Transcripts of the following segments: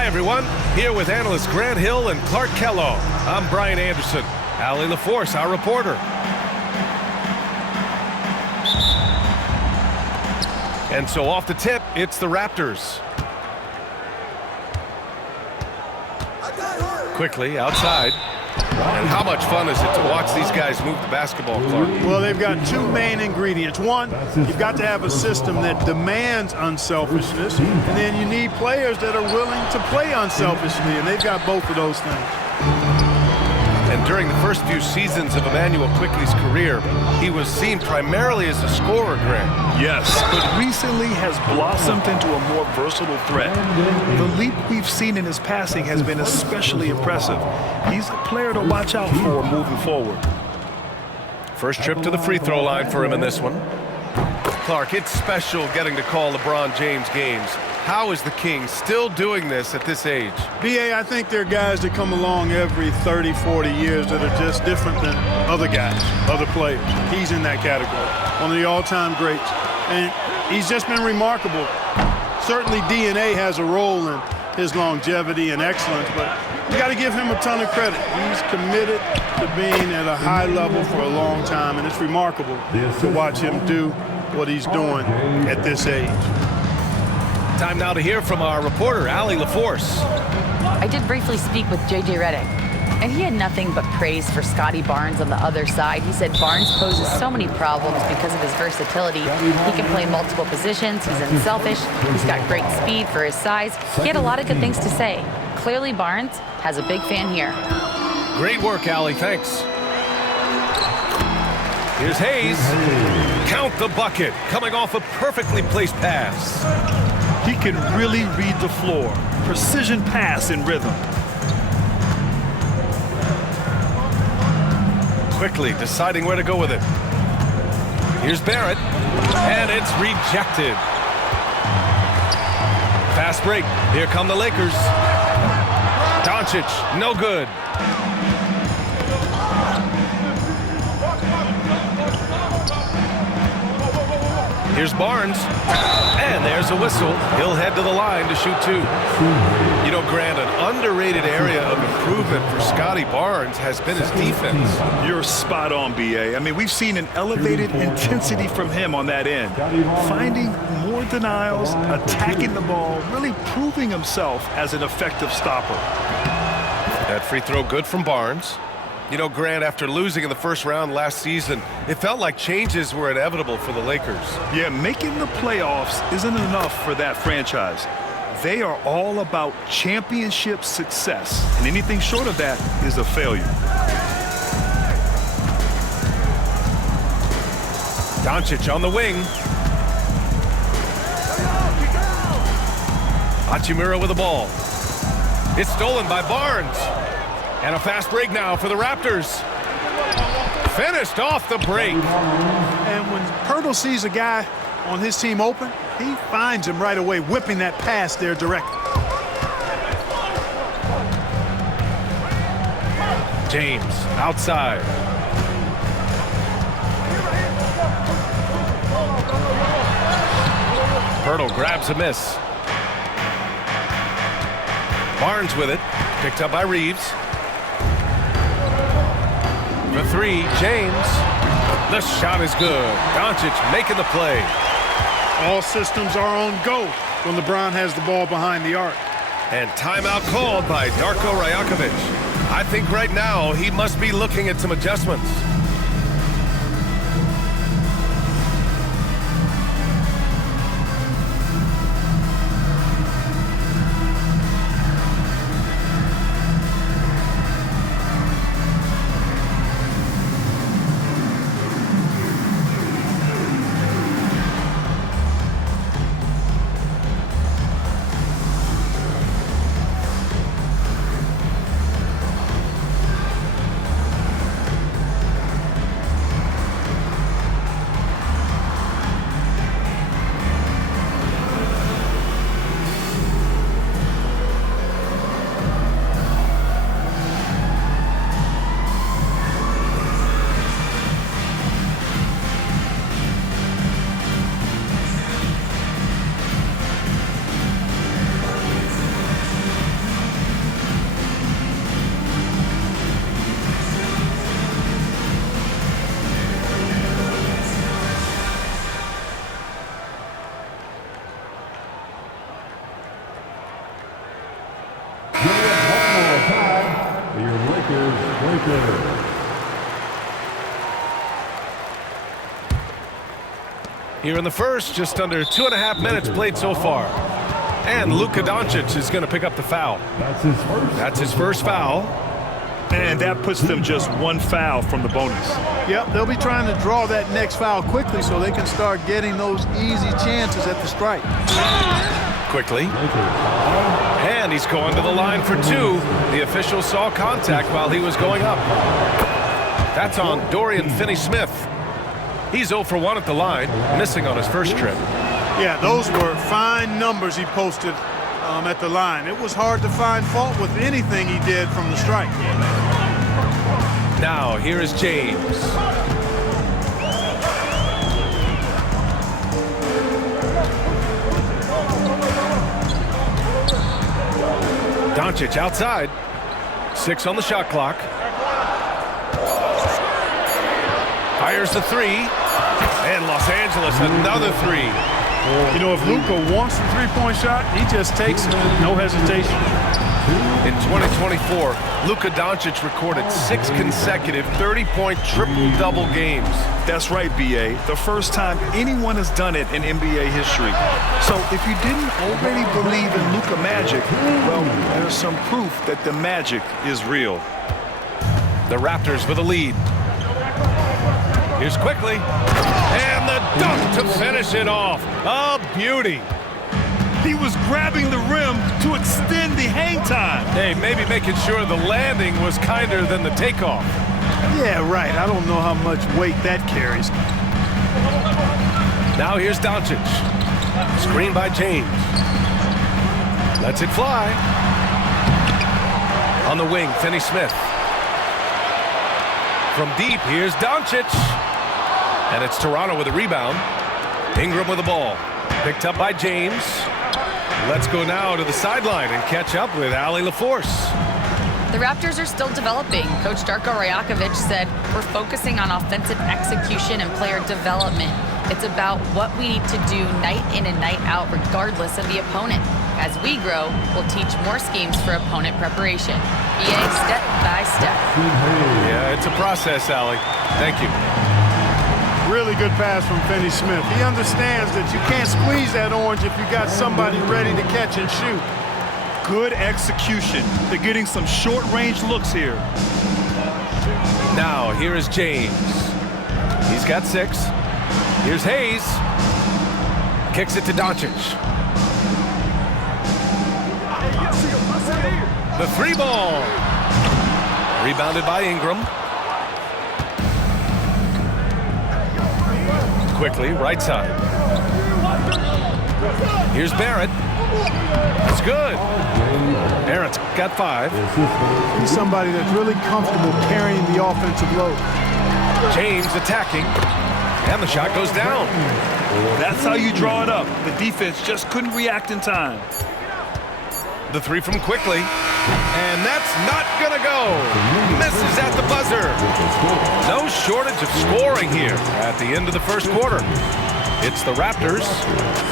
Hi, everyone. Here with analysts Grant Hill and Clark Kellogg. I'm Brian Anderson. Allie LaForce, our reporter. And so off the tip, it's the Raptors. Quickly, outside. And how much fun is it to watch these guys move the basketball, Clark? Well, they've got two main ingredients. One, you've got to have a system that demands unselfishness, and then you need players that are willing to play unselfishly, and they've got both of those things. And during the first few seasons of Immanuel Quickley's career, he was seen primarily as a scorer, Grant. Yes, but recently has blossomed into a more versatile threat. The leap we've seen in his passing has been especially impressive. He's a player to watch out for moving forward. First trip to the free throw line for him in this one. Clark, it's special getting to call LeBron James games. How is the King still doing this at this age? B.A., I think there are guys that come along every 30, 40 years that are just different than other guys, other players. He's in that category, one of the all-time greats. And he's just been remarkable. Certainly DNA has a role in his longevity and excellence, but you got to give him a ton of credit. He's committed to being at a high level for a long time, and it's remarkable to watch him do what he's doing at this age. Time now to hear from our reporter, Allie LaForce. I did briefly speak with J.J. Redick, and he had nothing but praise for Scotty Barnes on the other side. He said Barnes poses so many problems because of his versatility. He can play multiple positions, he's unselfish, he's got great speed for his size. He had a lot of good things to say. Clearly Barnes has a big fan here. Great work, Allie, thanks. Here's Hayes. Count the bucket, coming off a perfectly placed pass. He can really read the floor. Precision pass in rhythm. Quickly deciding where to go with it. Here's Barrett, and it's rejected. Fast break. Here come the Lakers. Doncic, no good. Here's Barnes, and there's a whistle. He'll head to the line to shoot two. You know, Grant, an underrated area of improvement for Scotty Barnes has been his defense. You're spot on, B.A. I mean, we've seen an elevated intensity from him on that end. Finding more denials, attacking the ball, really proving himself as an effective stopper. That free throw good from Barnes. You know, Grant, after losing in the first round last season, it felt like changes were inevitable for the Lakers. Yeah, making the playoffs isn't enough for that franchise. They are all about championship success, and anything short of that is a failure. Doncic on the wing. Hachimura with the ball. It's stolen by Barnes. And a fast break now for the Raptors. Finished off the break. And when Pirtle sees a guy on his team open, he finds him right away, whipping that pass there directly. James outside. Pirtle grabs a miss. Barnes with it. Picked up by Reeves. For three, James. The shot is good. Doncic making the play. All systems are on go when LeBron has the ball behind the arc. And timeout called by Darko Rajakovic. I think right now he must be looking at some adjustments. Here in the first, just under 2.5 minutes played so far. And Luka Doncic is going to pick up the foul. That's his first foul. And that puts them just one foul from the bonus. Yep, they'll be trying to draw that next foul quickly so they can start getting those easy chances at the strike. Quickly. And he's going to the line for two. The official saw contact while he was going up. That's on Dorian Finney-Smith. He's 0 for 1 at the line, missing on his first trip. Yeah, those were fine numbers he posted at the line. It was hard to find fault with anything he did from the strike. Now, here is James. Doncic outside. 6 on the shot clock. Fires the three. And Los Angeles, another three. You know, if Luka wants the three-point shot, he just takes it. No hesitation. In 2024, Luka Doncic recorded 6 consecutive 30-point triple-double games. That's right, B.A. The first time anyone has done it in NBA history. So if you didn't already believe in Luka magic, well, there's some proof that the magic is real. The Raptors with a lead. Here's quickly. And the dunk to finish it off. A beauty. He was grabbing the rim to extend the hang time. Hey, maybe making sure the landing was kinder than the takeoff. Yeah, right. I don't know how much weight that carries. Now here's Doncic. Screen by James. Lets it fly. On the wing, Finney-Smith. From deep, here's Doncic. And it's Toronto with a rebound. Ingram with the ball. Picked up by James. Let's go now to the sideline and catch up with Allie LaForce. The Raptors are still developing. Coach Darko Rajakovic said, we're focusing on offensive execution and player development. It's about what we need to do night in and night out, regardless of the opponent. As we grow, we'll teach more schemes for opponent preparation. BA step by step. Yeah, it's a process, Allie. Thank you. Really good pass from Finney-Smith. He understands that you can't squeeze that orange if you got somebody ready to catch and shoot. Good execution. They're getting some short-range looks here. Now, here is James. He's got 6. Here's Hayes. Kicks it to Doncic. The 3 ball. Rebounded by Ingram. Quickly, right side. Here's Barrett. It's good. Barrett's got 5. He's somebody that's really comfortable carrying the offensive load. James attacking. And the shot goes down. That's how you draw it up. The defense just couldn't react in time. The 3 from Quickly. And that's not going to go. Misses at the buzzer. No shortage of scoring here at the end of the first quarter. It's the Raptors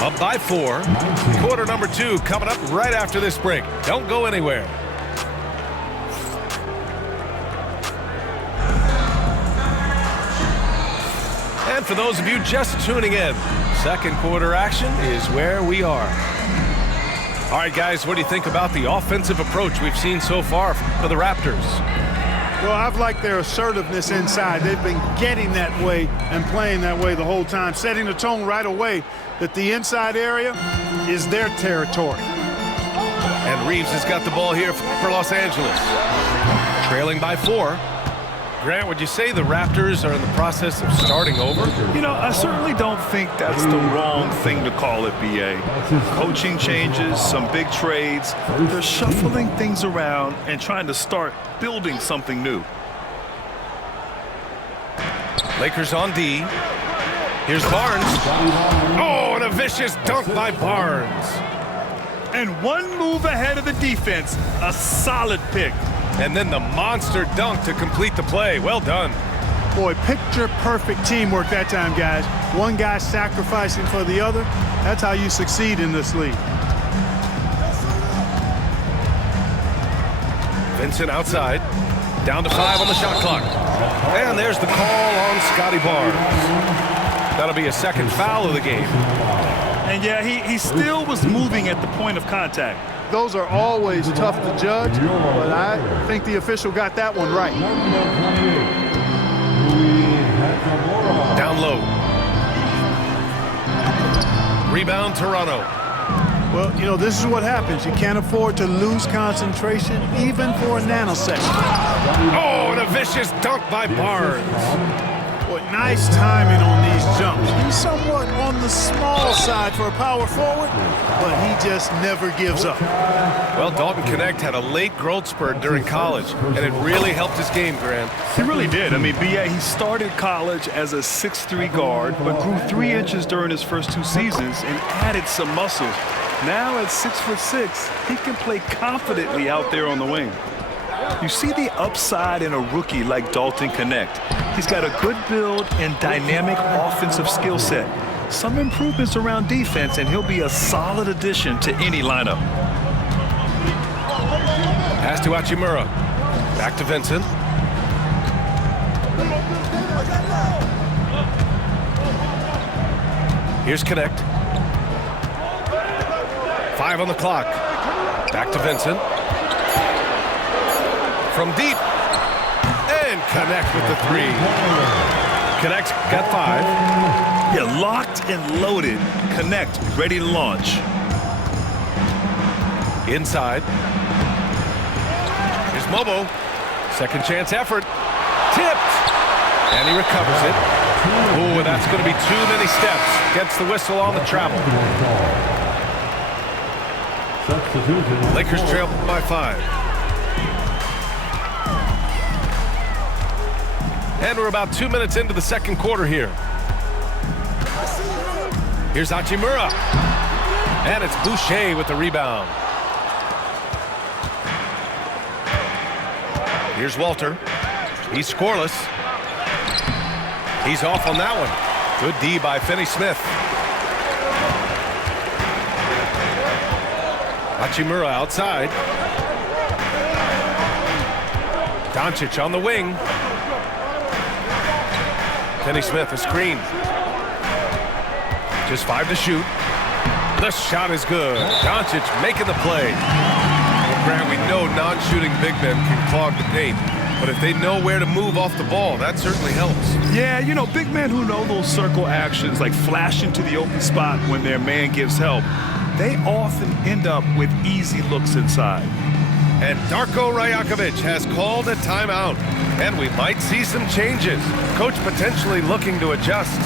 up by 4. Quarter number 2 coming up right after this break. Don't go anywhere. And for those of you just tuning in, second quarter action is where we are. All right, guys, what do you think about the offensive approach we've seen so far for the Raptors? Well, I've liked their assertiveness inside. They've been getting that way and playing that way the whole time, setting the tone right away that the inside area is their territory. And Reeves has got the ball here for Los Angeles. Trailing by 4. Grant, would you say the Raptors are in the process of starting over? You know, I certainly don't think that's the wrong thing to call it, B.A. Coaching changes, some big trades. They're shuffling things around and trying to start building something new. Lakers on D. Here's Barnes. Oh, and a vicious dunk by Barnes. And one move ahead of the defense. A solid pick. And then the monster dunk to complete the play. Well done. Boy, picture-perfect teamwork that time, guys. One guy sacrificing for the other. That's how you succeed in this league. Vincent outside. Down to 5 on the shot clock. And there's the call on Scotty Barnes. That'll be a second foul of the game. And yeah, he still was moving at the point of contact. Those are always tough to judge, but I think the official got that one right. Down low. Rebound, Toronto. Well, you know, this is what happens. You can't afford to lose concentration even for a nanosecond. Oh, and a vicious dunk by Barnes. Boy, nice timing on these jumps. He's somewhat on the small side for a power forward, but he just never gives up. Well, Dalton Knecht had a late growth spurt during college, and it really helped his game, Grant. He really did. I mean, B.A., he started college as a 6'3" guard, but grew 3 inches during his first 2 seasons and added some muscle. Now at 6'6", he can play confidently out there on the wing. You see the upside in a rookie like Dalton Knecht. He's got a good build and dynamic offensive skill set. Some improvements around defense, and he'll be a solid addition to any lineup. Pass to Hachimura. Back to Vincent. Here's Knecht. 5 on the clock. Back to Vincent. From deep. And Knecht with the 3. Knecht's got 5. Yeah, locked and loaded. Knecht ready to launch. Inside. Here's Mobo. Second chance effort. Tipped. And he recovers it. Ooh, that's going to be too many steps. Gets the whistle on the travel. Lakers trail by 5. And we're about 2 minutes into the second quarter here. Here's Hachimura. And it's Boucher with the rebound. Here's Walter. He's scoreless. He's off on that one. Good D by Finney-Smith. Hachimura outside. Doncic on the wing. Finney-Smith a screen. Just 5 to shoot. The shot is good. Doncic making the play. Well, Grant, we know non-shooting big men can clog the paint, but if they know where to move off the ball, that certainly helps. Yeah, you know, big men who know those circle actions, like flashing to the open spot when their man gives help, they often end up with easy looks inside. And Darko Rajakovic has called a timeout, and we might see some changes. Coach potentially looking to adjust.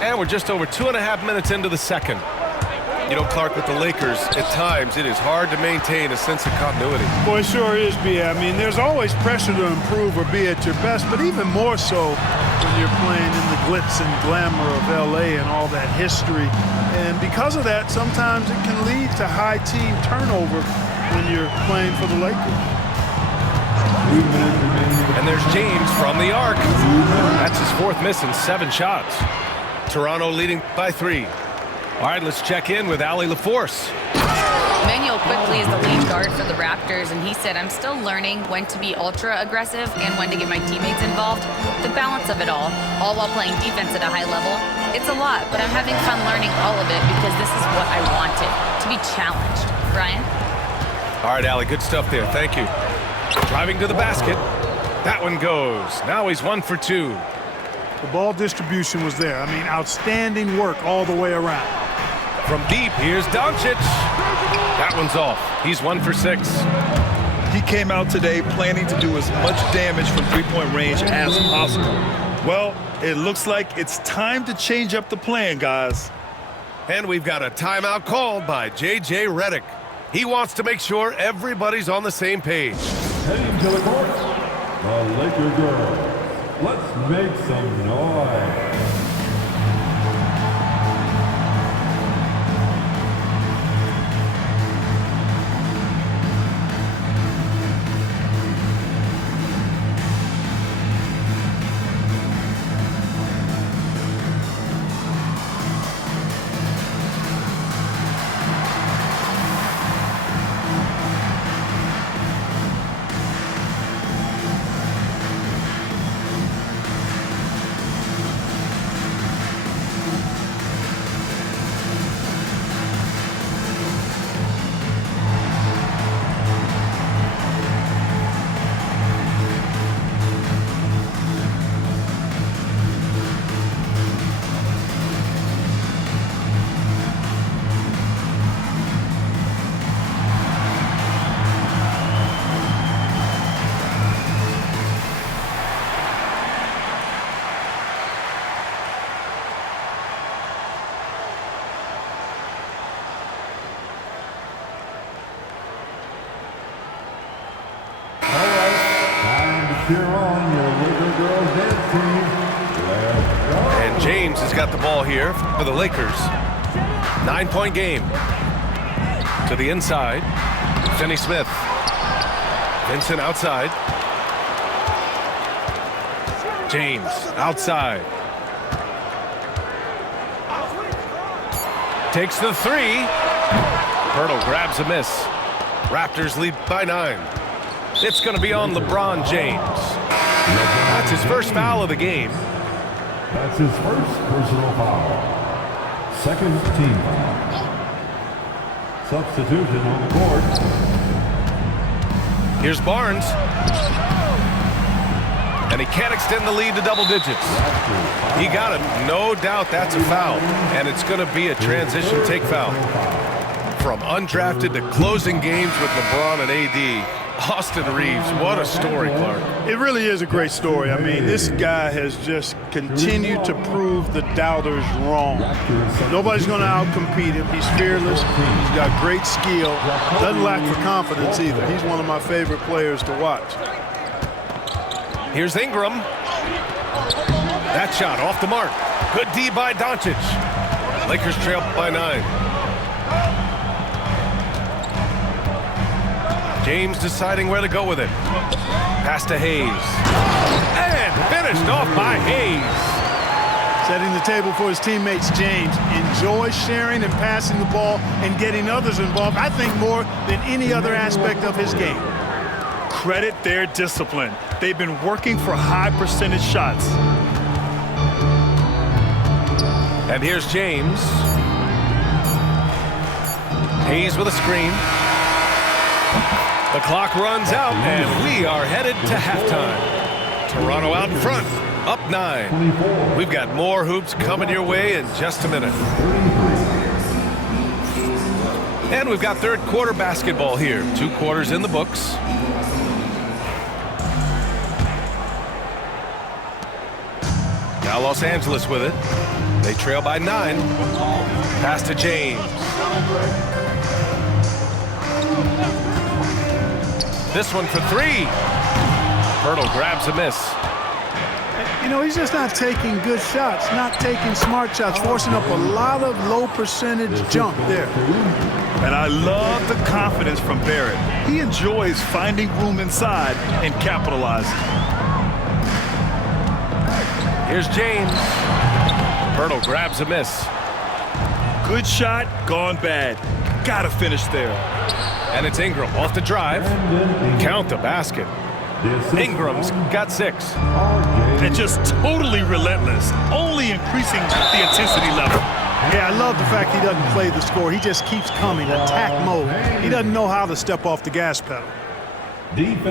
And we're just over 2.5 minutes into the second. You know, Clark, with the Lakers, at times it is hard to maintain a sense of continuity. Boy, it sure is, B. I mean, there's always pressure to improve or be at your best, but even more so when you're playing in the glitz and glamour of L.A. and all that history. And because of that, sometimes it can lead to high team turnover when you're playing for the Lakers. And there's James from the arc. That's his 4th miss in 7 shots. Toronto leading by 3. All right, let's check in with Allie LaForce. Manuel quickly is the lead guard for the Raptors, and he said, I'm still learning when to be ultra aggressive and when to get my teammates involved. The balance of it all while playing defense at a high level. It's a lot, but I'm having fun learning all of it because this is what I wanted, to be challenged. Brian? All right, Allie, good stuff there. Thank you. Driving to the basket. That one goes. Now he's 1 for 2. The ball distribution was there. I mean, outstanding work all the way around. From deep, here's Doncic. That one's off. He's 1 for 6. He came out today planning to do as much damage from three-point range as possible. Well, it looks like it's time to change up the plan, guys. And we've got a timeout called by J.J. Redick. He wants to make sure everybody's on the same page. Heading to the court, the Laker girls. Let's make some noise. And James has got the ball here for the Lakers. 9-point game. To the inside. Finney-Smith. Vincent outside. James outside. Takes the three. Pirtle grabs a miss. Raptors lead by 9. It's going to be on LeBron James. That's his first foul of the game. That's his first personal foul. Second team foul. Substitution on the court. Here's Barnes. And he can't extend the lead to double digits. He got it. No doubt that's a foul. And it's going to be a transition take foul. From undrafted to closing games with LeBron and AD, Austin Reaves, what a story, Clark. It really is a great story. I mean, this guy has just continued to prove the doubters wrong. Nobody's going to outcompete him. He's fearless. He's got great skill. Doesn't lack for confidence either. He's one of my favorite players to watch. Here's Ingram. That shot off the mark. Good D by Doncic. Lakers trail by 9. James deciding where to go with it. Pass to Hayes. And finished off by Hayes. Setting the table for his teammates, James. Enjoys sharing and passing the ball and getting others involved, I think, more than any other aspect of his game. Credit their discipline. They've been working for high percentage shots. And here's James. Hayes with a screen. The clock runs out, and we are headed to halftime. Toronto out in front, up 9. We've got more hoops coming your way in just a minute. And we've got third quarter basketball here. 2 quarters in the books. Now Los Angeles with it. They trail by 9. Pass to James. This one for 3. Pirtle grabs a miss. You know, he's just not taking good shots, not taking smart shots, forcing up a lot of low percentage jump there. And I love the confidence from Barrett. He enjoys finding room inside and capitalizing. Here's James. Pirtle grabs a miss. Good shot, gone bad. Gotta finish there. And it's Ingram off the drive. Count the basket. Ingram's got 6. And just totally relentless, only increasing the intensity level. Yeah, I love the fact he doesn't play the score. He just keeps coming, attack mode. He doesn't know how to step off the gas pedal.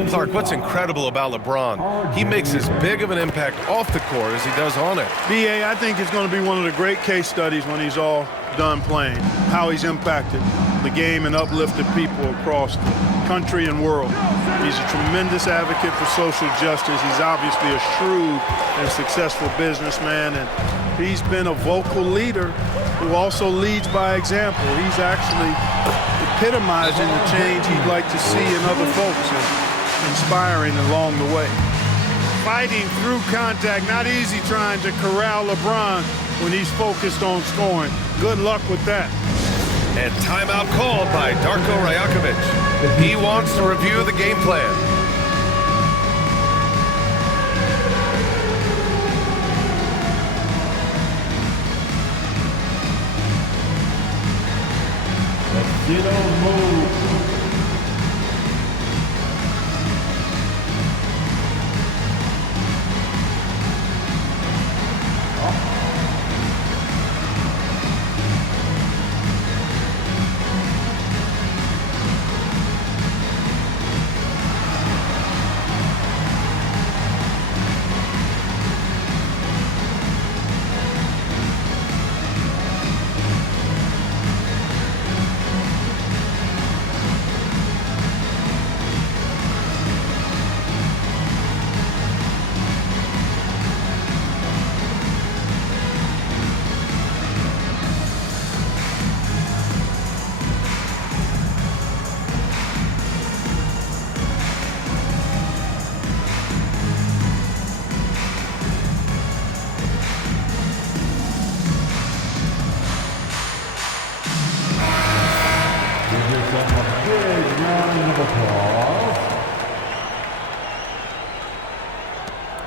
Clark, what's incredible about LeBron, he makes as big of an impact off the court as he does on it. B.A., I think it's going to be one of the great case studies when he's all done playing, how he's impacted the game and uplifted people across the country and world. He's a tremendous advocate for social justice. He's obviously a shrewd and successful businessman, and he's been a vocal leader who also leads by example. He's actually epitomizing the change he'd like to see in other folks and inspiring along the way. Fighting through contact, not easy trying to corral LeBron when he's focused on scoring. Good luck with that. And timeout called by Darko Rajakovic. He wants to review the game plan.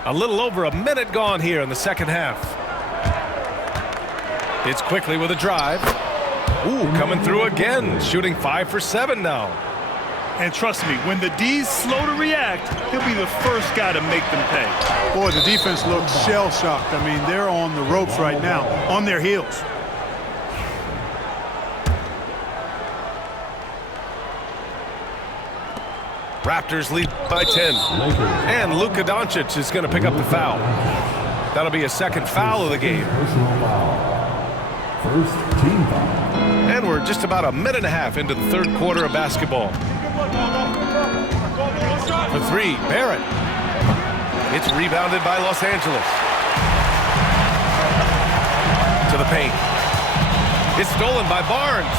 A little over a minute gone here in the second half. It's quickly with a drive. Ooh, coming through again, shooting 5 for 7 now. And trust me, when the D's slow to react, he'll be the first guy to make them pay. Boy, the defense looks shell-shocked. I mean, they're on the ropes right now, on their heels. Raptors lead by 10. And Luka Doncic is going to pick up the foul. That'll be a second foul of the game. First team foul. And we're just about a minute and a half into the third quarter of basketball. For three, Barrett. It's rebounded by Los Angeles. To the paint. It's stolen by Barnes.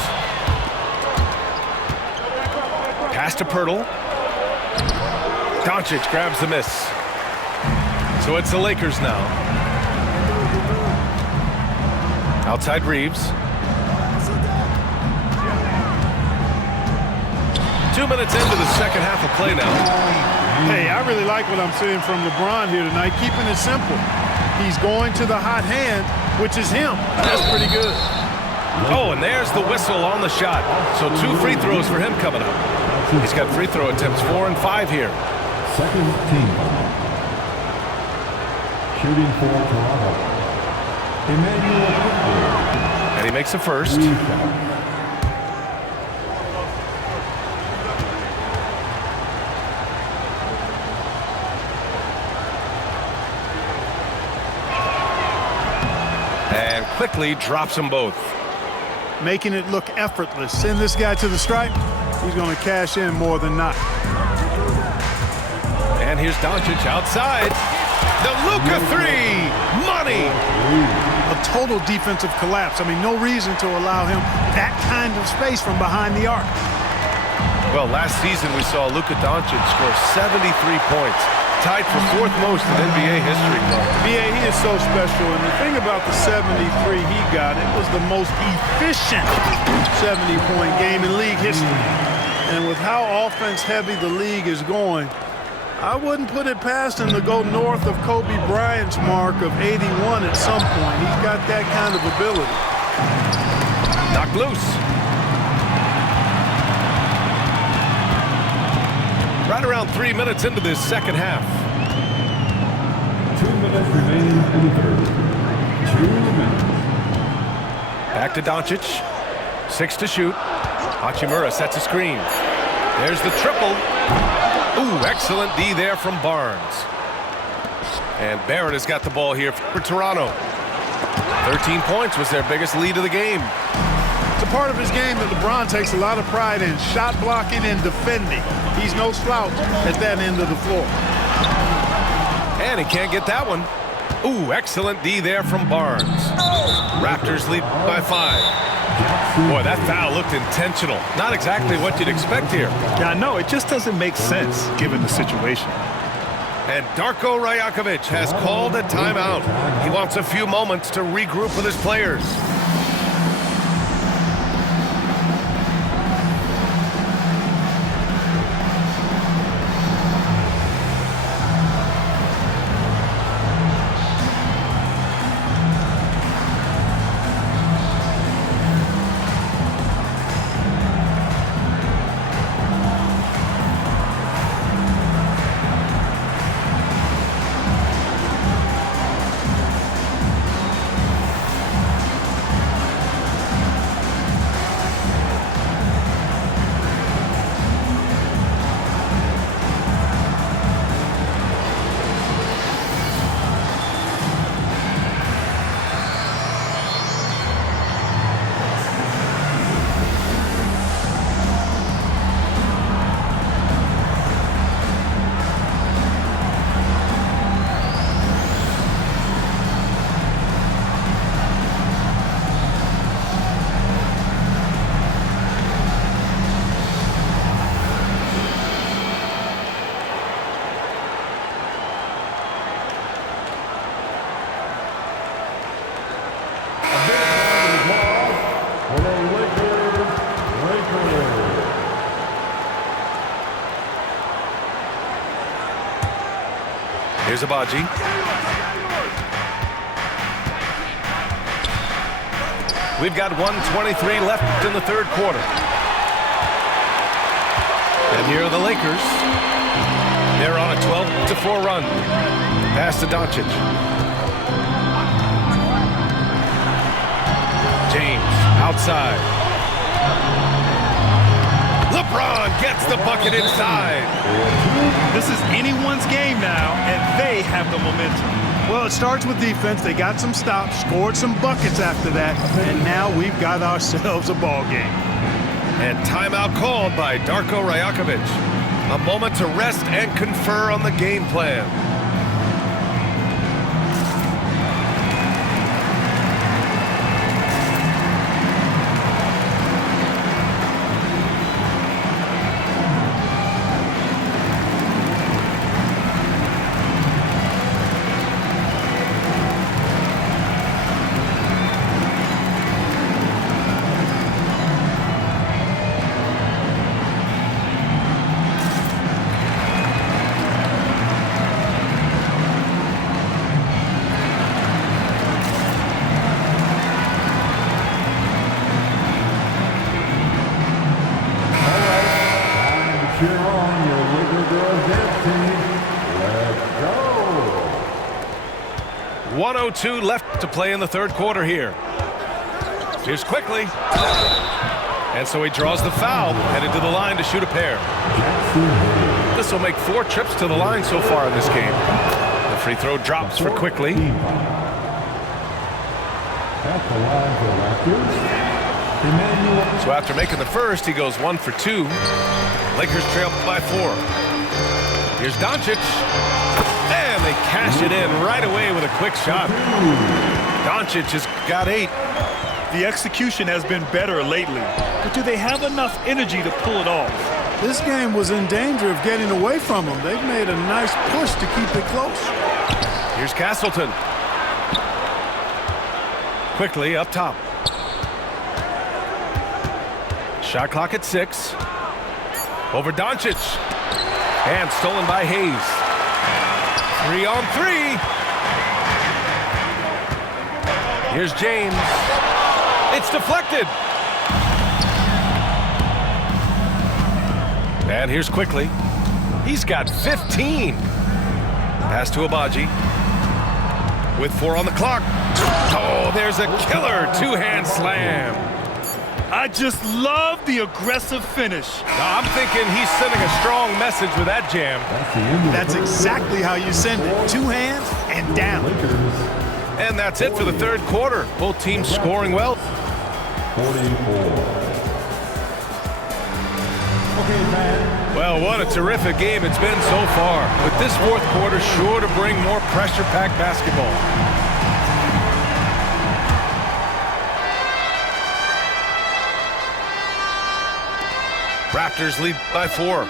Pass to Pirtle. Doncic grabs the miss. So it's the Lakers now. Outside Reeves. 2 minutes into the second half of play now. Hey, I really like what I'm seeing from LeBron here tonight, keeping it simple. He's going to the hot hand, which is him. That's pretty good. Oh, and there's the whistle on the shot. So 2 free throws for him coming up. He's got free throw attempts 4 and 5 here. Second team foul. Shooting for Toronto, Emmanuel Quickly. And he makes the first. And quickly drops them both. Making it look effortless. Send this guy to the stripe. He's going to cash in more than not. And here's Doncic outside. The Luka three. Money. A total defensive collapse. I mean, no reason to allow him that kind of space from behind the arc. Well, last season we saw Luka Doncic score 73 points. Tied for 4th most in NBA history. B.A., he is so special. And the thing about the 73 he got, it was the most efficient 70-point game in league history. And with how offense-heavy the league is going, I wouldn't put it past him to go north of Kobe Bryant's mark of 81 at some point. He's got that kind of ability. Knocked loose. Right around 3 minutes into this second half. 2 minutes remaining in the third. 2 minutes. Back Back to Doncic. 6 to shoot. Hachimura sets a screen. There's the triple. Ooh, excellent D there from Barnes. And Barrett has got the ball here for Toronto. 13 points was their biggest lead of the game. It's a part of his game that LeBron takes a lot of pride in, shot blocking and defending. He's no slouch at that end of the floor. And he can't get that one. Ooh, excellent D there from Barnes. Raptors lead by 5. Boy, that foul looked intentional. Not exactly what you'd expect here. Yeah, I know. It just doesn't make sense given the situation. And Darko Rajakovic has called a timeout. He wants a few moments to regroup with his players. Here's Abaji. We've got 1:23 left in the third quarter. And here are the Lakers. They're on a 12-4 run. Pass to Doncic. James outside. LeBron gets the bucket inside. This is anyone's game now, and they have the momentum. Well, it starts with defense. They got some stops, scored some buckets after that, and now we've got ourselves a ball game. And timeout called by Darko Rajakovic. A moment to rest and confer on the game plan. Cheer on your Laker girls dance team. Let's go. 1:02 left to play in the third quarter here. Here's quickly. And so he draws the foul, headed to the line to shoot a pair. This will make 4 trips to the line so far in this game. The free throw drops for Quickly. At the line for Raptors, Emmanuel. So after making the first, he goes 1 for 2. Lakers trail by 4. Here's Doncic. And they cash it in right away with a quick shot. Doncic has got 8. The execution has been better lately, but do they have enough energy to pull it off? This game was in danger of getting away from them. They've made a nice push to keep it close. Here's Castleton. Quickly up top. Shot clock at 6. Over Doncic. And stolen by Hayes. 3 on 3. Here's James. It's deflected. And here's Quickly. He's got 15. Pass to Abaji. With 4 on the clock. Oh, there's a killer two-hand slam. I just love the aggressive finish. I'm thinking he's sending a strong message with that jam. That's the end of That's the exactly how you send it. Two hands and down. Lakers, And that's it for the third quarter. Both teams scoring well. 44. Okay, man. Well, what a terrific game it's been so far. But this fourth quarter sure to bring more pressure-packed basketball. Raptors lead by 4.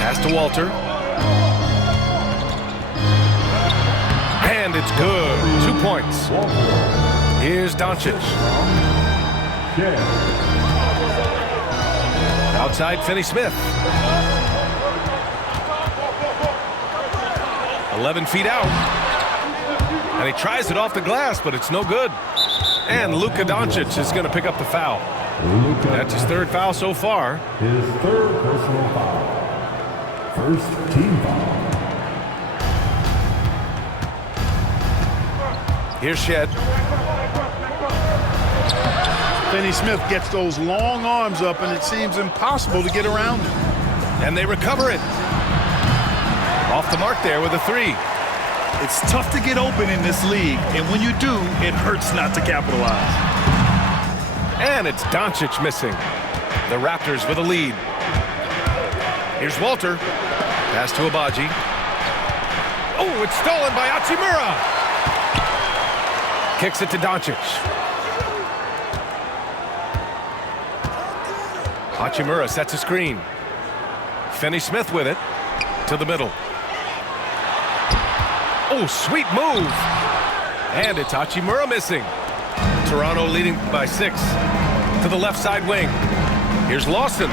Pass to Walter. And it's good. 2 points. Here's Doncic. Outside, Finney-Smith. 11 feet out. And he tries it off the glass, but it's no good. And Luka Doncic is going to pick up the foul. That's his third foul so far. His third personal foul. First team foul. Here's Shed. Finney-Smith gets those long arms up, and it seems impossible to get around him. And they recover it. Off the mark there with a 3. It's tough to get open in this league, and when you do, it hurts not to capitalize. And it's Doncic missing. The Raptors with a lead. Here's Walter. Pass to Abaji. Oh, it's stolen by Hachimura. Kicks it to Doncic. Hachimura sets a screen. Finney-Smith with it. To the middle. Oh, sweet move. And it's Hachimura missing. Toronto leading by 6. To the left side wing. Here's Lawson.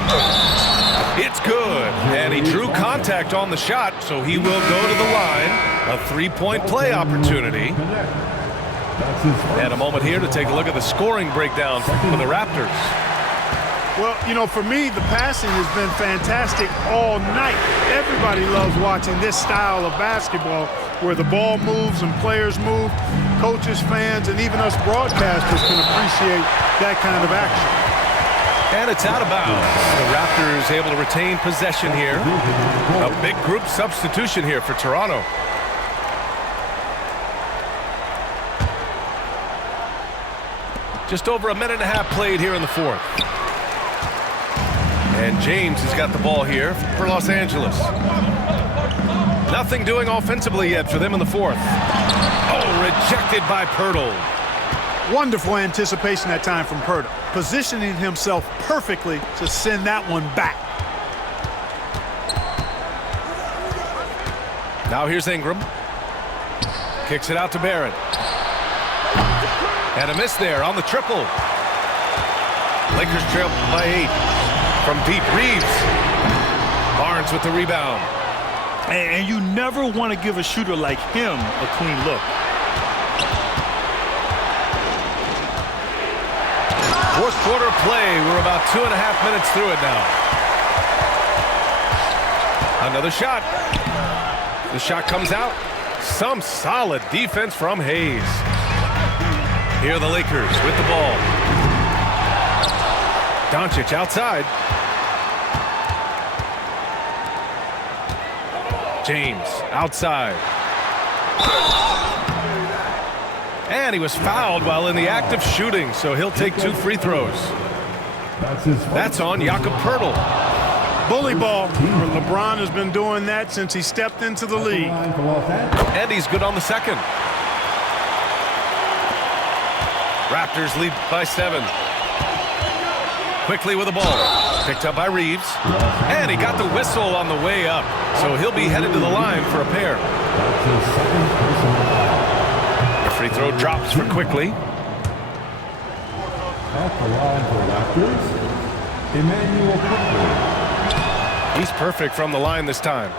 It's good. And he drew contact on the shot, so he will go to the line. A 3-point play opportunity. That's his first. And a moment here to take a look at the scoring breakdown for the Raptors. Well, you know, for me, the passing has been fantastic all night. Everybody loves watching this style of basketball where the ball moves and players move. Coaches, fans, and even us broadcasters can appreciate that kind of action. And it's out of bounds. The Raptors able to retain possession here. A big group substitution here for Toronto. Just over a minute and a half played here in the fourth. And James has got the ball here for Los Angeles. Nothing doing offensively yet for them in the fourth. Oh, rejected by Poeltl. Wonderful anticipation that time from Poeltl, positioning himself perfectly to send that one back. Now here's Ingram. Kicks it out to Barrett. And a miss there on the triple. Lakers trail by 8. From deep, Reeves. Barnes with the rebound. And you never want to give a shooter like him a clean look. Fourth quarter play. We're about 2.5 minutes through it now. Another shot. The shot comes out. Some solid defense from Hayes. Here are the Lakers with the ball. Doncic outside. James outside. And he was fouled while in the act of shooting, so he'll take 2 free throws. That's his first. That's on Jakob Poeltl. Bully ball. LeBron has been doing that since he stepped into the league. Line for Los Angeles. And he's good on the second. Raptors lead by 7. Quickly with the ball. Picked up by Reeves. And he got the whistle on the way up. So he'll be headed to the line for a pair. That's his second personal foul. The free throw drops for Quickly. At the line for Raptors, Emmanuel Quickly. He's perfect from the line this time.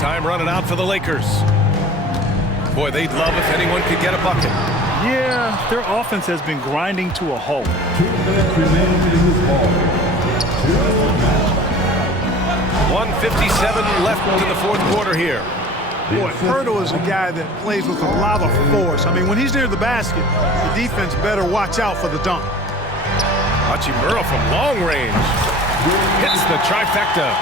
Time running out for the Lakers. Boy, they'd love if anyone could get a bucket. Yeah, their offense has been grinding to a halt. 2 minutes remaining in this ball. 2 minutes. 1:57 left in the fourth quarter here. Boy, Poeltl is a guy that plays with a lot of force. I mean, when he's near the basket, the defense better watch out for the dunk. Hachimura from long range hits the trifecta.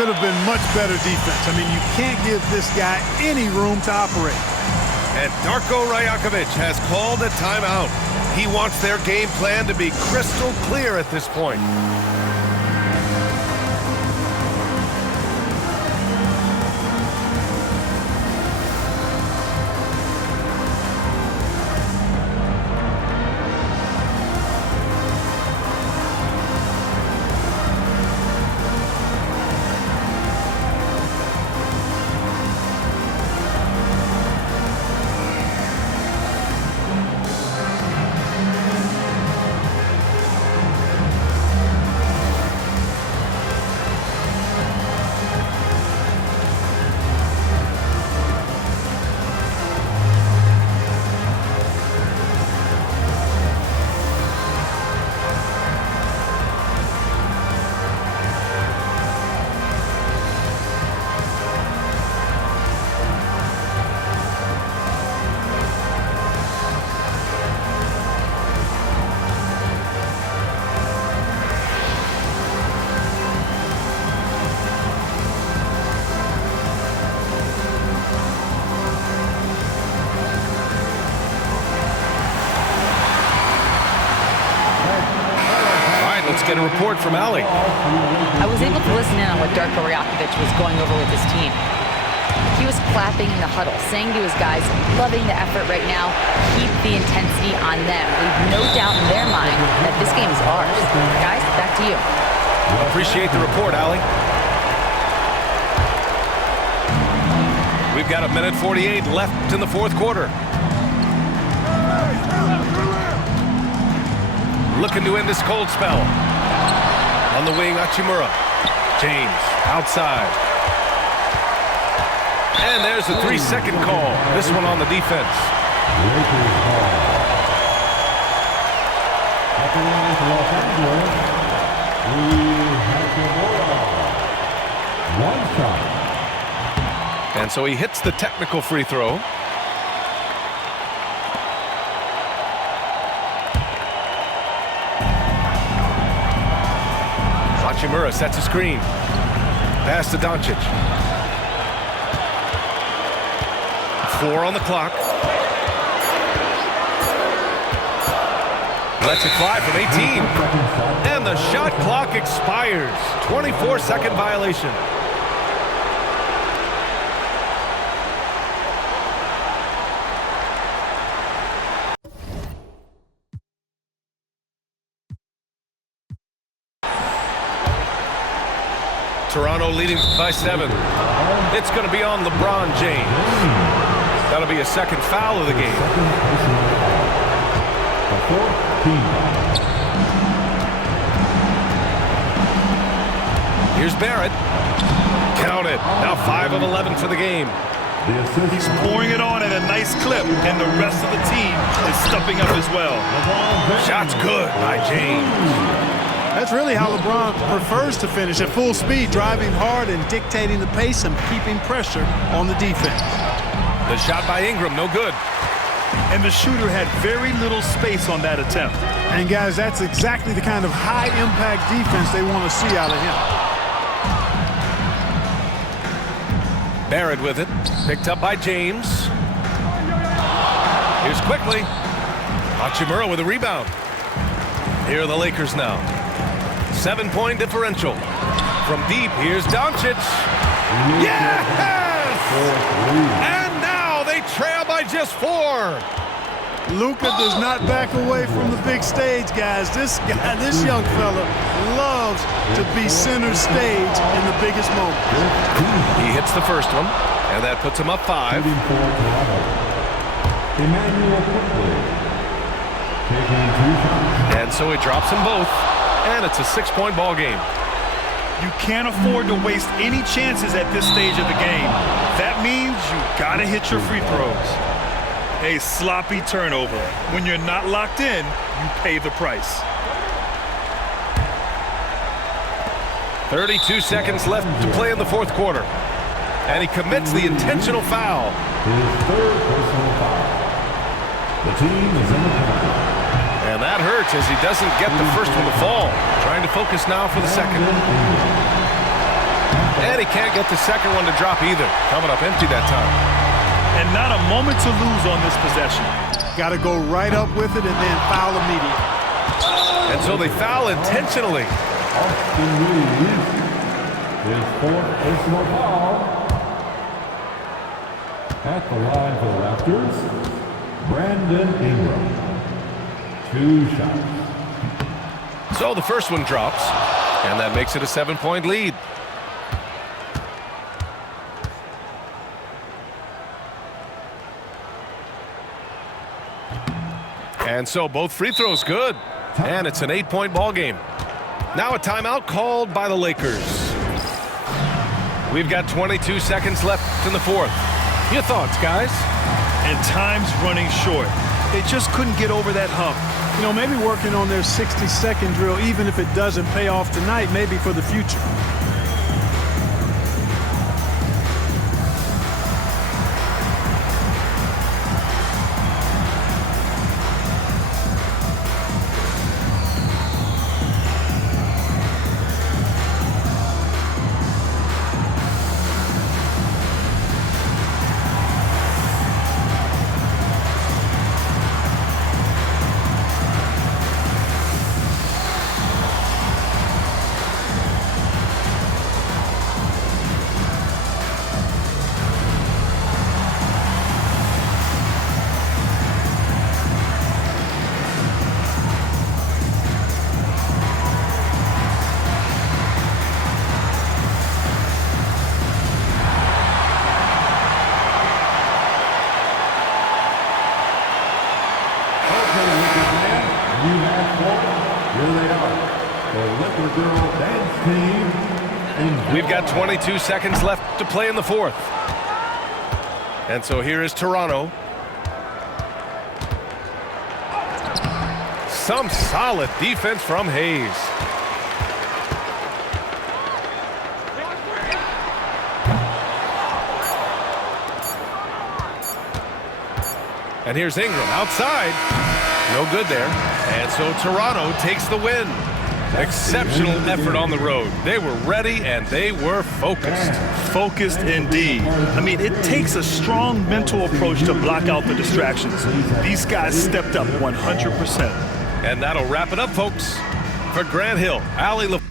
Could have been much better defense. I mean, you can't give this guy any room to operate. And Darko Rajakovic has called a timeout. He wants their game plan to be crystal clear at this point. Let's get a report from Allie. I was able to listen in on what Darko Rajakovic was going over with his team. He was clapping in the huddle, saying to his guys, loving the effort right now, keep the intensity on them. Leave no doubt in their mind that this game is ours. Guys, back to you. Appreciate the report, Allie. We've got 1:48 left in the fourth quarter. Looking to end this cold spell. On the wing, Hachimura. James, outside. And there's a 3-second call. This one on the defense. One shot. And so he hits the technical free throw. Hachimura sets a screen. Pass to Doncic. 4 on the clock. Lets it fly from 18. And the shot clock expires. 24-second violation. Toronto leading by 7. It's going to be on LeBron James. That'll be a second foul of the game. Here's Barrett. Count it. Now 5 of 11 for the game. He's pouring it on at a nice clip, and the rest of the team is stepping up as well. Shot's good by James. That's really how LeBron prefers to finish, at full speed, driving hard and dictating the pace and keeping pressure on the defense. The shot by Ingram, no good. And the shooter had very little space on that attempt. And guys, that's exactly the kind of high-impact defense they want to see out of him. Barrett with it, picked up by James. Here's quickly. Hachimura with a rebound. Here are the Lakers now. 7-point differential. From deep, here's Doncic. Yes! And now they trail by just 4. Luka does not back away from the big stage, guys. This young fella loves to be center stage in the biggest moments. He hits the first one, and that puts him up 5. And so he drops them both, and it's a 6-point ball game. You can't afford to waste any chances at this stage of the game. That means you gotta hit your free throws. A sloppy turnover. When you're not locked in, you pay the price. 32 seconds left to play in the fourth quarter. And he commits the intentional foul. His third personal foul. The team is in the penalty. And that hurts as he doesn't get the first one to fall. Trying to focus now for the second. And he can't get the second one to drop either. Coming up empty that time. And not a moment to lose on this possession. Got to go right up with it and then foul immediately. And so they foul intentionally. Austin Reeves, his fourth personal foul. At the line for the Raptors, Brandon Ingram. 2 shots. So the first one drops, and that makes it a 7-point lead. And so both free throws good, and it's an 8-point ball game. Now a timeout called by the Lakers. We've got 22 seconds left in the fourth. Your thoughts, guys? And time's running short. They just couldn't get over that hump. You know, maybe working on their 60-second drill, even if it doesn't pay off tonight, maybe for the future. We've got 22 seconds left to play in the fourth. And so here is Toronto. Some solid defense from Hayes. And here's Ingram outside. No good there. And so Toronto takes the win. Exceptional effort on the road. They were ready and they were focused. Focused indeed. I mean, it takes a strong mental approach to block out the distractions. These guys stepped up 100%. And that'll wrap it up, folks. For Grant Hill, Allie LaFleur.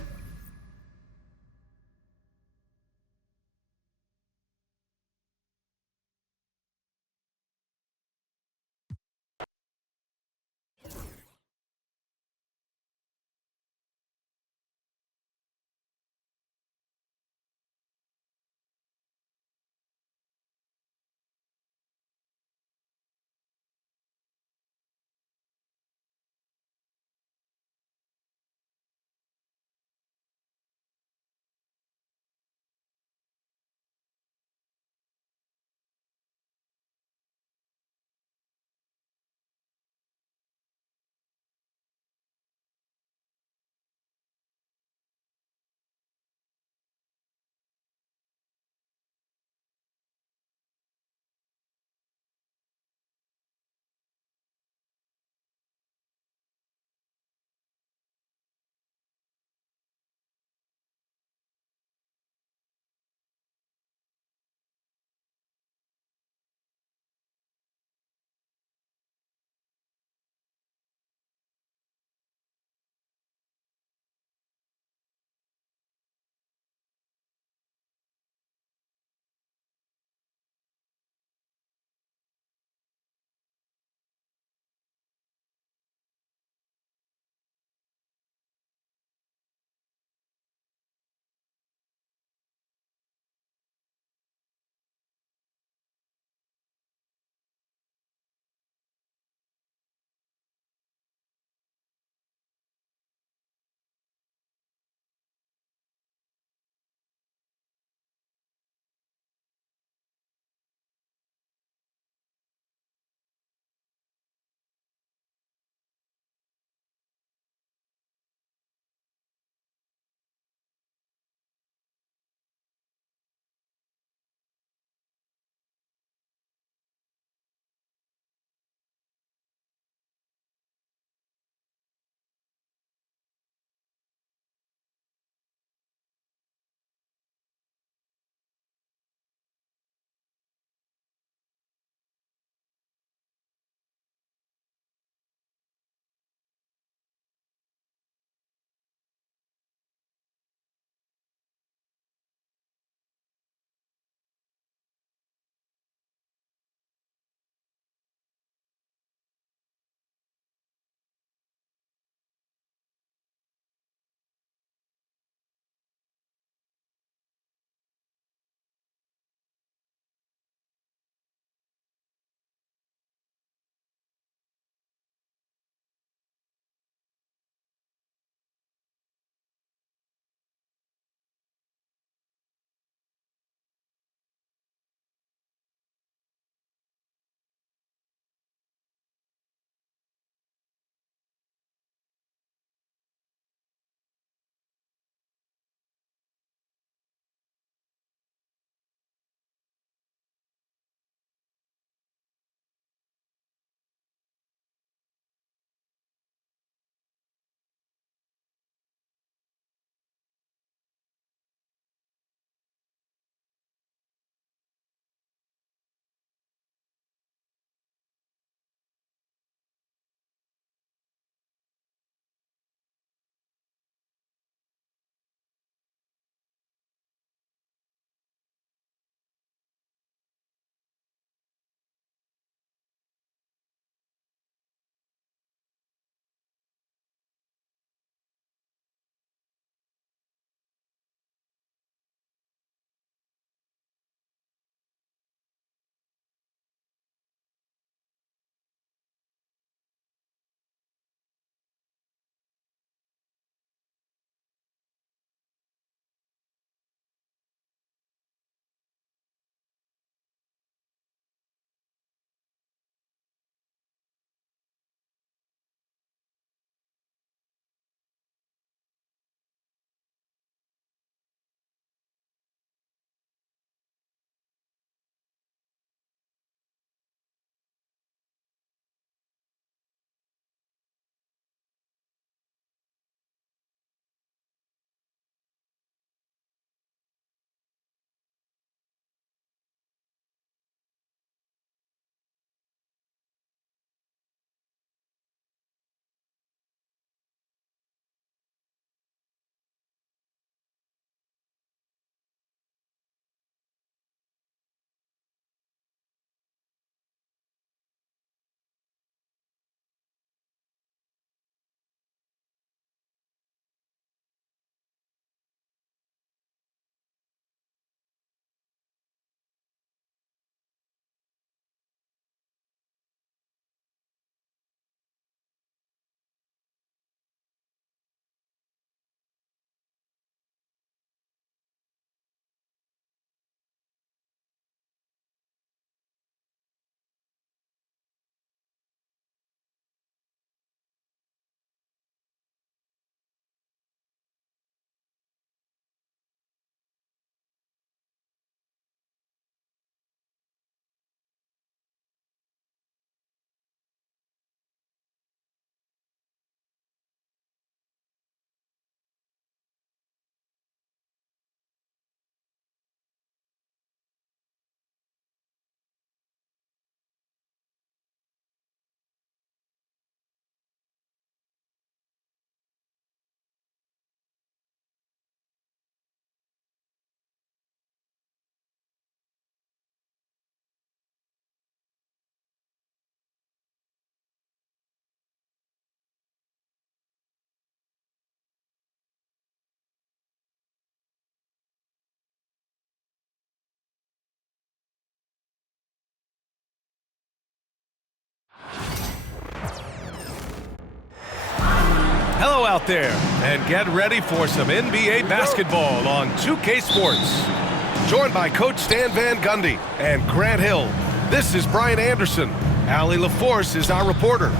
out there and get ready for some NBA basketball on 2K Sports. Joined by Coach Stan Van Gundy and Grant Hill, this is Brian Anderson. Allie LaForce is our reporter.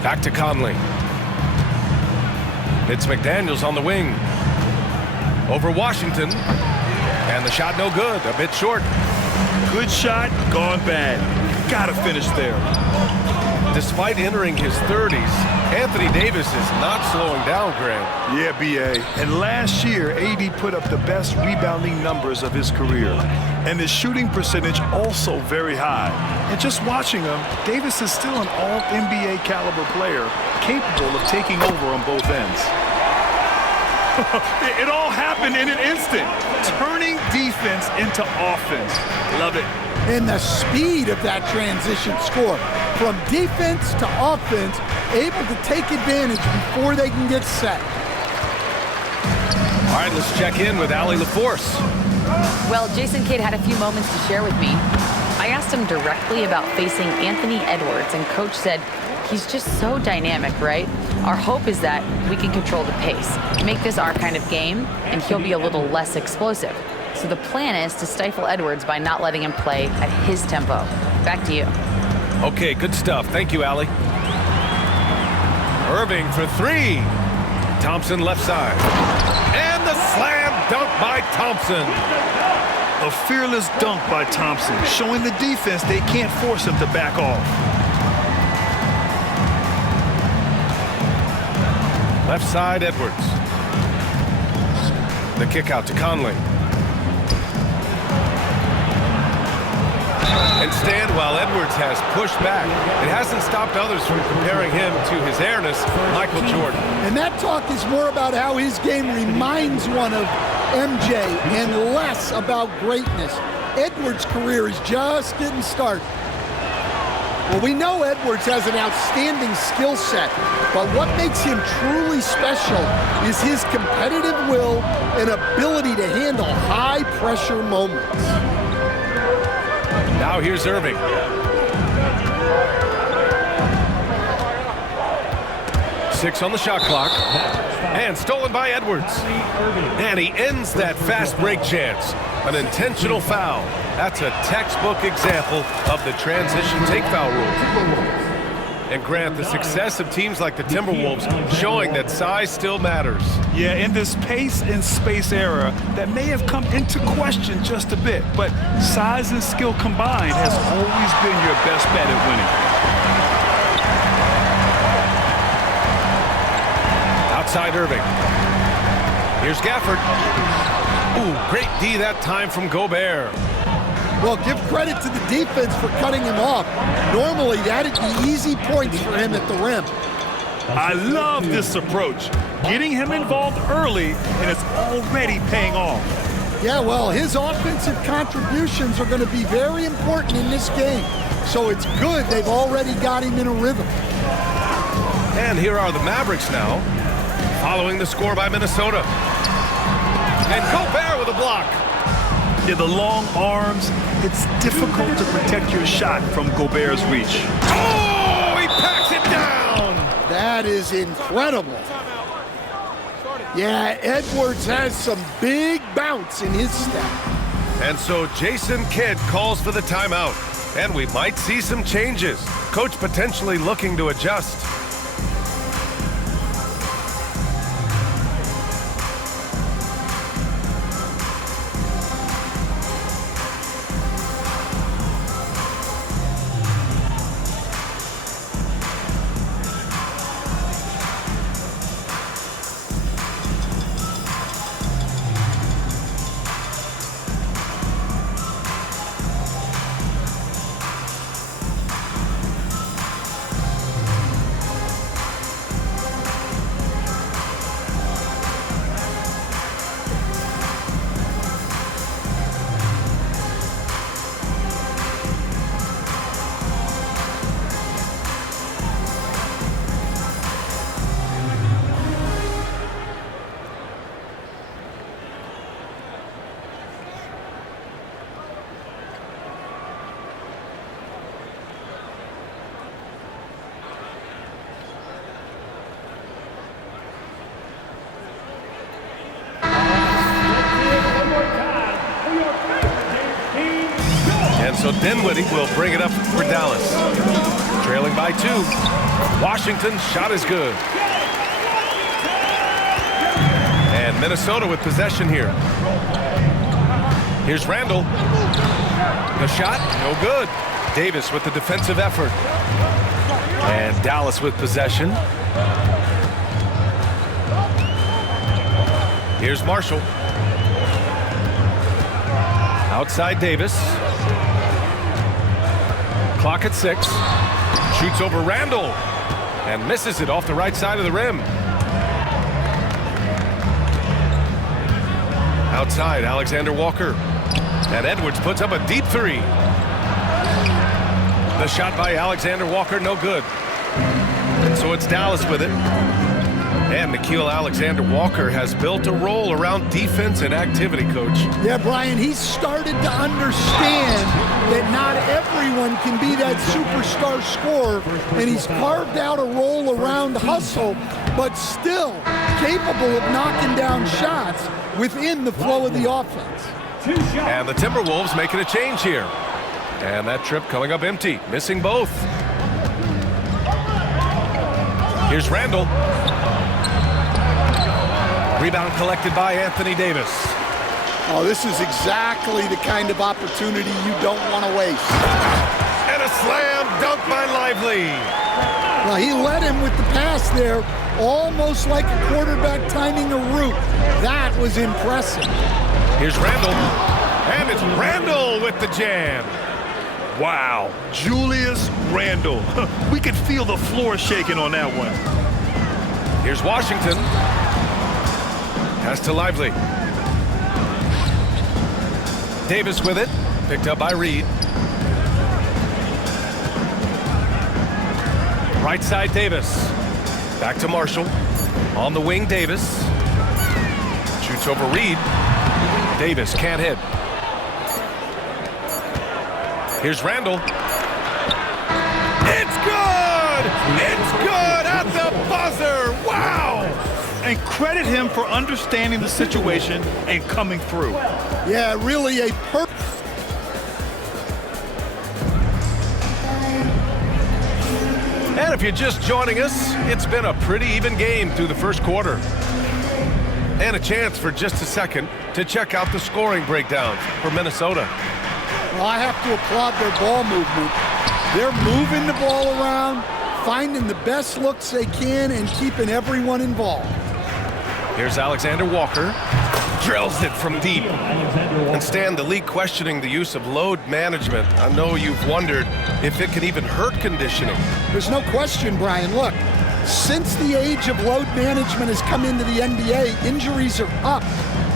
Back to Conley. It's McDaniels on the wing. Over Washington. And the shot no good, a bit short. Good shot, gone bad. Gotta finish there. Despite entering his 30s, Anthony Davis is not slowing down, Grant. Yeah, B.A. And last year, AD put up the best rebounding numbers of his career. And his shooting percentage also very high. And just watching him, Davis is still an all-NBA caliber player, capable of taking over on both ends. It all happened in an instant. Turning defense into offense. Love it. And the speed of that transition score. From defense to offense, able to take advantage before they can get set. All right, let's check in with Allie LaForce. Well, Jason Kidd had a few moments to share with me. I asked him directly about facing Anthony Edwards, and Coach said he's just so dynamic, right? Our hope is that we can control the pace, make this our kind of game, and he'll be a little less explosive. So the plan is to stifle Edwards by not letting him play at his tempo. Back to you. Okay, good stuff. Thank you, Allie. Irving for three. Thompson left side. And the slam dunk by Thompson. A fearless dunk by Thompson, showing the defense they can't force him to back off. Left side, Edwards. The kick out to Conley. And stand while Edwards has pushed back. It hasn't stopped others from comparing him to his airness, Michael Jordan. And that talk is more about how his game reminds one of MJ and less about greatness. Edwards' career is just getting started. Well, we know Edwards has an outstanding skill set, but what makes him truly special is his competitive will and ability to handle high-pressure moments. Now here's Irving. Six on the shot clock. And stolen by Edwards. And he ends that fast break chance. An intentional foul. That's a textbook example of the transition take foul rule. And Grant, the success of teams like the Timberwolves showing that size still matters. Yeah, in this pace and space era, that may have come into question just a bit, but size and skill combined has always been your best bet at winning. Outside Irving. Here's Gafford. Ooh, great D that time from Gobert. Well, give credit to the defense for cutting him off. Normally, that'd be easy points for him at the rim. I love this approach. Getting him involved early, and it's already paying off. Yeah, well, his offensive contributions are going to be very important in this game. So it's good they've already got him in a rhythm. And here are the Mavericks now, following the score by Minnesota. And Gobert with a block. Yeah, the long arms, it's difficult to protect your shot from Gobert's reach. Oh, he packs it down. That is incredible. Yeah, Edwards has some big bounce in his step. And so Jason Kidd calls for the timeout. And we might see some changes. Coach potentially looking to adjust. So Dinwiddie will bring it up for Dallas. Trailing by 2. Washington's shot is good. And Minnesota with possession here. Here's Randall. The shot, no good. Davis with the defensive effort. And Dallas with possession. Here's Marshall. Outside Davis. Clock at 6. Shoots over Randall. And misses it off the right side of the rim. Outside, Alexander Walker. And Edwards puts up a deep 3. The shot by Alexander Walker, no good. And so it's Dallas with it. And Nickeil Alexander-Walker has built a role around defense and activity, Coach. Yeah, Brian, he's started to understand that not everyone can be that superstar scorer, and he's carved out a role around hustle, but still capable of knocking down shots within the flow of the offense. And the Timberwolves making a change here. And that trip coming up empty, missing both. Here's Randall. Rebound collected by Anthony Davis. Oh, this is exactly the kind of opportunity you don't want to waste. And a slam dunk by Lively. Well, he led him with the pass there, almost like a quarterback timing a route. That was impressive. Here's Randall. And it's Randall with the jam. Wow, Julius Randle. We could feel the floor shaking on that one. Here's Washington. Pass to Lively. Davis with it. Picked up by Reed. Right side Davis. Back to Marshall. On the wing Davis. Shoots over Reed. Davis can't hit. Here's Randall. It's good! It's good at the buzzer! Wow! And credit him for understanding the situation and coming through. Yeah, really a perfect. And if you're just joining us, it's been a pretty even game through the first quarter. And a chance for just a second to check out the scoring breakdown for Minnesota. Well, I have to applaud their ball movement. They're moving the ball around, finding the best looks they can, and keeping everyone involved. Here's Alexander Walker. Drills it from deep. And Stan, the league questioning the use of load management. I know you've wondered if it can even hurt conditioning. There's no question, Brian. Look, since the age of load management has come into the NBA, injuries are up,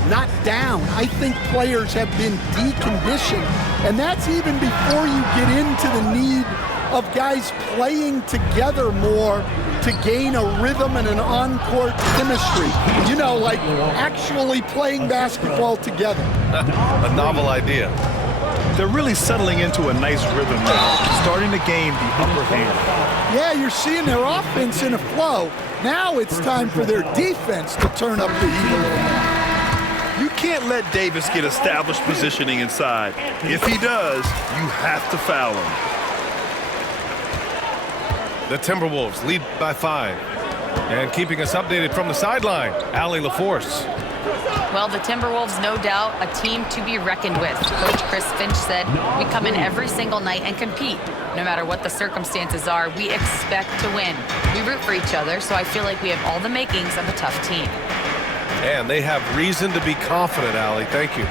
not down. I think players have been deconditioned, and that's even before you get into the need of guys playing together more to gain a rhythm and an on-court chemistry. You know, like actually playing basketball together. A novel idea. They're really settling into a nice rhythm now, starting to gain the upper hand. Yeah, you're seeing their offense in a flow. Now it's time for their defense to turn up the heat a little more. You can't let Davis get established positioning inside. If he does, you have to foul him. The Timberwolves lead by 5. And keeping us updated from the sideline, Allie LaForce. Well, the Timberwolves, no doubt, a team to be reckoned with. Coach Chris Finch said, we come in every single night and compete. No matter what the circumstances are, we expect to win. We root for each other, so I feel like we have all the makings of a tough team. And they have reason to be confident, Allie. Thank you.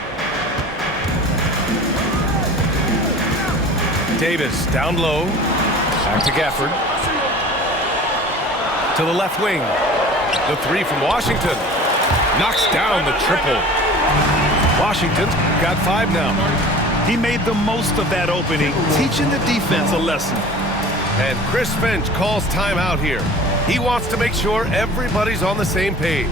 Davis down low. Back to Gafford. To the left wing. The 3 from Washington. Knocks down the triple. Washington's got 5 now. He made the most of that opening, teaching the defense a lesson. And Chris Finch calls timeout here. He wants to make sure everybody's on the same page.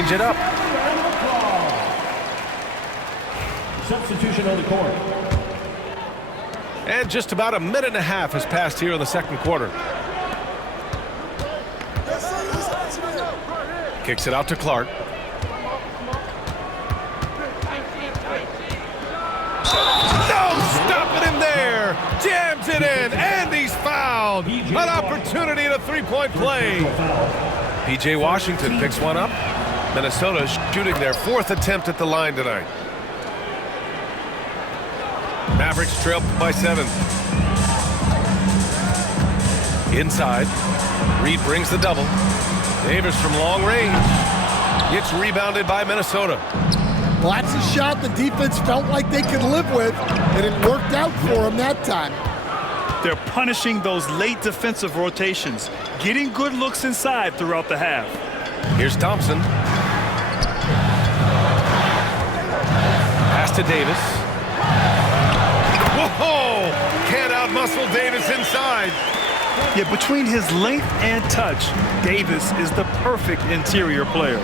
change it up. Substitution on the court. And just about a minute and a half has passed here in the second quarter. Kicks it out to Clark. No, stopping him there. Jams it in, and he's fouled. An opportunity at a three-point play. P.J. Washington picks one up. Minnesota shooting their fourth attempt at the line tonight. Mavericks trail by 7. Inside. Reed brings the double. Davis from long range. Gets rebounded by Minnesota. Well, that's a shot the defense felt like they could live with, and it worked out for them that time. They're punishing those late defensive rotations, getting good looks inside throughout the half. Here's Thompson. Pass to Davis. Whoa! Can't outmuscle Davis inside. Yeah, between his length and touch, Davis is the perfect interior player.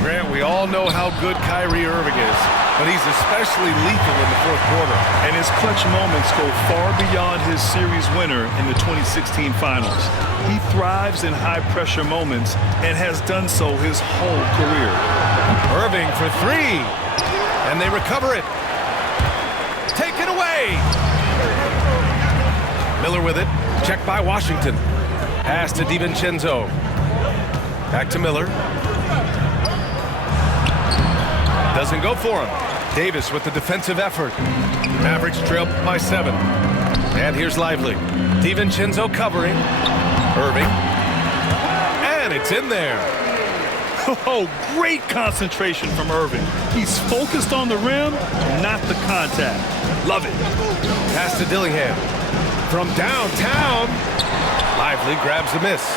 Grant, we all know how good Kyrie Irving is, but he's especially lethal in the fourth quarter. And his clutch moments go far beyond his series winner in the 2016 finals. He thrives in high-pressure moments and has done so his whole career. Irving for 3, and they recover it. Taken away. Miller with it. Checked by Washington. Pass to DiVincenzo. Back to Miller. Doesn't go for him. Davis with the defensive effort. Mavericks trail by 7. And here's Lively. DiVincenzo covering. Irving. And it's in there. Oh, great concentration from Irving. He's focused on the rim, not the contact. Love it. Pass to Dillingham. From downtown. Lively grabs the miss.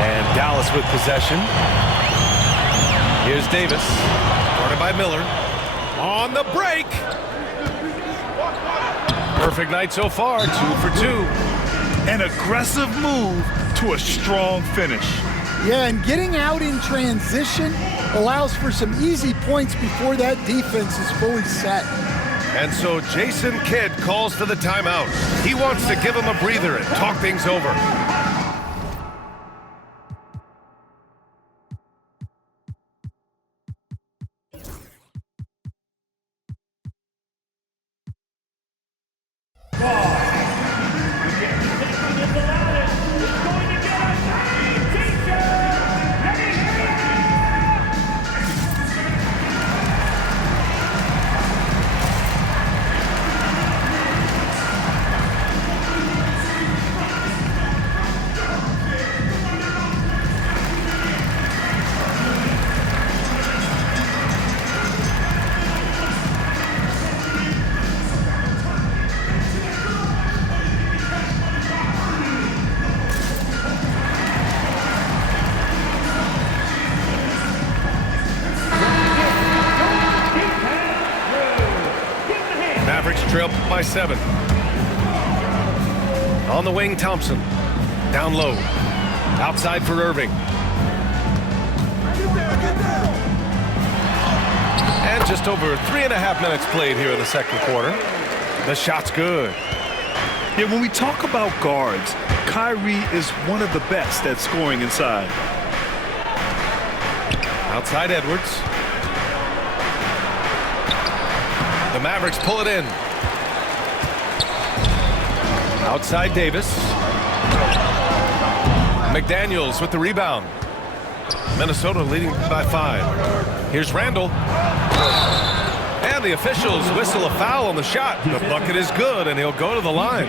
And Dallas with possession. Here's Davis. Guarded by Miller. On the break. Perfect night so far. 2 for 2. An aggressive move to a strong finish. Yeah, and getting out in transition allows for some easy points before that defense is fully set. And so Jason Kidd calls for the timeout. He wants to give him a breather and talk things over. Trail by 7. On the wing, Thompson. Down low. Outside for Irving. And just over 3.5 minutes played here in the second quarter. The shot's good. Yeah, when we talk about guards, Kyrie is one of the best at scoring inside. Outside Edwards. The Mavericks pull it in. Outside Davis. McDaniels with the rebound. Minnesota leading by 5. Here's Randall. And the officials whistle a foul on the shot. The bucket is good, and he'll go to the line.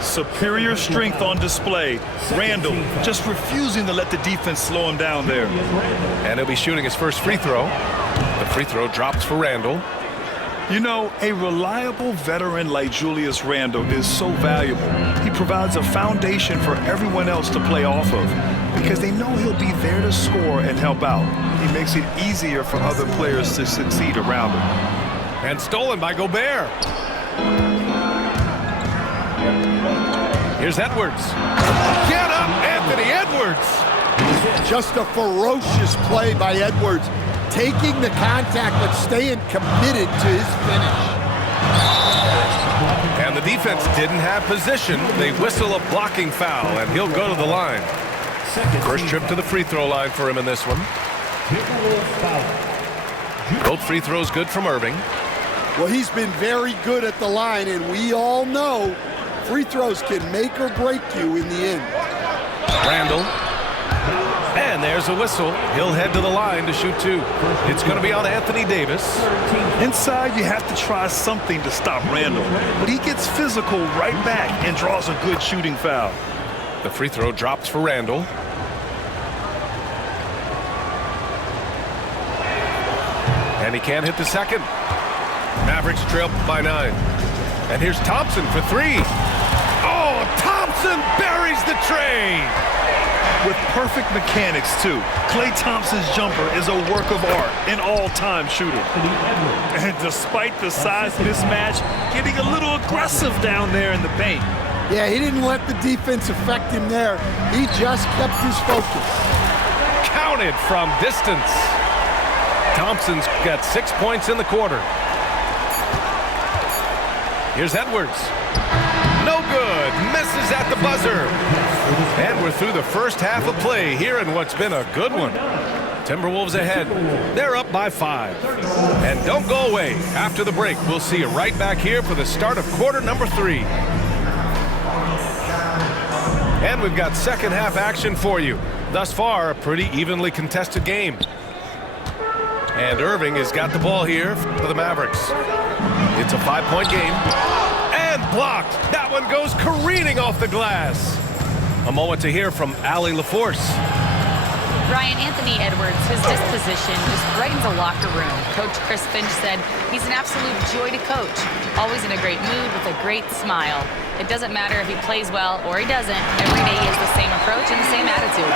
Superior strength on display. Randall just refusing to let the defense slow him down there. And he'll be shooting his first free throw. The free throw drops for Randall. You know, a reliable veteran like Julius Randle is so valuable. He provides a foundation for everyone else to play off of because they know he'll be there to score and help out. He makes it easier for other players to succeed around him. And stolen by Gobert. Here's Edwards. Get up, Anthony Edwards. Just a ferocious play by Edwards, taking the contact but staying committed to his finish. And the defense didn't have position. They whistle a blocking foul, and he'll go to the line. First trip to the free throw line for him in this one. Both free throws good from Irving. Well, he's been very good at the line, and we all know free throws can make or break you in the end. Randall. And there's a whistle. He'll head to the line to shoot two. It's going to be on Anthony Davis. Inside, you have to try something to stop Randall, but he gets physical right back and draws a good shooting foul. The free throw drops for Randall. And he can't hit the second. Mavericks trail by 9. And here's Thompson for 3. Oh, Thompson buries the tray. With perfect mechanics, too. Klay Thompson's jumper is a work of art, an all-time shooter. And despite the size mismatch, getting a little aggressive down there in the paint. Yeah, he didn't let the defense affect him there. He just kept his focus. Counted from distance. Thompson's got 6 points in the quarter. Here's Edwards. No good. Misses at the buzzer. And we're through the first half of play here in what's been a good one. Timberwolves ahead. They're up by 5. And don't go away. After the break, we'll see you right back here for the start of quarter number 3. And we've got second half action for you. Thus far, a pretty evenly contested game. And Irving has got the ball here for the Mavericks. It's a 5-point game. And blocked. That one goes careening off the glass. A moment to hear from Allie LaForce. Brian, Anthony Edwards, his disposition just brightens a locker room. Coach Chris Finch said he's an absolute joy to coach. Always in a great mood with a great smile. It doesn't matter if he plays well or he doesn't. Every day he has the same approach and the same attitude.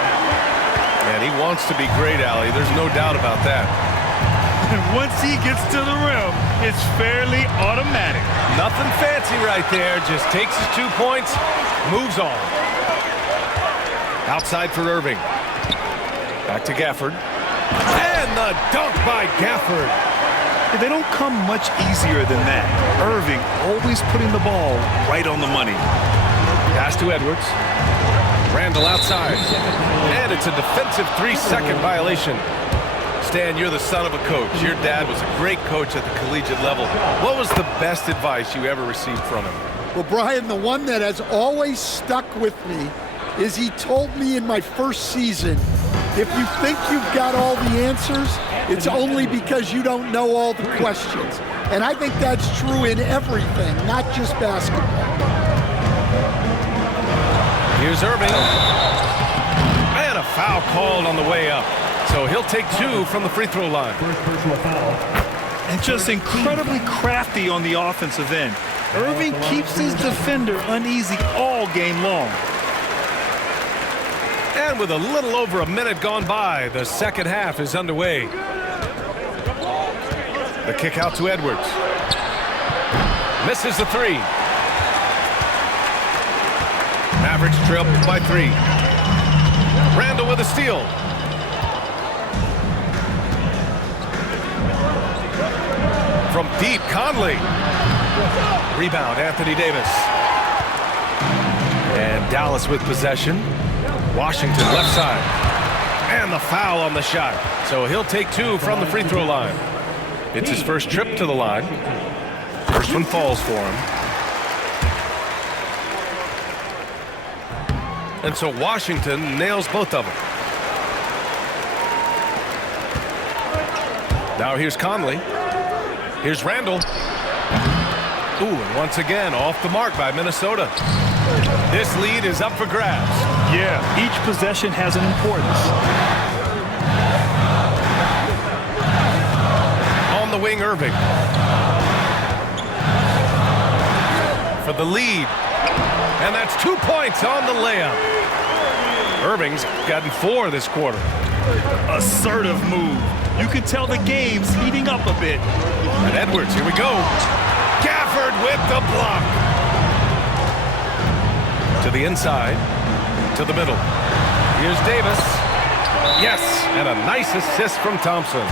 And he wants to be great, Allie. There's no doubt about that. And once he gets to the rim, it's fairly automatic. Nothing fancy right there. Just takes his 2 points, moves on. Outside for Irving. Back to Gafford. And the dunk by Gafford. They don't come much easier than that. Irving always putting the ball right on the money. Pass to Edwards. Randall outside. And it's a defensive 3-second violation. Stan, you're the son of a coach. Your dad was a great coach at the collegiate level. What was the best advice you ever received from him? Well, Brian, the one that has always stuck with me is he told me in my first season, if you think you've got all the answers, it's only because you don't know all the questions. And I think that's true in everything, not just basketball. Here's Irving. And a foul called on the way up. So he'll take 2 from the free throw line. First personal foul. And just incredibly crafty on the offensive end. Irving keeps his defender uneasy all game long. And with a little over a minute gone by, the second half is underway. The kick out to Edwards. Misses the 3. Mavericks trail by 3. Randall with a steal. From deep, Conley. Rebound, Anthony Davis. And Dallas with possession. Washington left side. And the foul on the shot. So he'll take 2 from the free throw line. It's his first trip to the line. First one falls for him. And so Washington nails both of them. Now here's Conley. Here's Randall. Ooh, and once again off the mark by Minnesota. This lead is up for grabs. Yeah, each possession has an importance. On the wing, Irving. For the lead. And that's 2 points on the layup. Irving's gotten 4 this quarter. Assertive move. You can tell the game's heating up a bit. And Edwards, here we go. Gafford with the block. To the inside, to the middle. Here's Davis. Yes, and a nice assist from Thompson.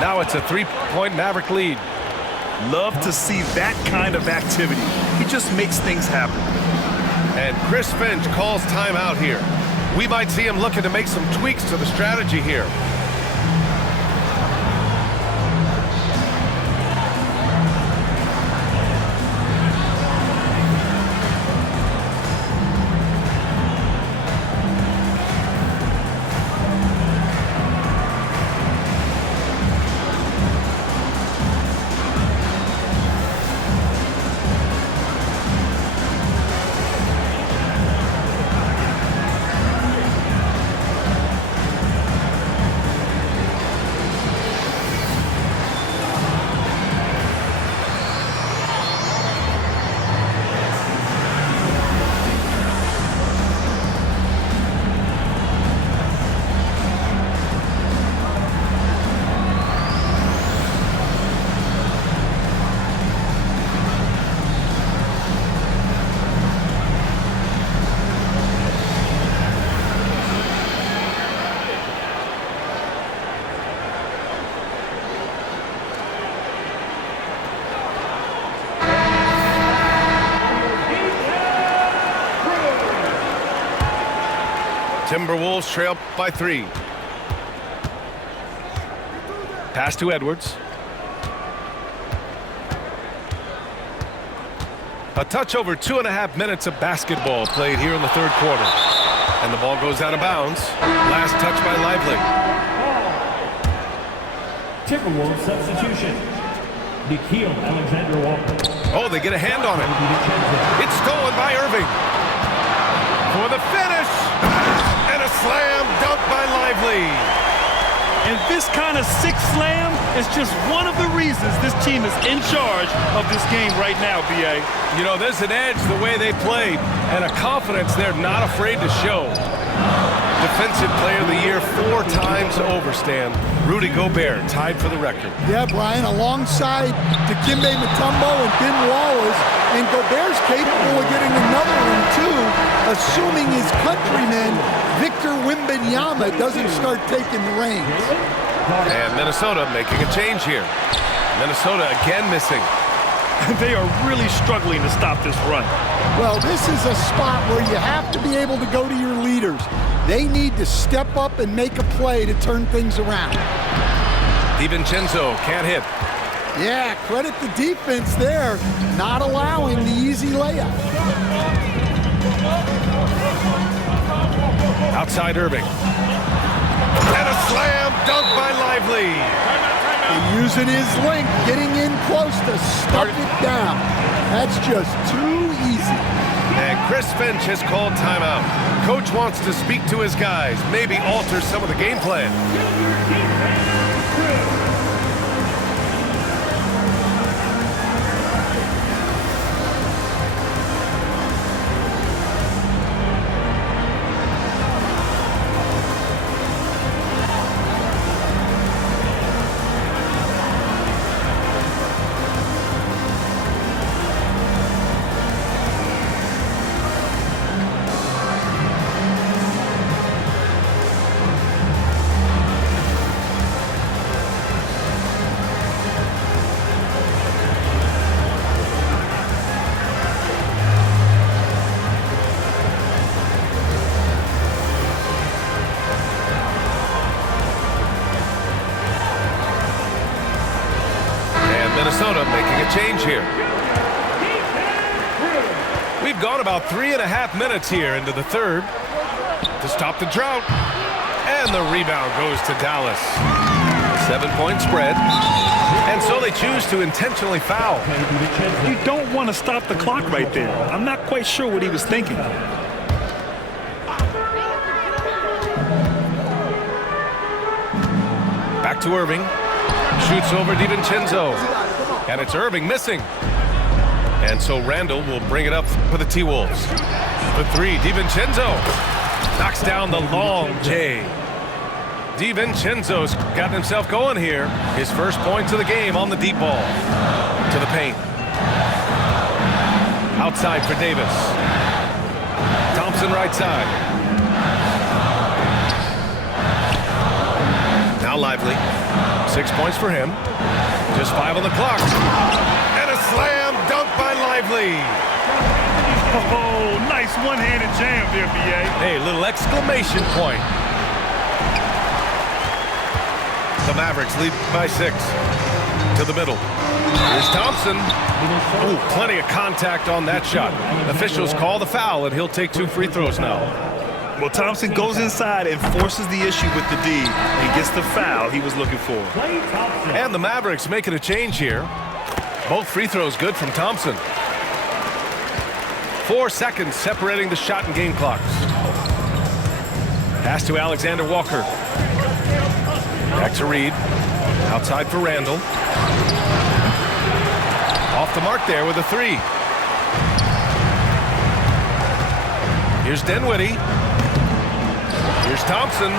Now it's a 3-point Maverick lead. Love to see that kind of activity. He just makes things happen. And Chris Finch calls timeout here. We might see him looking to make some tweaks to the strategy here. Timberwolves trail by 3. Pass to Edwards. A touch over 2.5 minutes of basketball played here in the third quarter. And the ball goes out of bounds. Last touch by Lively. Timberwolves substitution. Nickeil Alexander-Walker. Oh, they get a hand on it. It's stolen by Irving. For the finish. And a slam dunk by Lively. And this kind of sick slam is just one of the reasons this team is in charge of this game right now, B.A. You know, there's an edge the way they played and a confidence they're not afraid to show. Defensive Player of the Year 4 times over, Stan. Rudy Gobert tied for the record. Yeah, Brian, alongside Dikembe Mutombo and Ben Wallace, and Gobert's capable of getting another one, too, assuming his countryman, Victor Wembanyama, doesn't start taking the reins. And Minnesota making a change here. Minnesota again missing. They are really struggling to stop this run. Well, this is a spot where you have to be able to go to your leaders. They need to step up and make a play to turn things around. DiVincenzo can't hit. Yeah, credit the defense there, not allowing the easy layup. Outside Irving. And a slam dunk by Lively. And using his length, getting in close to stuff it down. That's just too easy. And Chris Finch has called timeout. Coach wants to speak to his guys, maybe alter some of the game plan. Minnesota making a change here. We've gone about 3.5 minutes here into the third. To to stop the drought. And the rebound goes to Dallas. 7-point spread. And so they choose to intentionally foul. You don't want to stop the clock right there. I'm not quite sure what he was thinking. Back to Irving. Shoots over DiVincenzo. And it's Irving missing. And so Randall will bring it up for the T-Wolves. The three, DiVincenzo knocks down the long J. DiVincenzo's gotten himself going here. His first points of the game on the deep ball. To the paint. Outside for Davis. Thompson right side. Now Lively. 6 points for him. Just 5 on the clock. And a slam dunk by Lively. Oh, nice one-handed jam there, B.A. Hey, little exclamation point. The Mavericks lead by 6. To the middle. Here's Thompson. Ooh, plenty of contact on that shot. Officials call the foul, and he'll take 2 free throws now. Well, Thompson goes inside and forces the issue with the D and gets the foul he was looking for. And the Mavericks making a change here. Both free throws good from Thompson. 4 seconds separating the shot and game clocks. Pass to Alexander Walker. Back to Reed. Outside for Randall. Off the mark there with a 3. Here's Dinwiddie. Here's Thompson.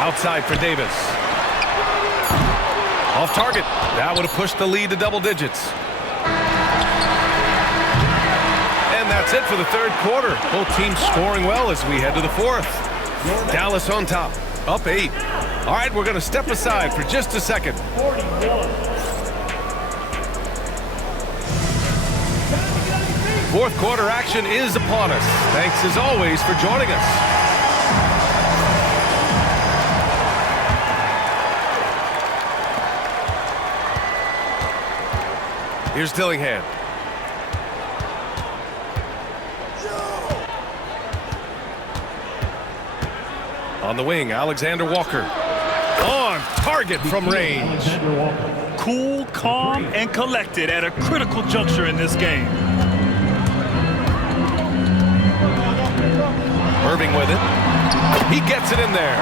Outside for Davis. Off target. That would have pushed the lead to double digits. And that's it for the third quarter. Both teams scoring well as we head to the fourth. Dallas on top. Up 8. All right, we're going to step aside for just a second. Fourth quarter action is upon us. Thanks as always for joining us. Here's Dillingham. On the wing, Alexander Walker. On target from range. Cool, calm, and collected at a critical juncture in this game. Irving with it. He gets it in there.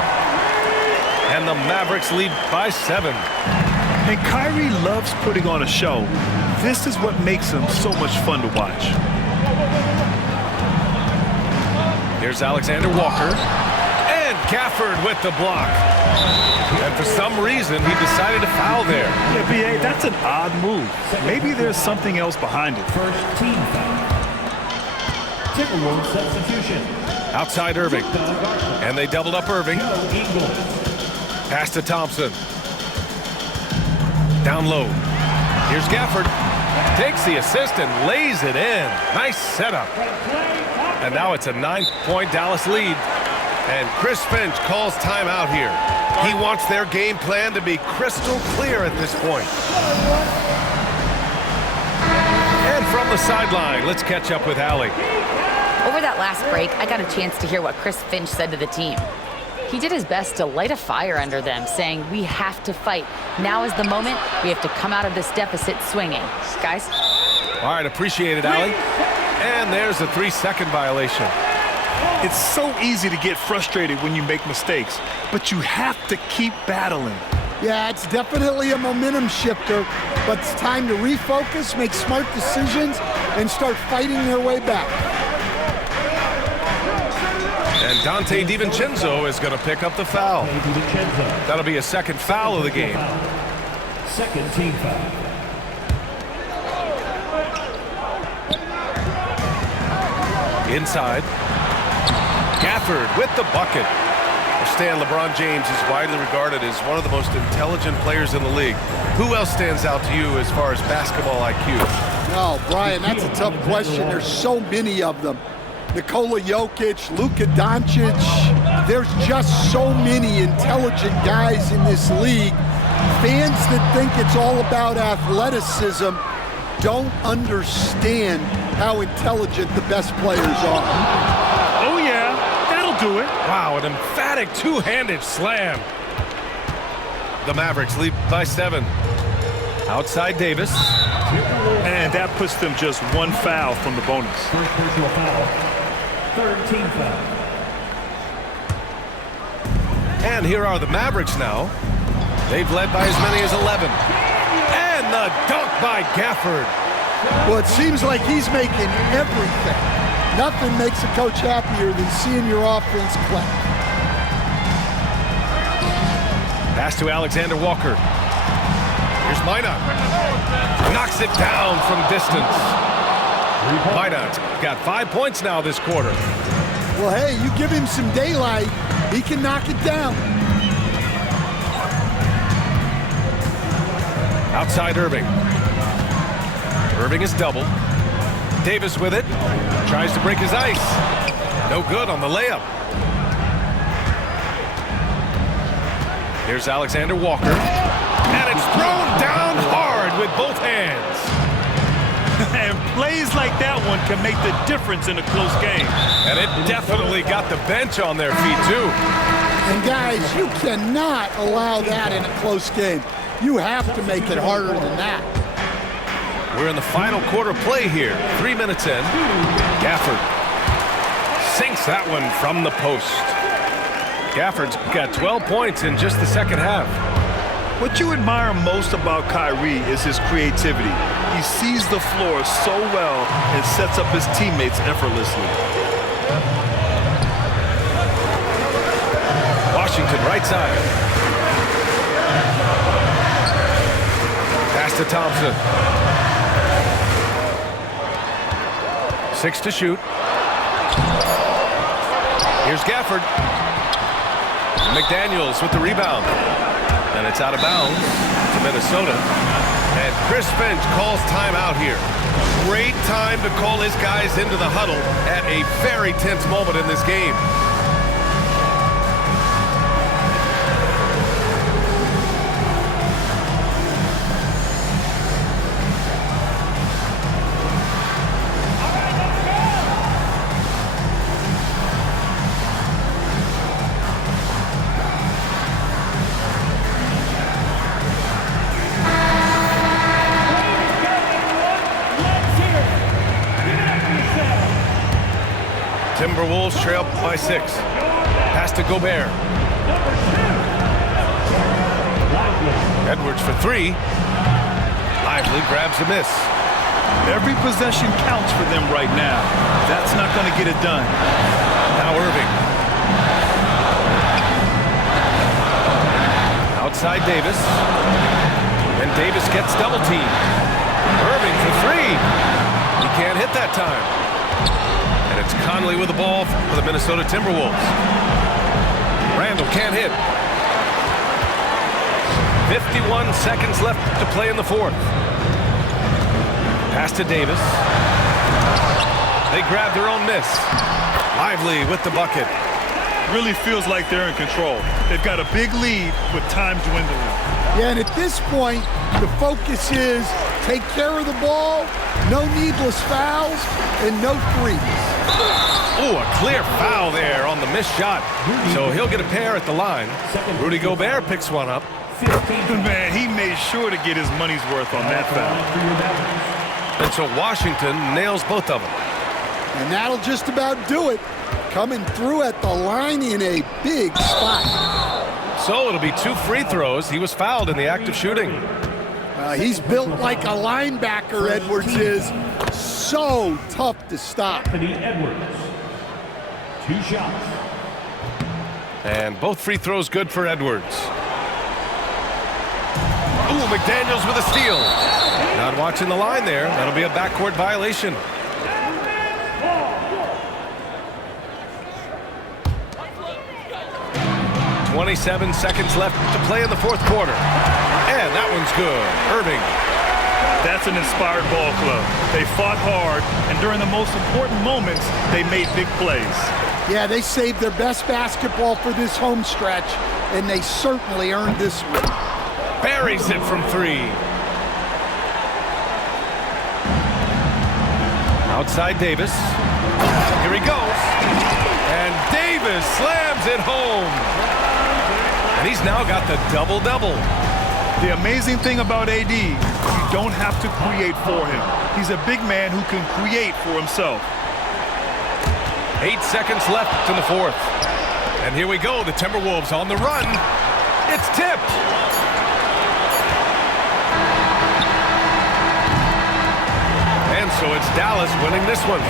And the Mavericks lead by 7. And Kyrie loves putting on a show. This is what makes him so much fun to watch. Here's Alexander Walker. And Gafford with the block. And for some reason, he decided to foul there. Yeah, B.A., that's an odd move. Maybe there's something else behind it. First team foul. Timberwolves substitution. Outside Irving. And they doubled up Irving. Pass to Thompson. Down low. Here's Gafford. Takes the assist and lays it in. Nice setup. And now it's a 9-point Dallas lead. And Chris Finch calls timeout here. He wants their game plan to be crystal clear at this point. And from the sideline, let's catch up with Allie. Over that last break, I got a chance to hear what Chris Finch said to the team. He did his best to light a fire under them, saying, we have to fight. Now is the moment. We have to come out of this deficit swinging. Guys? All right, appreciate it, Allie. And there's a 3-second violation. It's so easy to get frustrated when you make mistakes, but you have to keep battling. Yeah, it's definitely a momentum shifter, but it's time to refocus, make smart decisions, and start fighting their way back. And Dante DiVincenzo is going to pick up the foul. That'll be a second foul of the game. Second team foul. Inside. Gafford with the bucket. Stan, LeBron James is widely regarded as one of the most intelligent players in the league. Who else stands out to you as far as basketball IQ? Oh, Brian, that's a tough question. There's so many of them. Nikola Jokic, Luka Doncic. There's just so many intelligent guys in this league. Fans that think it's all about athleticism don't understand how intelligent the best players are. Oh, yeah, that'll do it. Wow, an emphatic two-handed slam. The Mavericks lead by 7. Outside Davis. And that puts them just one foul from the bonus. First personal foul. Third team foul. And here are the Mavericks now. They've led by as many as 11. And the dunk by Gafford. Well, it seems like he's making everything. Nothing makes a coach happier than seeing your offense click. Pass to Alexander Walker. Here's Minot. Knocks it down from distance. Minot's got 5 points now this quarter. Well, hey, you give him some daylight, he can knock it down. Outside Irving. Irving is doubled. Davis with it. Tries to break his ice. No good on the layup. Here's Alexander Walker. And it's thrown down hard with both hands. And plays like that one can make the difference in a close game. And it definitely got the bench on their feet, too. And guys, you cannot allow that in a close game. You have to make it harder than that. We're in the final quarter play here. 3 minutes in. Gafford sinks that one from the post. Gafford's got 12 points in just the second half. What you admire most about Kyrie is his creativity. He sees the floor so well and sets up his teammates effortlessly. Washington right side. Pass to Thompson. 6 to shoot. Here's Gafford. McDaniels with the rebound. And it's out of bounds to Minnesota. And Chris Finch calls timeout here. Great time to call his guys into the huddle at a very tense moment in this game. Timberwolves trail by 6. Pass to Gobert. Edwards for 3. Lively grabs a miss. Every possession counts for them right now. That's not going to get it done. Now Irving. Outside Davis. And Davis gets double teamed. Irving for 3. He can't hit that time. And it's Conley with the ball for the Minnesota Timberwolves. Randall can't hit. 51 seconds left to play in the fourth. Pass to Davis. They grab their own miss. Lively with the bucket. Really feels like they're in control. They've got a big lead with time dwindling. Yeah, and at this point, the focus is take care of the ball, no needless fouls, and no threes. Oh, a clear foul there on the missed shot. So he'll get a pair at the line. Rudy Gobert picks one up. Man, he made sure to get his money's worth on that foul. And so Washington nails both of them. And that'll just about do it. Coming through at the line in a big spot. So it'll be 2 free throws. He was fouled in the act of shooting. He's built like a linebacker, Edwards is. So tough to stop. Anthony Edwards. 2 shots. And both free throws good for Edwards. Ooh, McDaniels with a steal. Not watching the line there. That'll be a backcourt violation. "27 seconds left to play in the fourth quarter. And that one's good. Irving. That's an inspired ball club. They fought hard, and during the most important moments, they made big plays. Yeah, they saved their best basketball for this home stretch, and they certainly earned this one. Buries it from 3. Outside Davis. Here he goes. And Davis Davis slams it home. And he's now got the double-double. The amazing thing about AD, you don't have to create for him. He's a big man who can create for himself. 8 seconds left in the fourth. And here we go, the Timberwolves on the run. It's tipped. And so it's Dallas winning this one.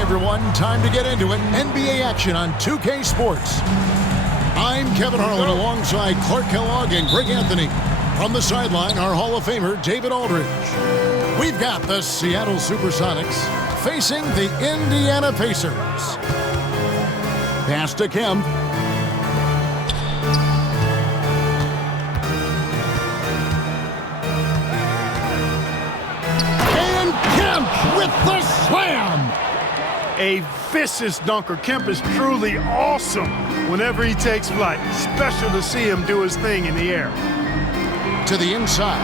Everyone, time to get into it. NBA action on 2K Sports. I'm Kevin Harlan alongside Clark Kellogg and Greg Anthony. From the sideline, our Hall of Famer, David Aldridge. We've got the Seattle Supersonics facing the Indiana Pacers. Pass to Kemp. And Kemp with the slam. A vicious dunker. Kemp is truly awesome whenever he takes flight. Special to see him do his thing in the air. To the inside,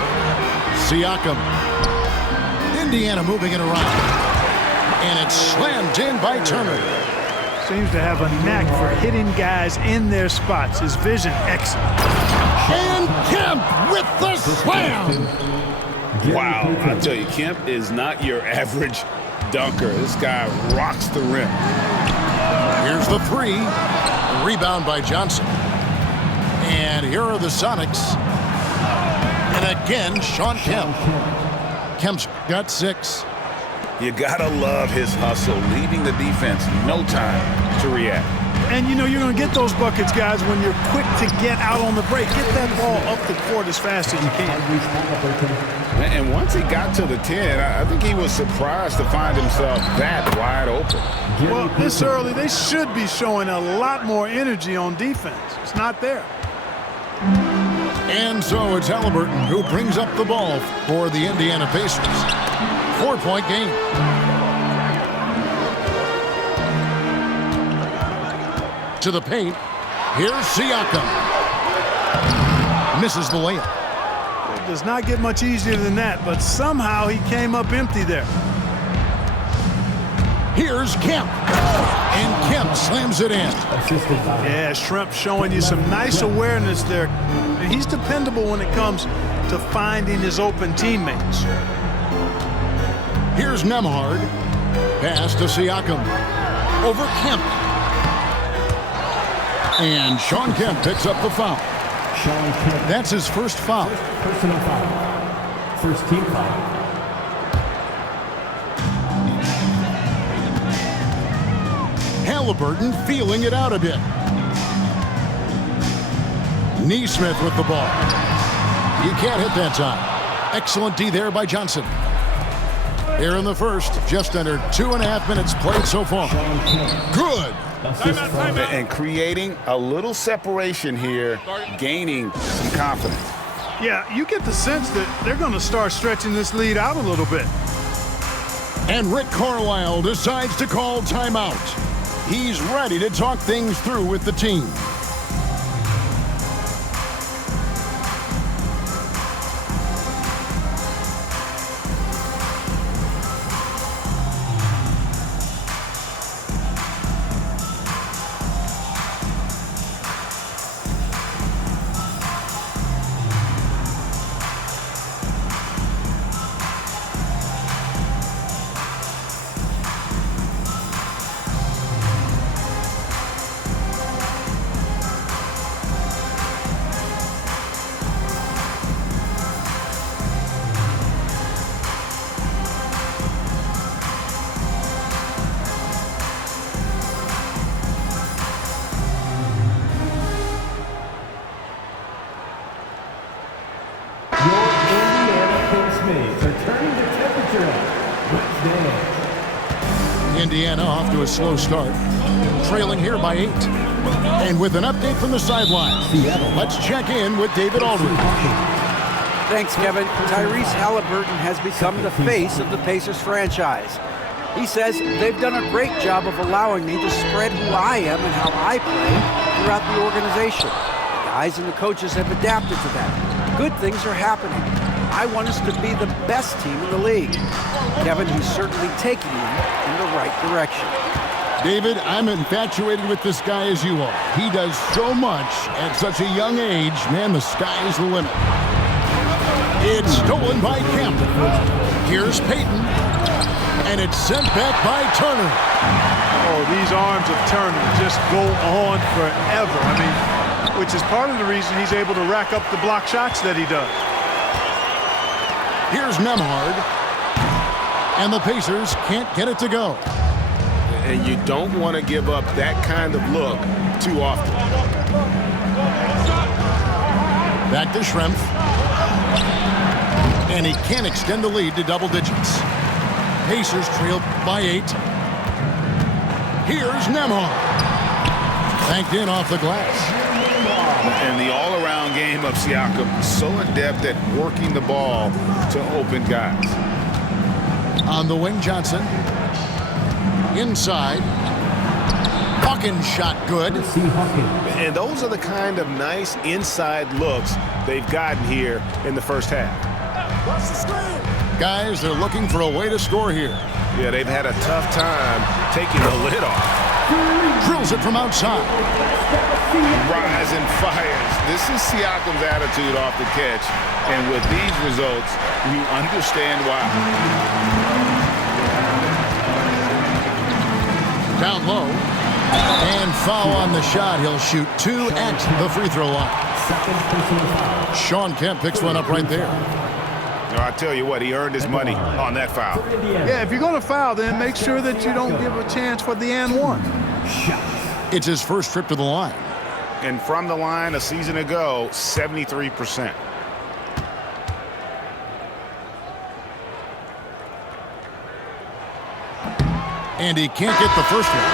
Siakam. Indiana moving it around. And it's slammed in by Turner. Seems to have a knack for hitting guys in their spots. His vision excellent. And Kemp with the slam. Wow, I tell you, Kemp is not your average dunker. This guy rocks the rim. Here's the three. Rebound by Johnson. And here are the Sonics. And again, Shawn Kemp. Kemp's got 6. You gotta love his hustle, leaving the defense no time to react. And you know you're going to get those buckets, guys, when you're quick to get out on the break. Get that ball up the court as fast as you can. And once he got to the 10, I think he was surprised to find himself that wide open. Well, this early, they should be showing a lot more energy on defense. It's not there. And so it's Halliburton who brings up the ball for the Indiana Pacers. 4-point game. To the paint. Here's Siakam. Misses the layup. It does not get much easier than that, but somehow he came up empty there. Here's Kemp. And Kemp slams it in. Yeah, Shrimp showing you some nice awareness there. He's dependable when it comes to finding his open teammates. Here's Nembhard. Pass to Siakam. Over Kemp. And Shawn Kemp picks up the foul. Sean Kemp. That's his first foul. Personal foul. First team foul. Halliburton feeling it out a bit. Neesmith with the ball. He can't hit that time. Excellent D there by Johnson. Here in the first, just under 2.5 minutes played so far. Good. And creating a little separation here, gaining some confidence. Yeah, you get the sense that they're going to start stretching this lead out a little bit. And Rick Carlisle decides to call timeout. He's ready to talk things through with the team. Indiana off to a slow start, trailing here by 8. And with an update from the sideline, let's check in with David Aldridge. Thanks, Kevin. Tyrese Halliburton has become the face of the Pacers franchise. He says they've done a great job of allowing me to spread who I am and how I play throughout the organization. The guys and the coaches have adapted to that. Good things are happening. I want us to be the best team in the league. Kevin, he's certainly taking them in the right direction. David, I'm infatuated with this guy as you are. He does so much at such a young age. Man, the sky is the limit. It's stolen by Kemp. Here's Payton. And it's sent back by Turner. Oh, these arms of Turner just go on forever. I mean, which is part of the reason he's able to rack up the block shots that he does. Here's Nembhard. And the Pacers can't get it to go. And you don't want to give up that kind of look too often. Back to Schrempf. And he can't extend the lead to double digits. Pacers trail by 8. Here's Nembhard. Banked in off the glass. And the all-around game of Siakam, so adept at working the ball to open guys. On the wing, Johnson. Inside. Hawkins shot good. And those are the kind of nice inside looks they've gotten here in the first half. Guys, they're looking for a way to score here. Yeah, they've had a tough time taking the lid off. Drills it from outside. Rise and fires. This is Siakam's attitude off the catch. And with these results, you understand why. Down low. And foul on the shot. He'll shoot 2 at the free throw line. Sean Kemp picks one up right there. I tell you what, he earned his money on that foul. Yeah, if you're going to foul, then make sure that you don't give a chance for the and one. It's his first trip to the line. And from the line a season ago, 73%. And he can't get the first one.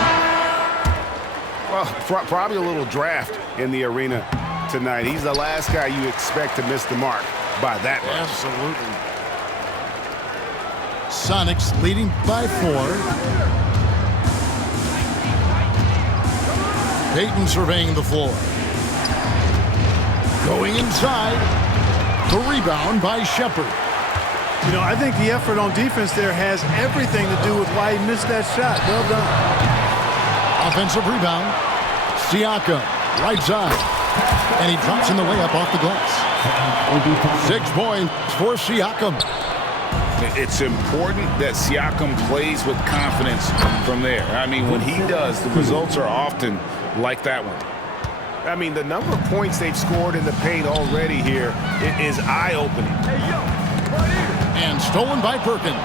Well, probably a little draft in the arena tonight. He's the last guy you expect to miss the mark by that much. Absolutely. Sonics leading by 4. Payton surveying the floor. Going inside. The rebound by Shepherd. You know, I think the effort on defense there has everything to do with why he missed that shot. Well done. Offensive rebound. Siakam, right side. And he drops in the layup off the glass. 6 points for Siakam. It's important that Siakam plays with confidence from there. I mean, when he does, the results are often like that one. I mean, the number of points they've scored in the paint already here is eye-opening. And stolen by Perkins.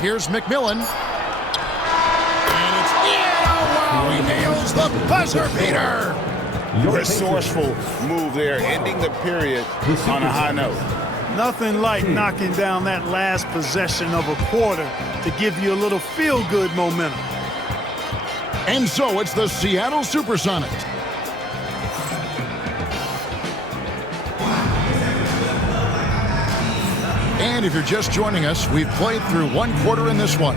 Here's McMillan. And it's in. Oh, wow, he nails the buzzer beater. Resourceful move there, ending the period on a high note. Nothing like knocking down that last possession of a quarter to give you a little feel-good momentum. And so it's the Seattle Supersonics. And if you're just joining us, we've played through one quarter in this one.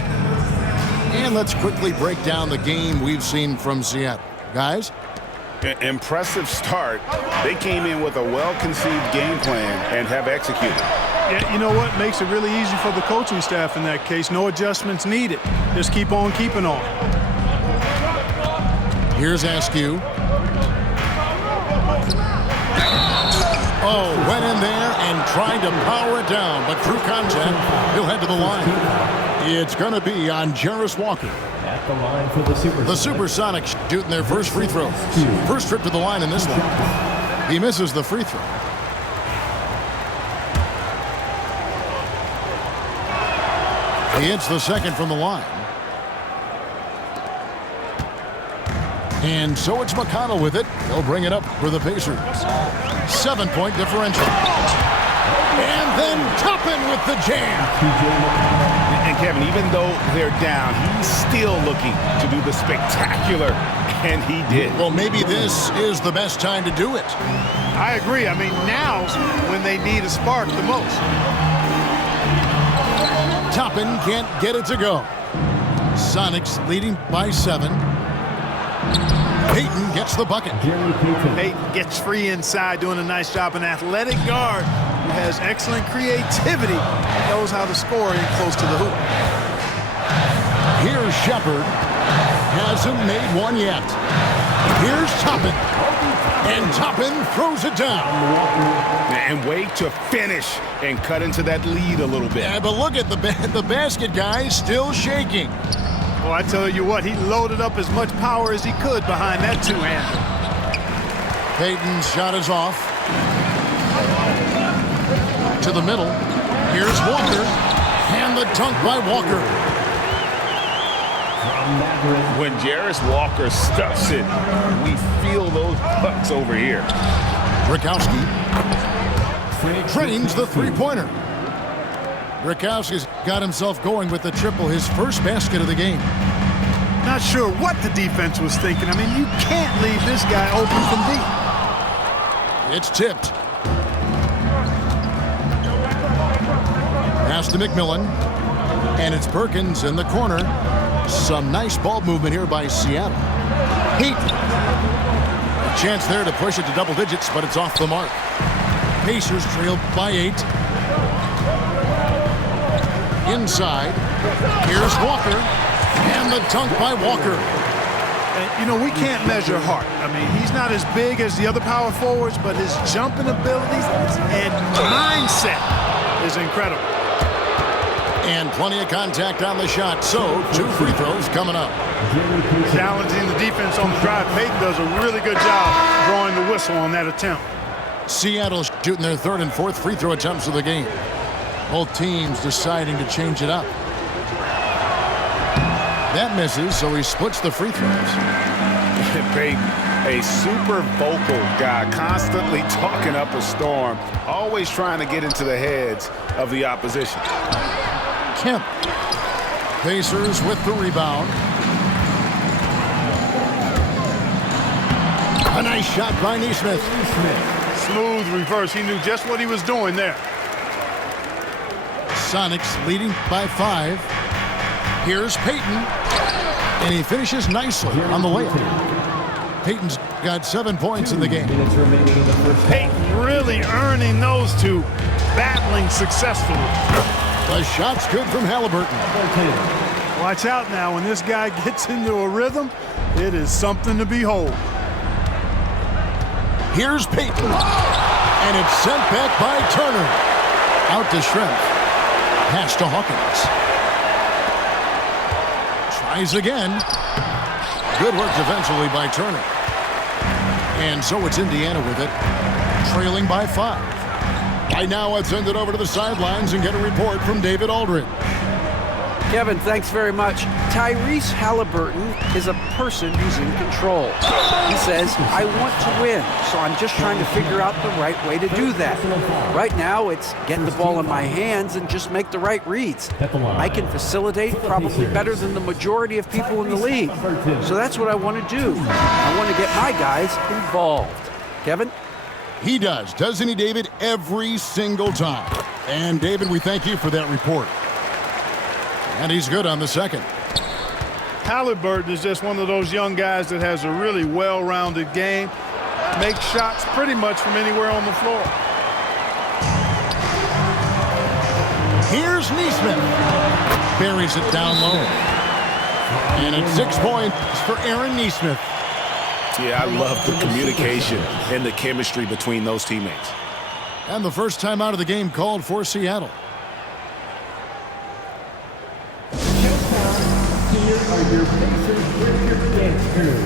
And let's quickly break down the game we've seen from Seattle. Guys? Impressive start. They came in with a well-conceived game plan and have executed. Yeah, you know what? Makes it really easy for the coaching staff in that case. No adjustments needed. Just keep on keeping on. Here's Askew. Oh, went in there and tried to power it down, but through contact, he'll head to the line. It's going to be on Jarace Walker. At the line for the Supersonics. The Supersonics shooting their first free throw. First trip to the line in this one. He misses the free throw. He hits the second from the line. And so it's McConnell with it. He'll bring it up for the Pacers. 7-point differential. And then Toppin with the jam. And Kevin, even though they're down, he's still looking to do the spectacular, and he did. Well, maybe this is the best time to do it. I agree. I mean, now's when they need a spark the most. Toppin can't get it to go. Sonics leading by 7. Payton gets the bucket. Payton gets free inside, doing a nice job. An athletic guard who has excellent creativity and knows how to score in close to the hoop. Here's Shepard. Hasn't made one yet. Here's Toppin. And Toppin throws it down. And wait to finish and cut into that lead a little bit. Yeah, but look at the basket guy still shaking. Well, I tell you what, he loaded up as much power as he could behind that two-hander. Payton's shot is off. To the middle. Here's Walker. And the dunk by Walker. When Jarace Walker stuffs it, we feel those bucks over here. Rakowski trains the three-pointer. Rakowski's got himself going with the triple, his first basket of the game. Not sure what the defense was thinking. I mean, you can't leave this guy open from deep. It's tipped. Pass to McMillan. And it's Perkins in the corner. Some nice ball movement here by Seattle. Heat. A chance there to push it to double digits, but it's off the mark. Pacers trail by 8. Inside. Here's Walker. And the dunk by Walker. And, you know, we can't measure heart. I mean, he's not as big as the other power forwards, but his jumping abilities and mindset is incredible. And plenty of contact on the shot. So, 2 free throws coming up. Challenging the defense on the drive. Payton does a really good job drawing the whistle on that attempt. Seattle shooting their 3rd and 4th free throw attempts of the game. Both teams deciding to change it up. That misses, so he splits the free throws. Payton, a super vocal guy, constantly talking up a storm, always trying to get into the heads of the opposition. Kemp. Pacers with the rebound. A nice shot by Nesmith. Smooth reverse. He knew just what he was doing there. Sonics leading by 5. Here's Payton. And he finishes nicely on the layup. Payton's got 7 points in the game. Payton really earning those two, battling successfully. The shot's good from Halliburton. Watch out now. When this guy gets into a rhythm, it is something to behold. Here's Payton. And it's sent back by Turner. Out to Schrempf. Pass to Hawkins. Tries again. Good work defensively by Turner. And so it's Indiana with it, trailing by 5. Right now, let's send it over to the sidelines and get a report from David Aldridge. Kevin, thanks very much. Tyrese Halliburton is a person who's in control. He says, I want to win, so I'm just trying to figure out the right way to do that. Right now, it's getting the ball in my hands and just make the right reads. I can facilitate probably better than the majority of people in the league. So that's what I want to do. I want to get my guys involved. Kevin? He doesn't he, David? Every single time. And, David, we thank you for that report. And he's good on the second. Halliburton is just one of those young guys that has a really well-rounded game. Makes shots pretty much from anywhere on the floor. Here's Neesmith. Buries it down low. And it's 6 points for Aaron Neesmith. Yeah, I love the communication and the chemistry between those teammates. And the first time out of the game called for Seattle. Here are your Pacers with your dance crew.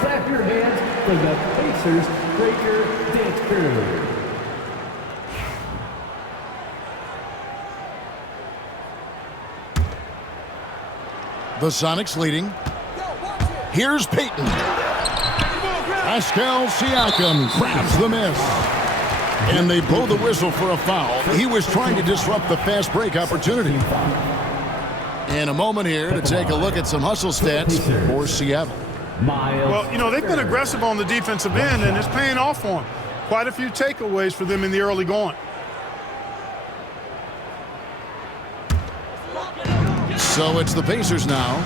Clap your hands for the Pacers Breaker Dance Crew. The Sonics leading. Here's Payton. Pascal Siakam grabs the miss. And they blow the whistle for a foul. He was trying to disrupt the fast break opportunity. And a moment here to take a look at some hustle stats for Seattle. Well, you know, they've been aggressive on the defensive end, and it's paying off for them. Quite a few takeaways for them in the early going. So it's the Pacers now.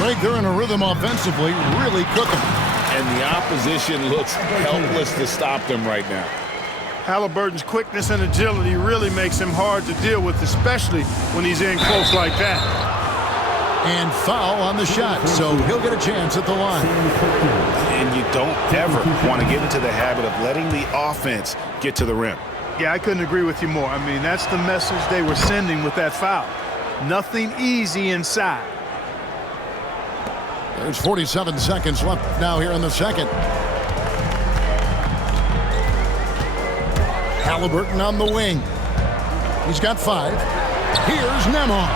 Right there in a rhythm offensively, really cooking. And the opposition looks helpless to stop them right now. Halliburton's quickness and agility really makes him hard to deal with, especially when he's in close like that. And foul on the shot, so he'll get a chance at the line. And you don't ever want to get into the habit of letting the offense get to the rim. Yeah, I couldn't agree with you more. I mean, that's the message they were sending with that foul. Nothing easy inside. There's 47 seconds left now here in the second. Halliburton on the wing. He's got 5. Here's Nembhard.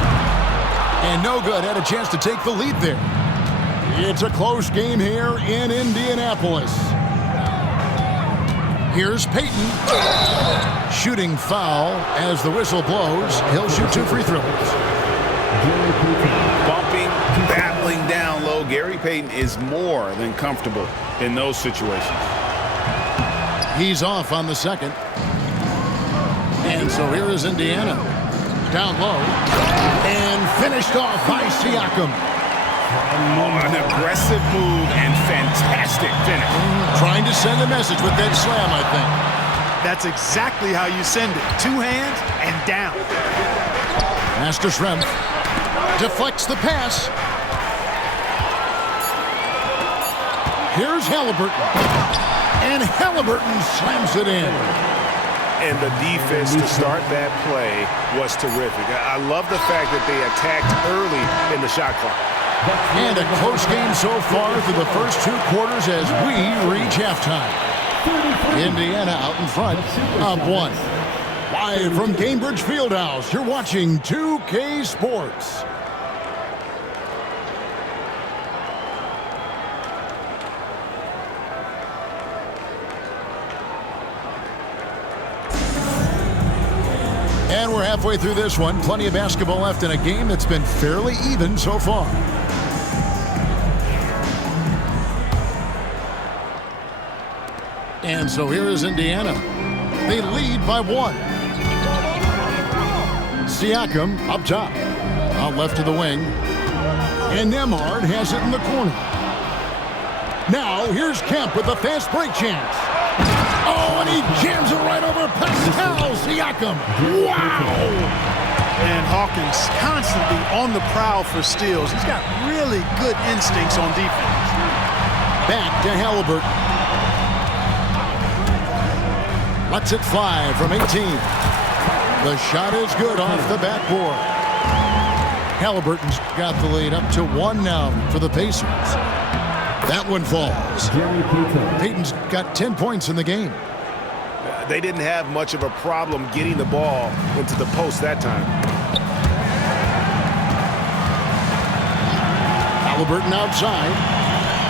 And no good. Had a chance to take the lead there. It's a close game here in Indianapolis. Here's Payton. Shooting foul as the whistle blows. He'll shoot 2 free throws. Bumping, battling down low. Gary Payton is more than comfortable in those situations. He's off on the second. And so here is Indiana. Down low. And finished off by Siakam. Oh, an aggressive move and fantastic finish. Trying to send a message with that slam, I think. That's exactly how you send it. 2 hands and down. Master Schrempf deflects the pass. Here's Halliburton. And Halliburton slams it in. And the defense to start that play was terrific. I love the fact that they attacked early in the shot clock. And a close game so far through the first 2 quarters as we reach halftime. Indiana out in front, up 1. Live from Gainbridge Fieldhouse, you're watching 2K Sports. And we're halfway through this one. Plenty of basketball left in a game that's been fairly even so far. And so here is Indiana. They lead by 1. Siakam up top. Out left to the wing. And Nembhard has it in the corner. Now here's Kemp with the fast break chance. Oh, and he jams it right over Pascal Siakam. Wow! And Hawkins constantly on the prowl for steals. He's got really good instincts on defense. Back to Halliburton. Lets it fly from 18. The shot is good off the backboard. Halliburton's got the lead up to 1 now for the Pacers. That one falls. Payton's got 10 points in the game. They didn't have much of a problem getting the ball into the post that time. Halliburton outside.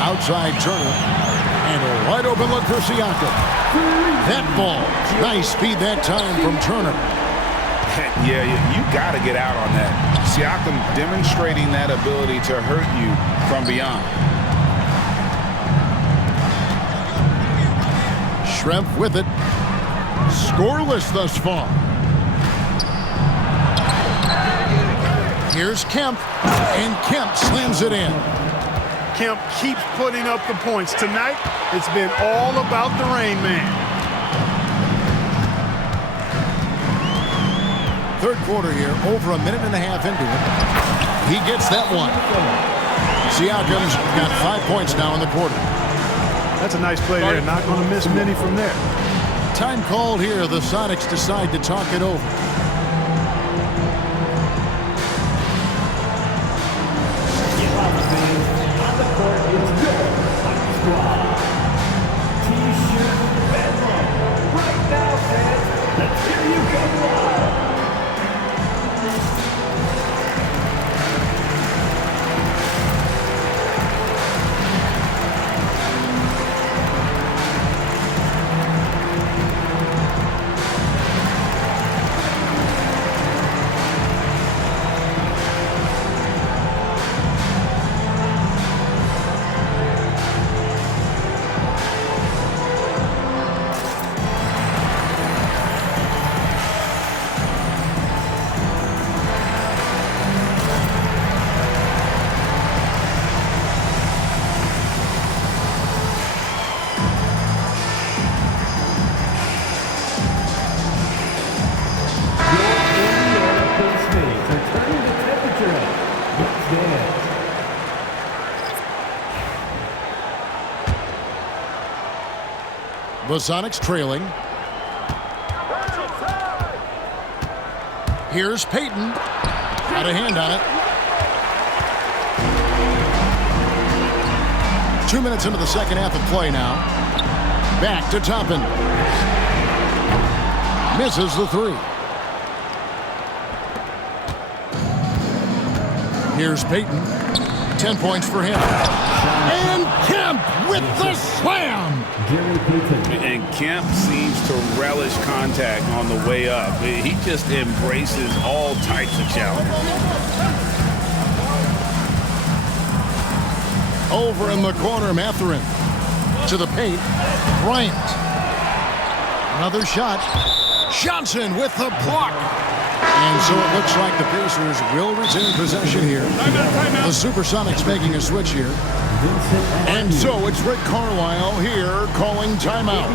Outside Turner. And a wide open look for Siakam. That ball. Nice speed that time from Turner. Yeah, you got to get out on that. Siakam demonstrating that ability to hurt you from beyond. Schrempf with it. Scoreless thus far. Here's Kemp. And Kemp slams it in. Kemp keeps putting up the points. Tonight, it's been all about the Rain Man. Third quarter here, over a minute and a half into it. He gets that one. Siakam's got 5 points now in the quarter. That's a nice play there. Not going to miss many from there. Time called here. The Sonics decide to talk it over. On the court, it's your squad. T-shirt bedroom. Right now, fans, let's hear you go wild. The Sonics trailing. Here's Payton. Got a hand on it. 2 minutes into the second half of play now. Back to Toppin. Misses the 3. Here's Payton. 10 points for him. And Kemp with the slam. And Kemp seems to relish contact on the way up. He just embraces all types of challenges. Over in the corner, Mathurin. To the paint. Bryant. Another shot. Johnson with the block. And so it looks like the Pacers will retain possession here. The Supersonics making a switch here. And so it's Rick Carlisle here calling timeout.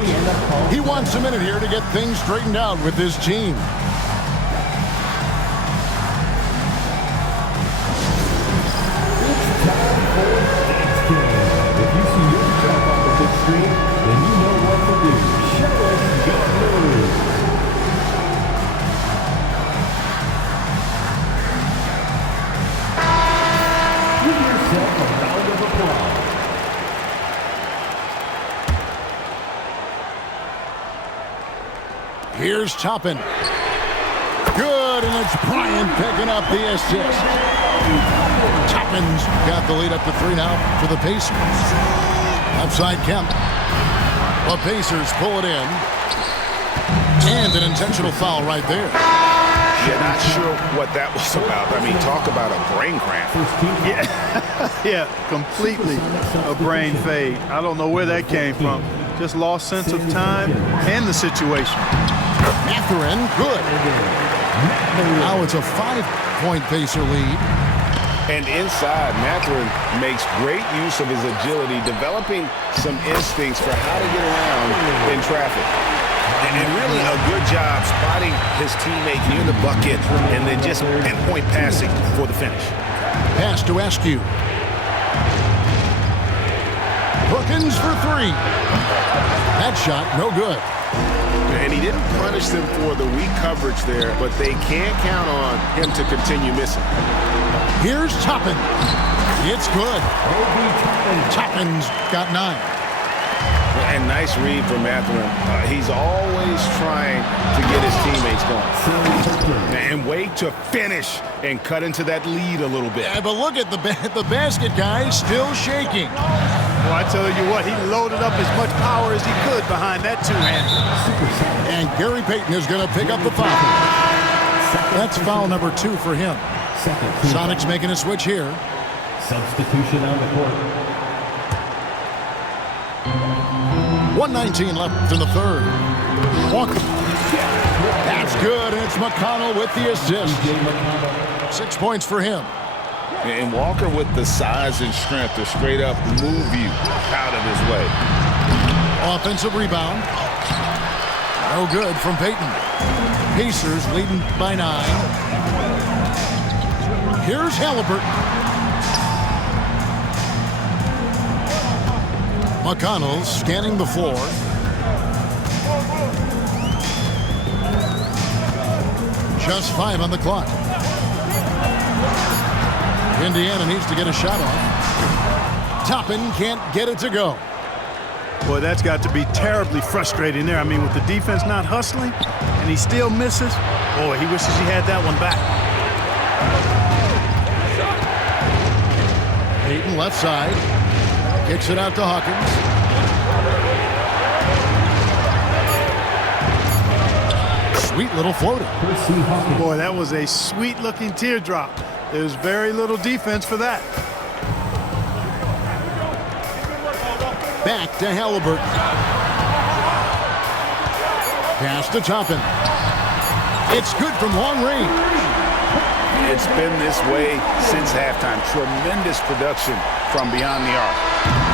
He wants a minute here to get things straightened out with his team. It's time for next game. If you see yourself on the big screen, then you know what to do. Show us your moves. With your yourself a round of applause. Here's Toppin. Good, and it's Bryant picking up the assist. Toppin's got the lead up to 3 now for the Pacers. Upside Kemp. The Pacers pull it in. And an intentional foul right there. Yeah, not sure what that was about. I mean, talk about a brain cramp. Yeah, completely a brain fade. I don't know where that came from. Just lost sense of time and the situation. Mathurin, good. Now it's a 5-point Pacer lead. And inside, Mathurin makes great use of his agility, developing some instincts for how to get around in traffic. And really a good job spotting his teammate near the bucket and then just pinpoint passing for the finish. Pass to Askew. Brookins for 3. That shot, no good. And he didn't punish them for the weak coverage there, but they can't count on him to continue missing. Here's Toppin. It's good. Toppin's got 9. And nice read from Mathurin. He's always trying to get his teammates going. And wait to finish and cut into that lead a little bit. Yeah, but look at the basket guy still shaking. Well, I tell you what, he loaded up as much power as he could behind that two-hander. And Gary Payton is going to pick up the foul. That's foul number 2 for him. Sonics making a switch here. Substitution on the court. 1:19 left in the third. Walker. That's good, and it's McConnell with the assist. 6 points for him. And Walker with the size and strength to straight up move you out of his way. Offensive rebound. No good from Payton. Pacers leading by 9. Here's Halliburton. McConnell scanning the floor. Just 5 on the clock. Indiana needs to get a shot off. Toppin can't get it to go. Boy, that's got to be terribly frustrating there. I mean, with the defense not hustling and he still misses, boy, he wishes he had that one back. Payton left side. Kicks it out to Hawkins. Sweet little floater. Boy, that was a sweet-looking teardrop. There's very little defense for that. Back to Halliburton. Pass to Toppin. It's good from long range. It's been this way since halftime. Tremendous production from beyond the arc.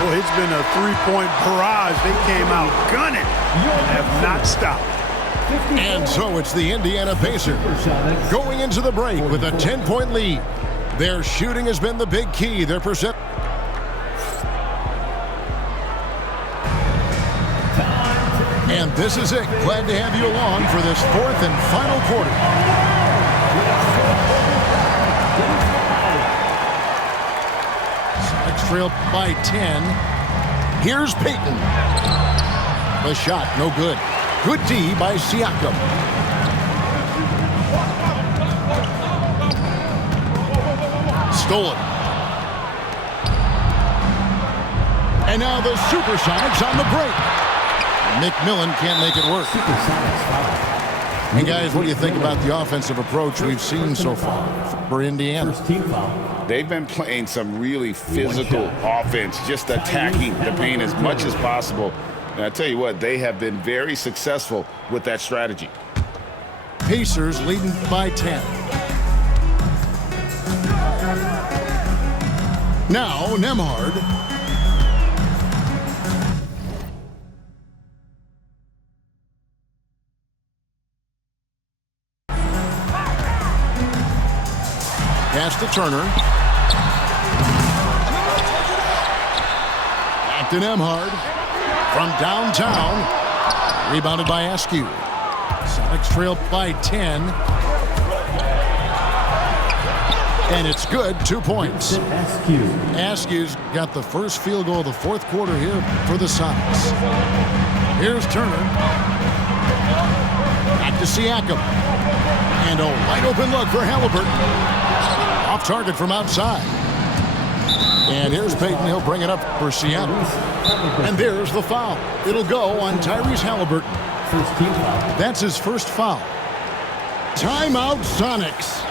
Boy, it's been a 3-point barrage. They came out gunning and have not stopped. And so it's the Indiana Pacers going into the break with a 10-point lead. Their shooting has been the big key. Their percent. And this is it. Glad to have you along for this 4th and final quarter. Sonics trail by 10. Here's Payton. The shot, no good. Good D by Siakam. Stolen. And now the Supersonics on the break. McMillan can't make it work. And guys, what do you think about the offensive approach we've seen so far for Indiana? They've been playing some really physical offense, just attacking the paint as much as possible. And I tell you what, they have been very successful with that strategy. Pacers leading by 10. Now Nembhard. Pass to Turner. Back to Nembhard. From downtown. Rebounded by Askew. Sonics trail by 10. And it's good, 2 points. Askew. Askew's got the first field goal of the fourth quarter here for the Sonics. Here's Turner. Back to Siakam. And a wide open look for Halliburton. Off target from outside. And here's Payton. He'll bring it up for Seattle. And there's the foul. It'll go on Tyrese Halliburton. First team foul. That's his first foul. Timeout, Sonics.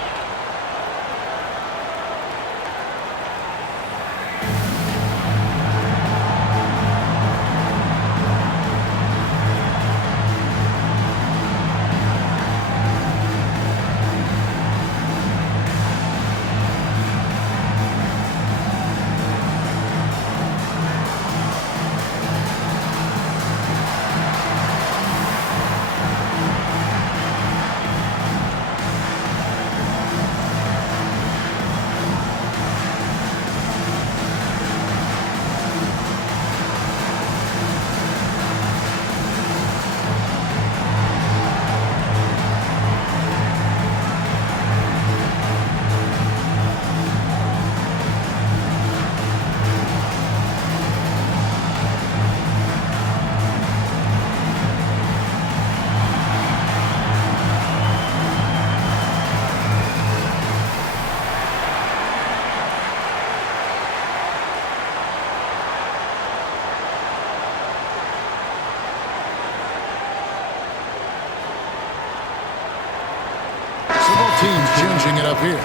Teams changing it up here.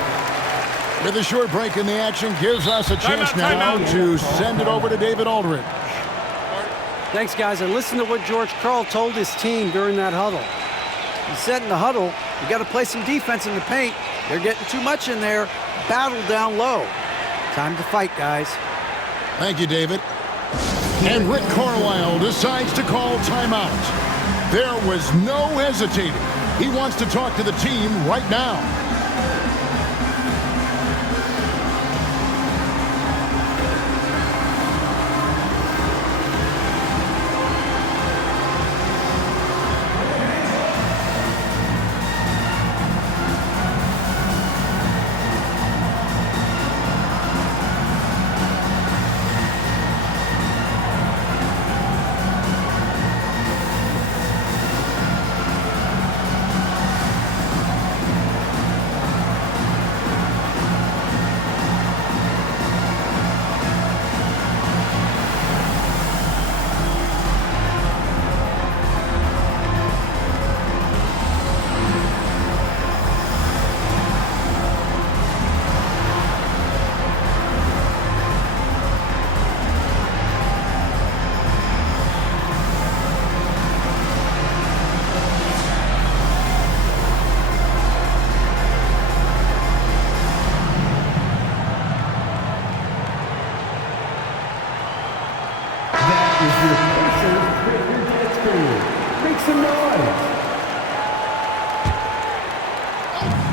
With a short break in the action, gives us a chance now to send it over to David Aldridge. Thanks, guys. And listen to what George Karl told his team during that huddle. He said in the huddle, you got to play some defense in the paint. They're getting too much in there. Battle down low. Time to fight, guys. Thank you, David. And Rick Carlisle decides to call timeout. There was no hesitating. He wants to talk to the team right now.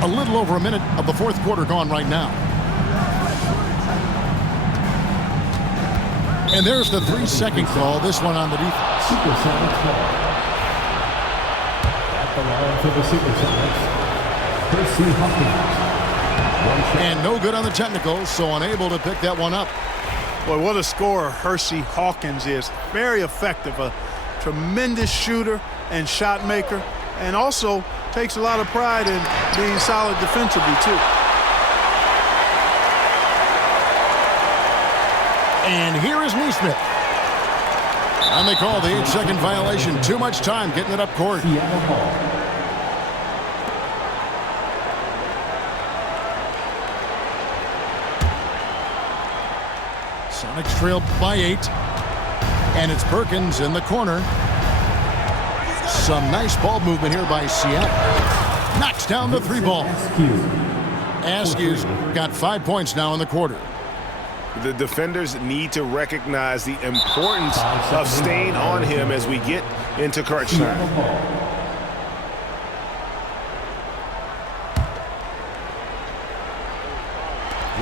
A little over a minute of the fourth quarter gone right now. And there's the 3-second call, this one on the defense. Supersonics ball. At the line for the Supersonics, Hersey Hawkins. And no good on the technicals, so unable to pick that one up. Boy, what a scorer Hersey Hawkins is. Very effective, a tremendous shooter and shot maker, and also takes a lot of pride in being solid defensively, too. And here is Neesmith. And they call the 8-second violation. Too much time getting it up court. Sonics trailed by 8. And it's Perkins in the corner. Some nice ball movement here by Seattle. Knocks down the 3-ball. Askew's got 5 points now in the quarter. The defenders need to recognize the importance of staying on him as we get into crunch time.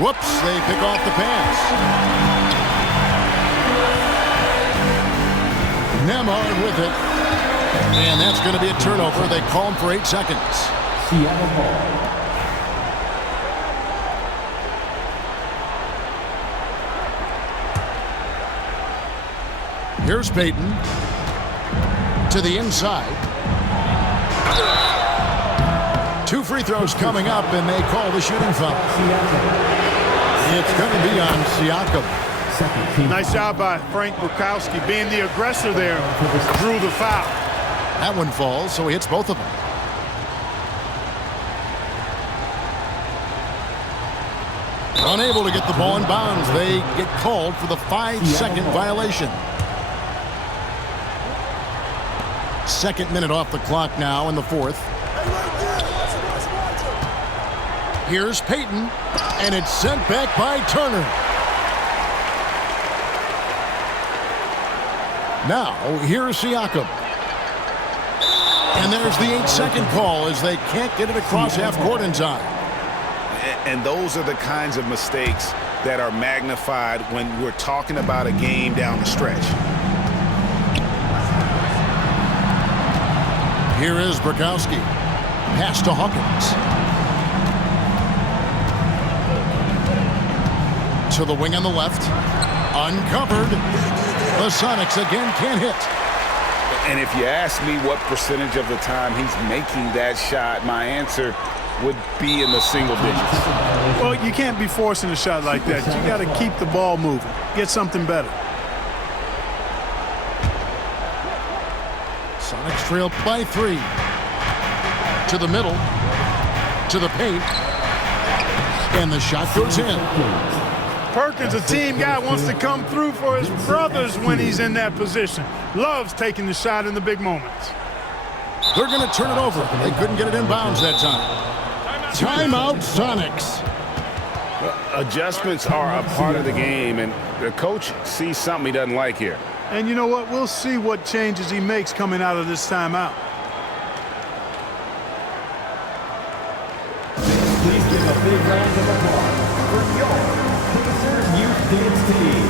Whoops, they pick off the pass. Nembhard with it. And that's going to be a turnover. They call him for 8 seconds. Seattle ball. Here's Payton to the inside. 2 free throws coming up, and they call the shooting foul. It's going to be on Siakam. Nice job by Frank Bukowski being the aggressor there through the foul. That one falls, so he hits both of them. Unable to get the ball in bounds. They get called for the 5-second violation. 2nd minute off the clock now in the 4th. Here's Payton, and it's sent back by Turner. Now, here's Siakam. And there's the 8-second call as they can't get it across half court in time. And those are the kinds of mistakes that are magnified when we're talking about a game down the stretch. Here is Bukowski. Pass to Hawkins. To the wing on the left. Uncovered. The Sonics again can't hit. And if you ask me what percentage of the time he's making that shot, my answer would be in the single digits. Well, you can't be forcing a shot like that. You got to keep the ball moving. Get something better. Sonics trail by 3. To the middle. To the paint. And the shot goes in. Perkins, a team guy, wants to come through for his brothers when he's in that position. Loves taking the shot in the big moments. They're going to turn it over. They couldn't get it in bounds that time. Timeout, Sonics. Adjustments are a part of the game, and the coach sees something he doesn't like here. And you know what? We'll see what changes he makes coming out of this timeout. Please give a big round of applause for your Pacers Youth Dance Team.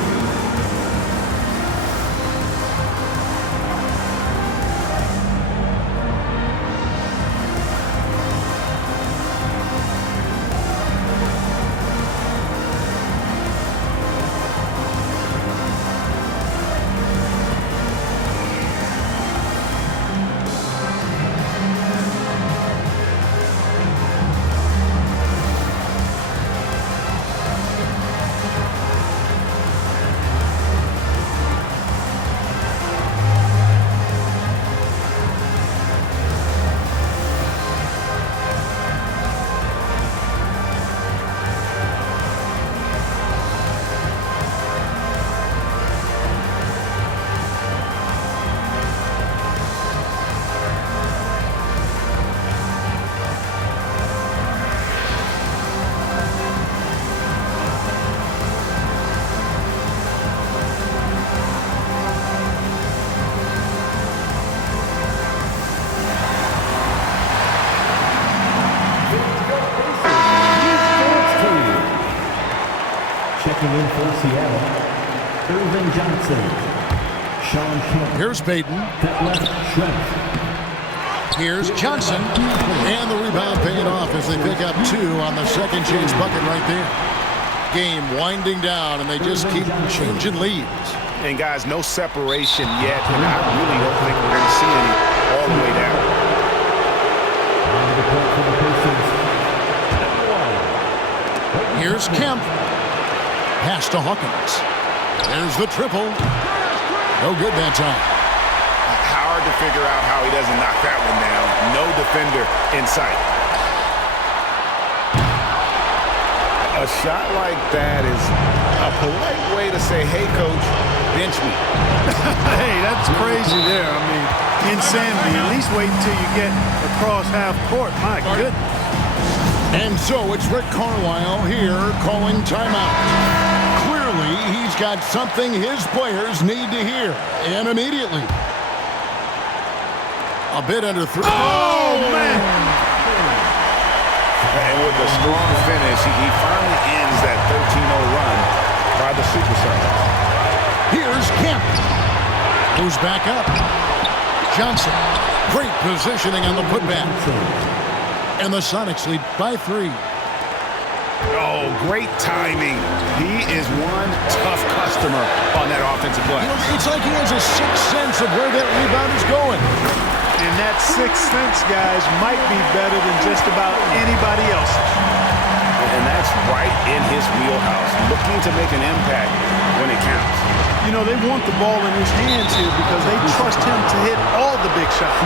Checking in for Seattle, Irvin Johnson. Sean Kemp. Here's Payton. That left Trent. Here's Johnson. And the rebound paying off as they pick up 2 on the second chance bucket right there. Game winding down, and they just keep changing leads. And guys, no separation yet, and I really don't think we're going to see any all the way down. Here's Kemp. Pass to Hawkins. There's the triple. No good that time. Hard to figure out how he doesn't knock that one down. No defender in sight. A shot like that is a polite way to say, hey, coach, bench me. Hey, that's crazy there. I mean, insanity. At least wait until you get across half court. My goodness. And so it's Rick Carlisle here calling timeout. Clearly, he's got something his players need to hear, and immediately. A bit under 3. Oh, man! And with a strong finish, he finally ends that 13-0 run by the Super Sonics. Here's Kemp. Goes back up. Johnson. Great positioning on the putback. And the Sonics lead by 3. Oh, great timing. He is one tough customer on that offensive play. It's like he has a sixth sense of where that rebound is going. And that sixth sense, guys, might be better than just about anybody else's. And that's right in his wheelhouse, looking to make an impact when it counts. You know, they want the ball in his hands here because they trust him to hit all the big shots.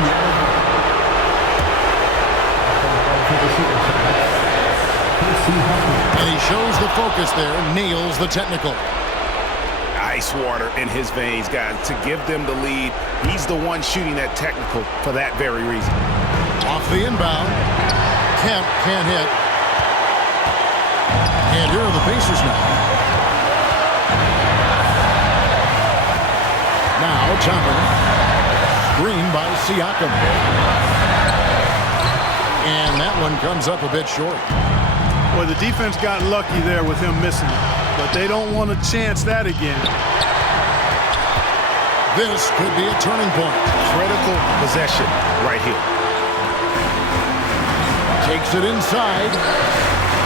And he shows the focus there, nails the technical. Ice water in his veins, guys. To give them the lead, he's the one shooting that technical for that very reason. Off the inbound. Kemp can't hit. And here are the Pacers now. Now Chopper. Screen by Siakam. And that one comes up a bit short. Well, the defense got lucky there with him missing it, but they don't want to chance that again. This could be a turning point. Critical possession right here. Takes it inside.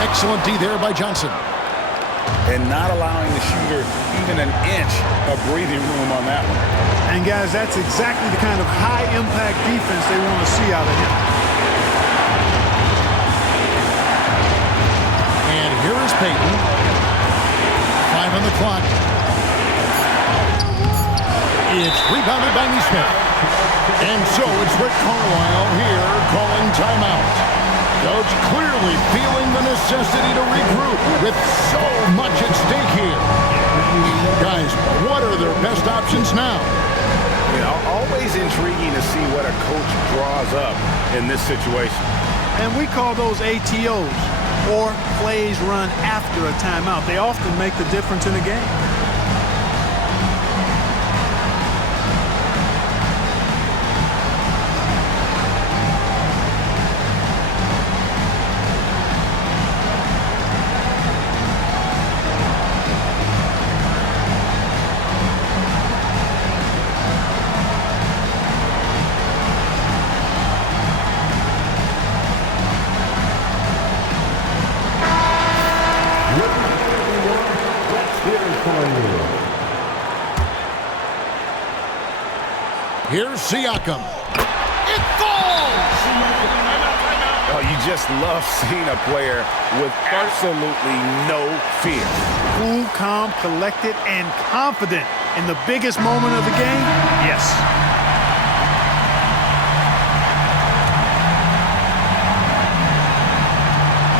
Excellent D there by Johnson. And not allowing the shooter even an inch of breathing room on that one. And, guys, that's exactly the kind of high-impact defense they want to see out of him. And here is Payton. 5 on the clock. It's rebounded by Nesmith. And so it's Rick Carlisle here calling timeout. Coach clearly feeling the necessity to regroup with so much at stake here. Guys, what are their best options now? You know, always intriguing to see what a coach draws up in this situation. And we call those ATOs, or plays run after a timeout. They often make the difference in a game. Here's Siakam. It falls! Oh, you just love seeing a player with absolutely no fear. Cool, calm, collected, and confident in the biggest moment of the game? Yes.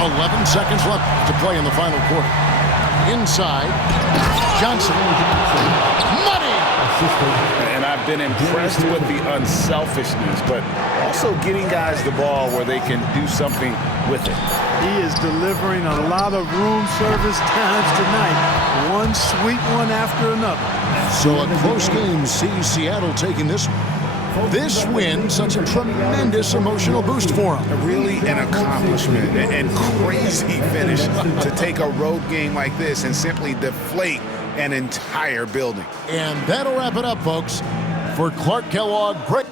"11 seconds left to play in the final quarter. Inside, Johnson. Money! And I've been impressed with the unselfishness, but also getting guys the ball where they can do something with it. He is delivering a lot of room service times tonight. One sweet one after another. So a close game sees Seattle taking this one. This win, such a tremendous emotional boost for them. Really an accomplishment and crazy finish to take a road game like this and simply deflate an entire building. And that'll wrap it up, folks. For Clark Kellogg, great.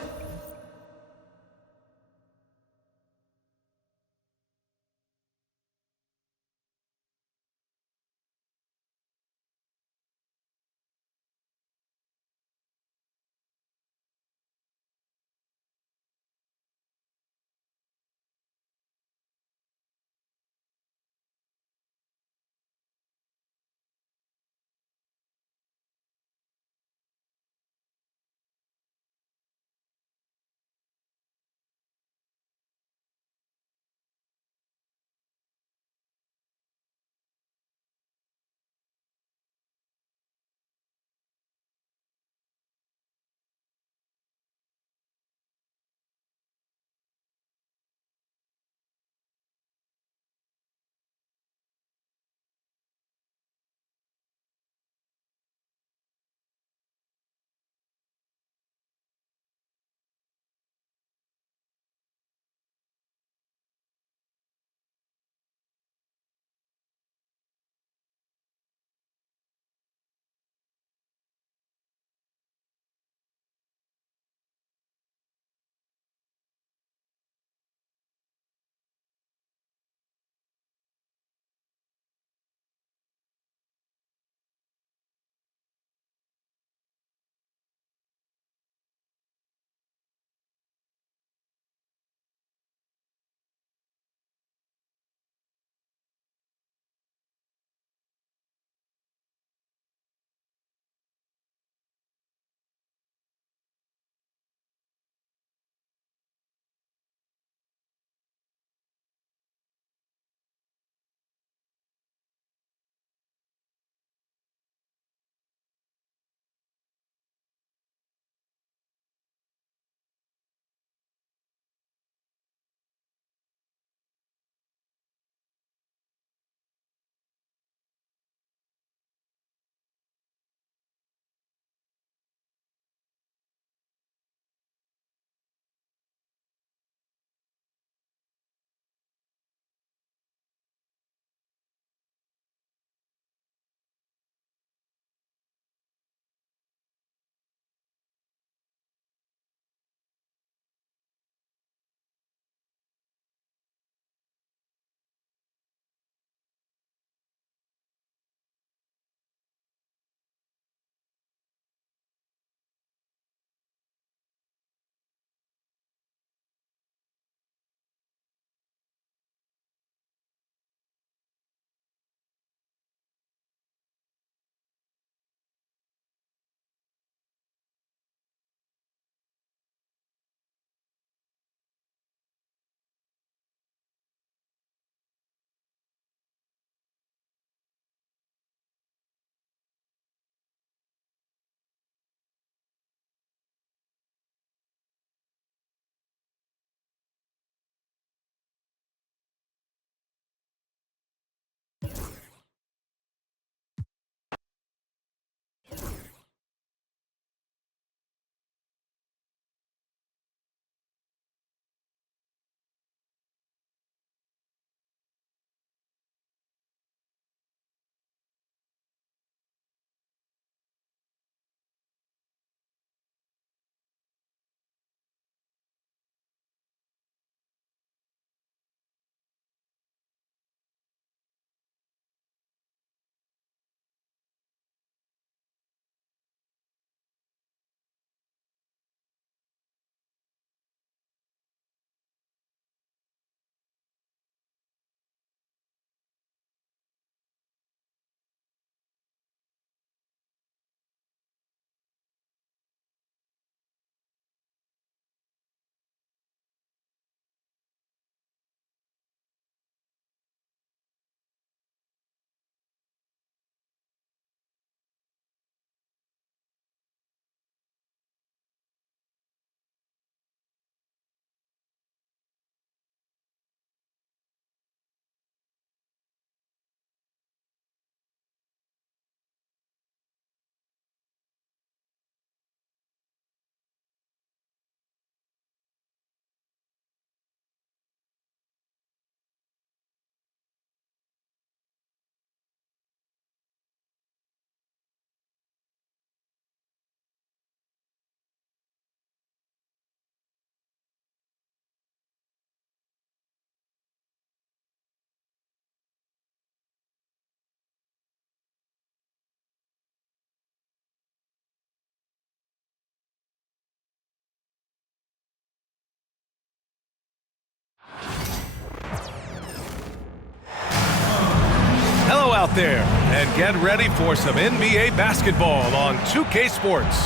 out there and get ready for some NBA basketball on 2K Sports.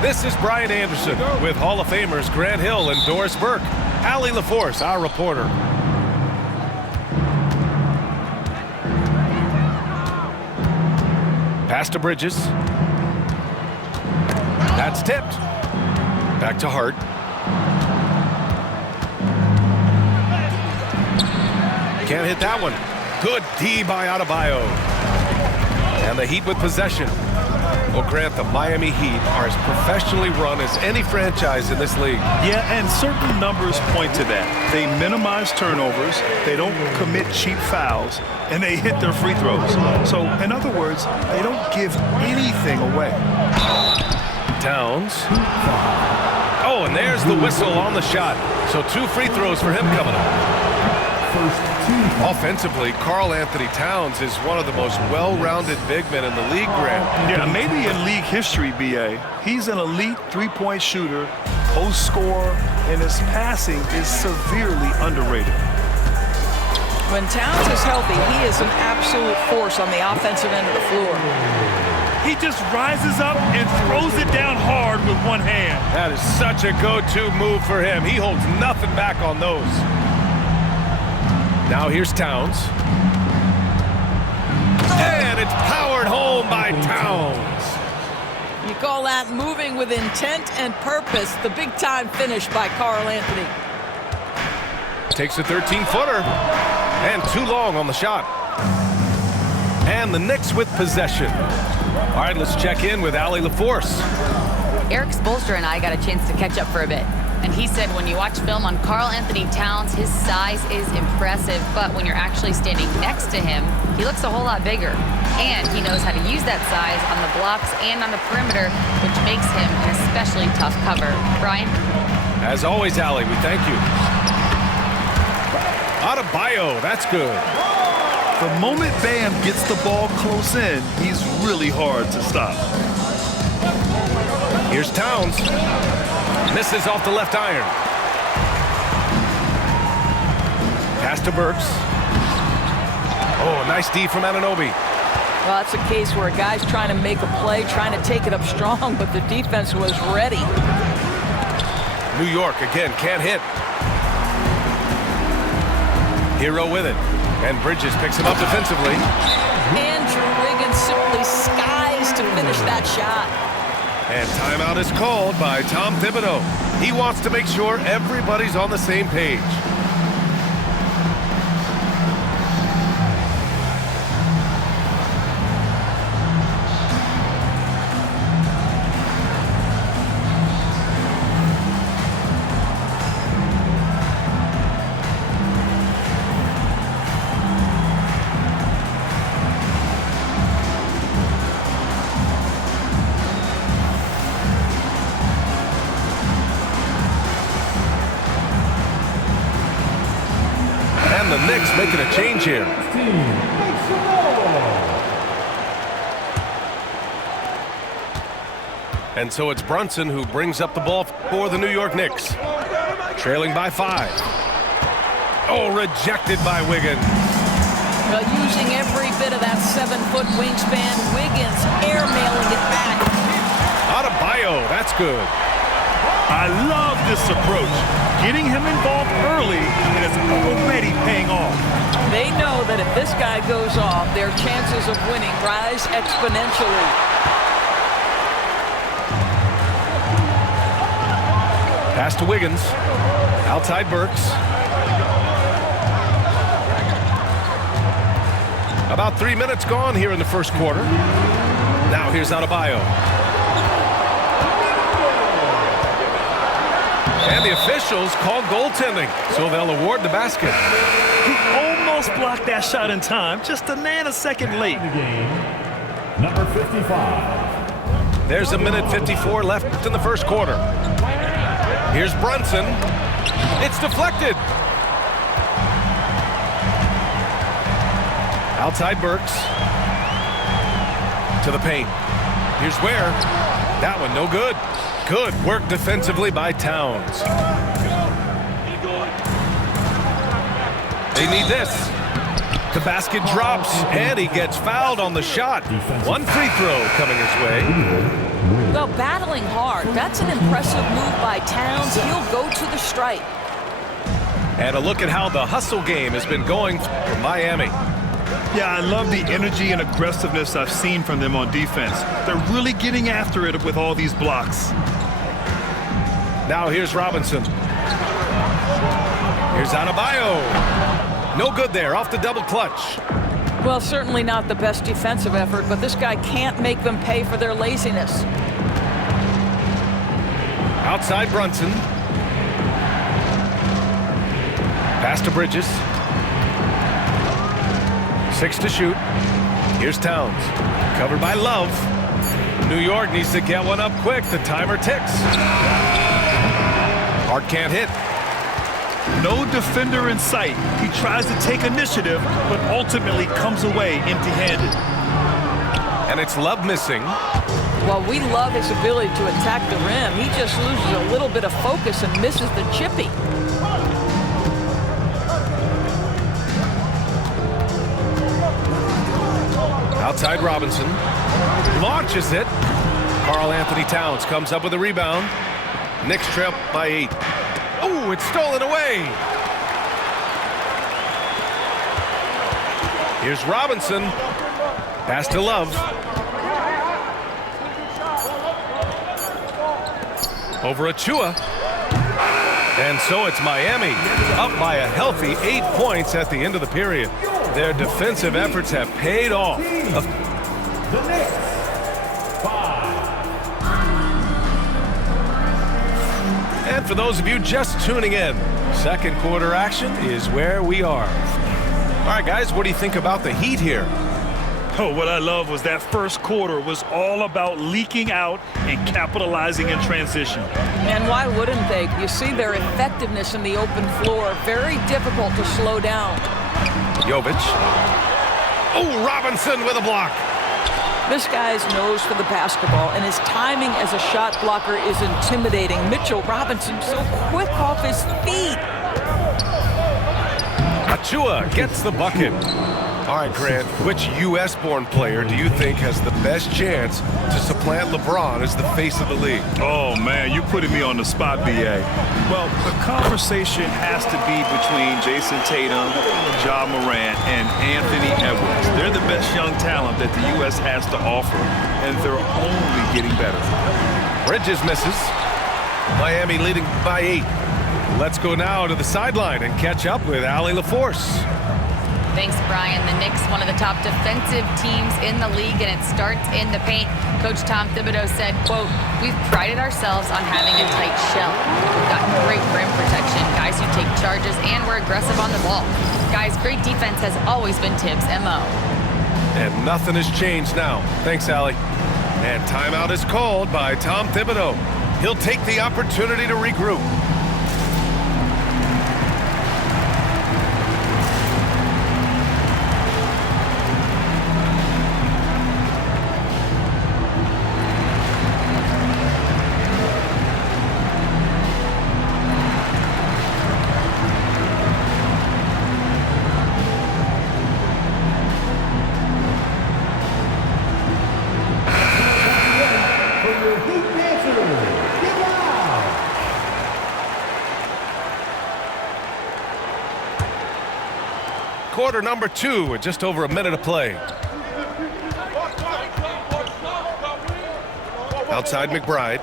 This is Brian Anderson with Hall of Famers Grant Hill and Doris Burke. Allie LaForce, our reporter. Pass to Bridges. That's tipped. Back to Hart. Can't hit that one. Good D by Adebayo. And the Heat with possession. Well, Grant, the Miami Heat are as professionally run as any franchise in this league. Yeah, and certain numbers point to that. They minimize turnovers, they don't commit cheap fouls, and they hit their free throws. So, in other words, they don't give anything away. Towns. Oh, and there's the whistle on the shot. So 2 free throws for him coming up. Offensively, Karl Anthony Towns is one of the most well-rounded big men in the league, Grant. Yeah, maybe in league history, B.A. He's an elite three-point shooter, post scorer, and his passing is severely underrated. When Towns is healthy, he is an absolute force on the offensive end of the floor. He just rises up and throws it down hard with one hand. That is such a go-to move for him. He holds nothing back on those. Now here's Towns. And it's powered home by Towns. You call that moving with intent and purpose, the big-time finish by Karl Anthony. Takes a 13-footer. And too long on the shot. And the Knicks with possession. All right, let's check in with Allie LaForce. Eric Spoelstra and I got a chance to catch up for a bit. And he said when you watch film on Karl Anthony Towns, his size is impressive, but when you're actually standing next to him, he looks a whole lot bigger. And he knows how to use that size on the blocks and on the perimeter, which makes him an especially tough cover. Brian? As always, Allie, we thank you. Adebayo, that's good. The moment Bam gets the ball close in, he's really hard to stop. Here's Towns. Misses off the left iron. Pass to Burks. Oh, nice D from Anunoby. Well, that's a case where a guy's trying to make a play, trying to take it up strong, but the defense was ready. New York, again, can't hit. Hero with it. And Bridges picks him up defensively. Andrew Wiggins simply skies to finish that shot. And timeout is called by Tom Thibodeau. He wants to make sure everybody's on the same page. And the Knicks making a change here. And so it's Brunson who brings up the ball for the New York Knicks. Trailing by 5. Oh, rejected by Wiggins. Well, using every bit of that 7-foot wingspan, Wiggins airmailing it back. Adebayo, that's good. I love this approach. Getting him involved early is already paying off. They know that if this guy goes off, their chances of winning rise exponentially. Pass to Wiggins. Outside Burks. About 3 minutes gone here in the first quarter. Now here's Adebayo. And the officials called goaltending, so they'll award the basket. He almost blocked that shot in time, just a nanosecond late. Number 55. There's a minute 54 left in the first quarter. Here's Brunson. It's deflected. Outside Burks. To the paint. Here's Ware. That one no good. Good work defensively by Towns. They need this. The basket drops, and he gets fouled on the shot. One free throw coming his way. Well, battling hard. That's an impressive move by Towns. He'll go to the stripe. And a look at how the hustle game has been going for Miami. Yeah, I love the energy and aggressiveness I've seen from them on defense. They're really getting after it with all these blocks. Now here's Robinson. Here's Adebayo. No good there, off the double clutch. Well, certainly not the best defensive effort, but this guy can't make them pay for their laziness. Outside Brunson. Pass to Bridges. 6 to shoot. Here's Towns. Covered by Love. New York needs to get one up quick. The timer ticks. Hart can't hit. No defender in sight. He tries to take initiative, but ultimately comes away empty-handed. And it's Love missing. Well, we love his ability to attack the rim. He just loses a little bit of focus and misses the chippy. Outside Robinson. Launches it. Karl Anthony Towns comes up with a rebound. Knicks trail by 8. Oh, it's stolen away. Here's Robinson. Pass to Love. Over Achua. And so it's Miami up by a healthy 8 points at the end of the period. Their defensive efforts have paid off. The Knicks, 5. And for those of you just tuning in, second quarter action is where we are. All right, guys, what do you think about the Heat here? Oh, what I love was that first quarter was all about leaking out and capitalizing in transition. And why wouldn't they? You see their effectiveness in the open floor. Very difficult to slow down. Jovic. Oh, Robinson with a block. This guy's nose for the basketball, and his timing as a shot blocker is intimidating. Mitchell Robinson so quick off his feet. Achua gets the bucket. All right, Grant, which U.S.-born player do you think has the best chance to supplant LeBron as the face of the league? Oh, man, you're putting me on the spot, B.A. Well, the conversation has to be between Jason Tatum, Ja Morant, and Anthony Edwards. They're the best young talent that the U.S. has to offer, and they're only getting better. Bridges misses. Miami leading by 8. Let's go now to the sideline and catch up with Allie LaForce. Thanks, Brian. The Knicks, one of the top defensive teams in the league, and it starts in the paint. Coach Tom Thibodeau said, quote, "We've prided ourselves on having a tight shell. We've got great rim protection, guys who take charges, and we're aggressive on the ball. Guys, great defense has always been Tibbs' MO." And nothing has changed now. Thanks, Allie. And timeout is called by Tom Thibodeau. He'll take the opportunity to regroup. Quarter number 2 with just over a minute of play. Outside McBride.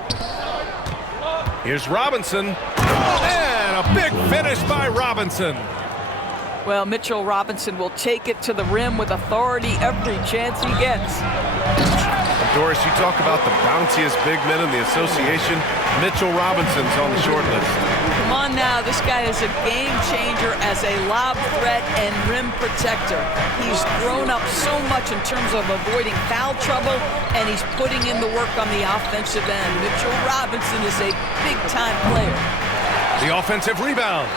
Here's Robinson. And a big finish by Robinson. Well, Mitchell Robinson will take it to the rim with authority every chance he gets. Doris, you talk about the bounciest big men in the association. Mitchell Robinson's on the short list. Come on now, this guy is a game changer as a lob threat and rim protector. He's grown up so much in terms of avoiding foul trouble, and he's putting in the work on the offensive end. Mitchell Robinson is a big-time player. The offensive rebound.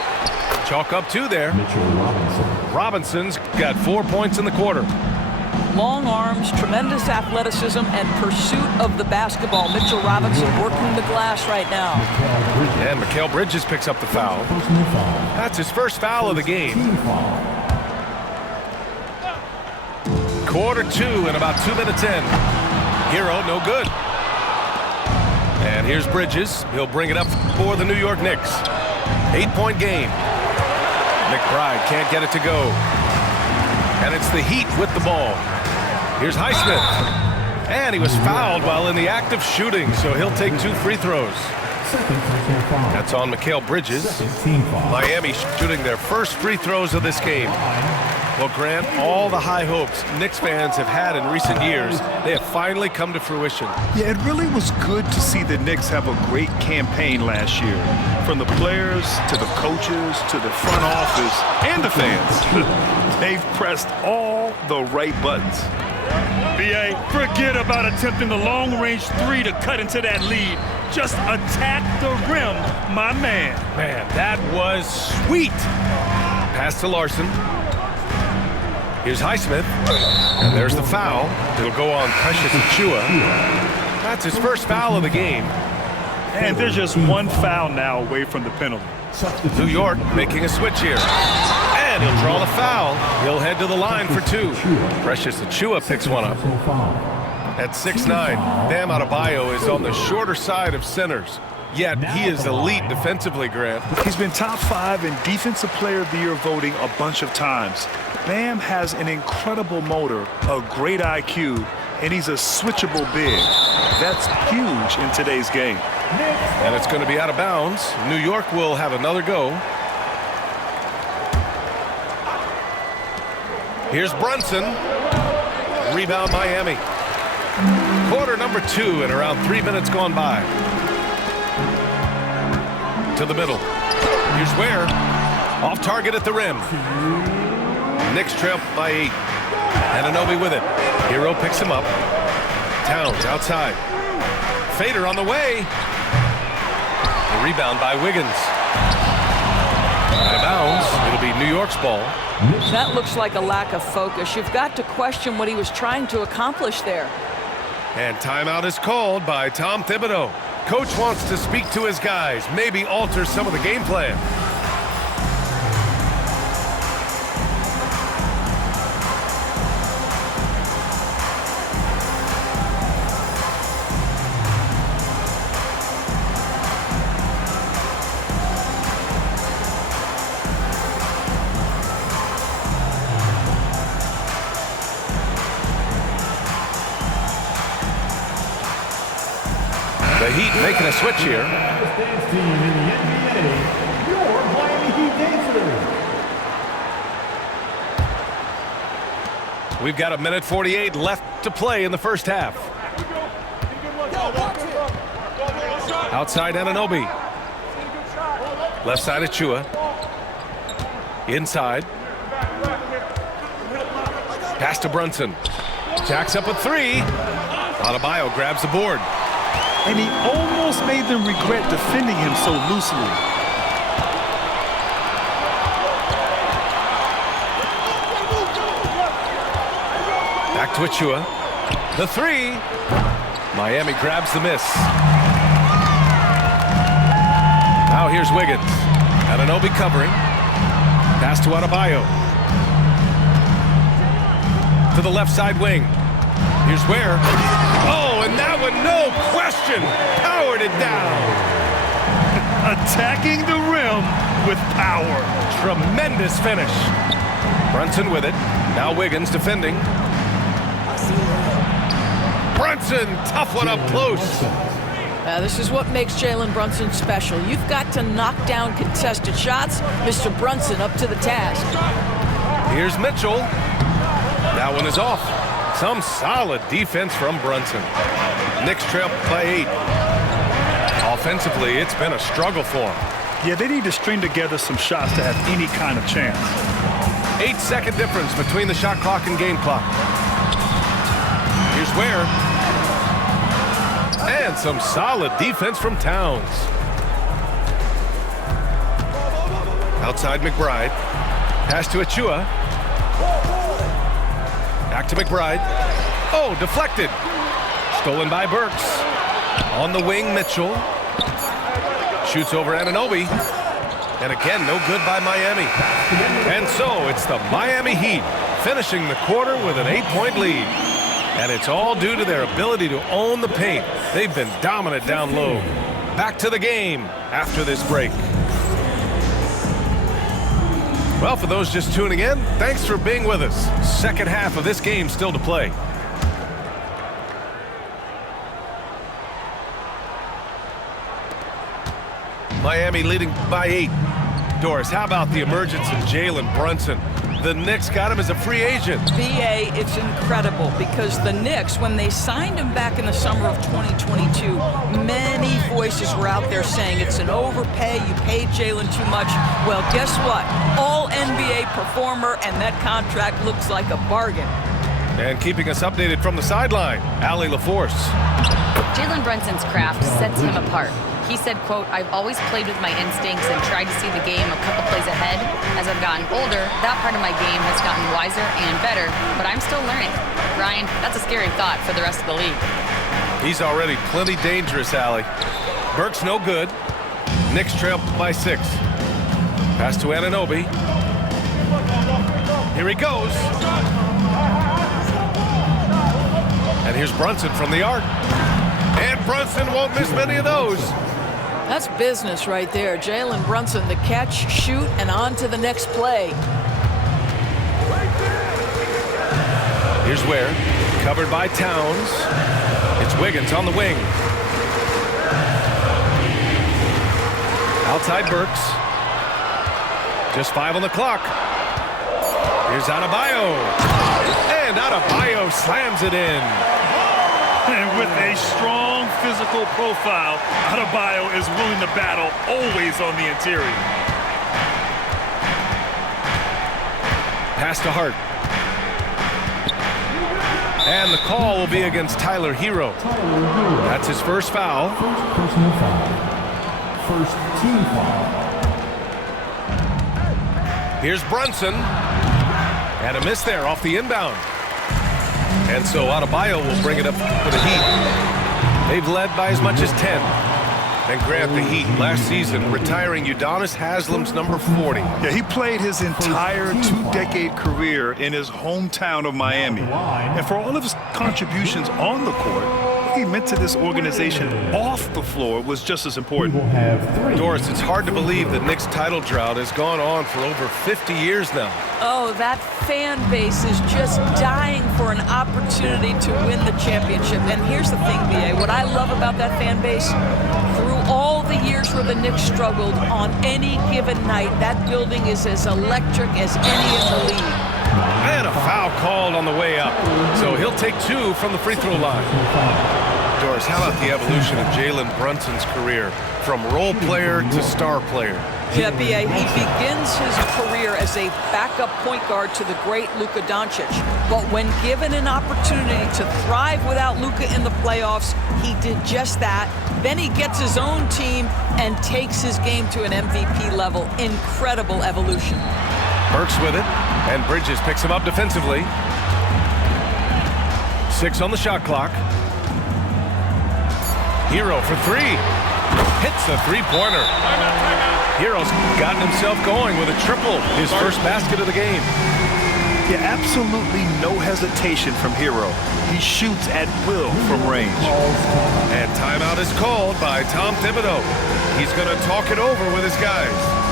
Chalk up 2 there. Mitchell Robinson. Robinson's got 4 points in the quarter. Long arms, tremendous athleticism, and pursuit of the basketball. Mitchell Robinson working the glass right now. And Mikal Bridges picks up the foul. That's his first foul of the game. Quarter 2 and about 2 minutes in. Hero, no good. And here's Bridges. He'll bring it up for the New York Knicks. 8-point game. McBride can't get it to go. And it's the Heat with the ball. Here's Highsmith. And he was fouled while in the act of shooting, so he'll take 2 free throws. That's on Mikal Bridges. Miami shooting their first free throws of this game. Well, Grant, all the high hopes Knicks fans have had in recent years, they have finally come to fruition. Yeah, it really was good to see the Knicks have a great campaign last year. From the players to the coaches to the front office and the fans. They've pressed all the right buttons. B.A., forget about attempting the long-range 3 to cut into that lead. Just attack the rim, my man. Man, that was sweet. Pass to Larson. Here's Highsmith. And there's the foul. It'll go on Precious Achiuwa. That's his first foul of the game. And there's just one foul now away from the penalty. New York making a switch here. And he'll draw the foul. He'll head to the line for 2. Precious Achiuwa picks one up. At 6'9", Bam Adebayo is on the shorter side of centers. Yet he is elite defensively, Grant. He's been top 5 in Defensive Player of the Year voting a bunch of times. Bam has an incredible motor, a great IQ, and he's a switchable big. That's huge in today's game. And it's going to be out of bounds. New York will have another go. Here's Brunson. Rebound Miami. Quarter number 2 and around 3 minutes gone by. To the middle. Here's Ware. Off target at the rim. Knicks trail by 8. Anunoby with it. Hero picks him up. Towns outside. Fader on the way. The rebound by Wiggins. Out of bounds. It'll be New York's ball. That looks like a lack of focus. You've got to question what he was trying to accomplish there. And timeout is called by Tom Thibodeau. Coach wants to speak to his guys, maybe alter some of the game plan. The Heat making a switch here. We've got 1:48 left to play in the first half. Outside Anunoby. Left side Achiuwa. Inside. Pass to Brunson. Jacks up a 3. Adebayo grabs the board. And he almost made them regret defending him so loosely. Back to Achiuwa. The 3. Miami grabs the miss. Now here's Wiggins. Anunoby covering. Pass to Adebayo. To the left side wing. Here's Ware. Oh, and that one, no question, powered it down. Attacking the rim with power. Tremendous finish. Brunson with it. Now Wiggins defending. Brunson, tough one up close. This is what makes Jalen Brunson special. You've got to knock down contested shots. Mr. Brunson up to the task. Here's Mitchell. That one is off. Some solid defense from Brunson. Knicks trail by 8. Offensively, it's been a struggle for them. Yeah, they need to string together some shots to have any kind of chance. 8-second difference between the shot clock and game clock. Here's Ware. And some solid defense from Towns. Outside McBride. Pass to Achiuwa. Back to McBride. Oh, deflected. Stolen by Burks. On the wing, Mitchell. Shoots over Anunoby. And again, no good by Miami. And so it's the Miami Heat finishing the quarter with an 8-point lead. And it's all due to their ability to own the paint. They've been dominant down low. Back to the game after this break. Well, for those just tuning in, thanks for being with us. Second half of this game still to play. Miami leading by 8. Doris, how about the emergence of Jalen Brunson? The Knicks got him as a free agent. BA, it's incredible because the Knicks, when they signed him back in the summer of 2022, many voices were out there saying it's an overpay, you paid Jalen too much. Well, guess what? All NBA performer, and that contract looks like a bargain. And keeping us updated from the sideline, Allie LaForce. Jalen Brunson's craft sets him apart. He said, quote, "I've always played with my instincts and tried to see the game a couple plays ahead. As I've gotten older, that part of my game has gotten wiser and better, but I'm still learning." Ryan, that's a scary thought for the rest of the league. He's already plenty dangerous, Allie. Burke's no good. Knicks trail by 6. Pass to Anunoby. Here he goes. And here's Brunson from the arc. And Brunson won't miss many of those. That's business right there. Jalen Brunson, the catch, shoot, and on to the next play. Here's Ware, covered by Towns. It's Wiggins on the wing. Outside Burks. Just 5 on the clock. Here's Adebayo. And Adebayo slams it in. And with a strong physical profile, Adebayo is willing to battle, always on the interior. Pass to Hart. And the call will be against Tyler Hero. That's his first foul. First personal foul. First team foul. Here's Brunson. And a miss there off the inbound. And so Adebayo will bring it up for the Heat. They've led by as much as 10. And Grant, the Heat last season retiring Udonis Haslam's number 40. Yeah, he played his entire 2-decade career in his hometown of Miami. And for all of his contributions on the court, what he meant to this organization off the floor was just as important. Doris, it's hard to believe the Knicks title drought has gone on for over 50 years now. Oh, that fan base is just dying for an opportunity to win the championship. And here's the thing, BA, what I love about that fan base, through all the years where the Knicks struggled, on any given night, that building is as electric as any in the league. And a foul called on the way up. So he'll take 2 from the free throw line. Doris, how about the evolution of Jalen Brunson's career from role player to star player? Yeah, BA, he begins his career as a backup point guard to the great Luka Doncic. But when given an opportunity to thrive without Luka in the playoffs, he did just that. Then he gets his own team and takes his game to an MVP level. Incredible evolution. Burks with it, and Bridges picks him up defensively. 6 on the shot clock. Hero for 3. Hits the three-pointer. Hero's gotten himself going with a triple, his first basket of the game. Yeah, absolutely no hesitation from Hero. He shoots at will from range. And timeout is called by Tom Thibodeau. He's going to talk it over with his guys.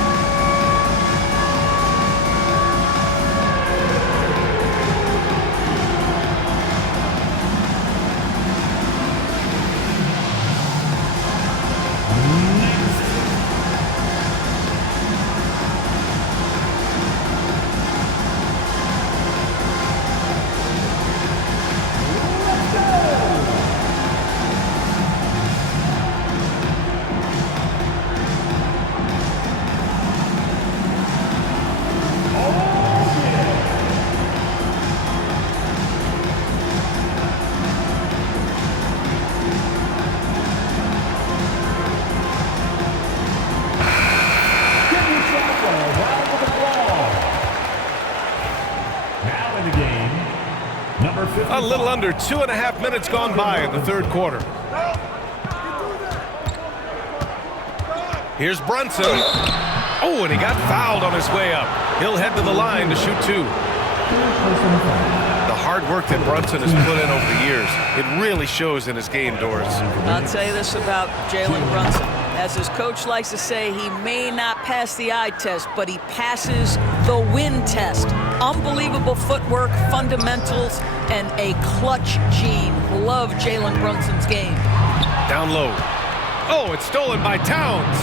A little under 2.5 minutes gone by in the third quarter. Here's Brunson. Oh, and he got fouled on his way up. He'll head to the line to shoot 2. The hard work that Brunson has put in over the years, it really shows in his game, Doris. I'll tell you this about Jalen Brunson. As his coach likes to say, he may not pass the eye test, but he passes the win test. Unbelievable footwork, fundamentals, and a clutch gene. Love Jalen Brunson's game. Down low. Oh, it's stolen by Towns.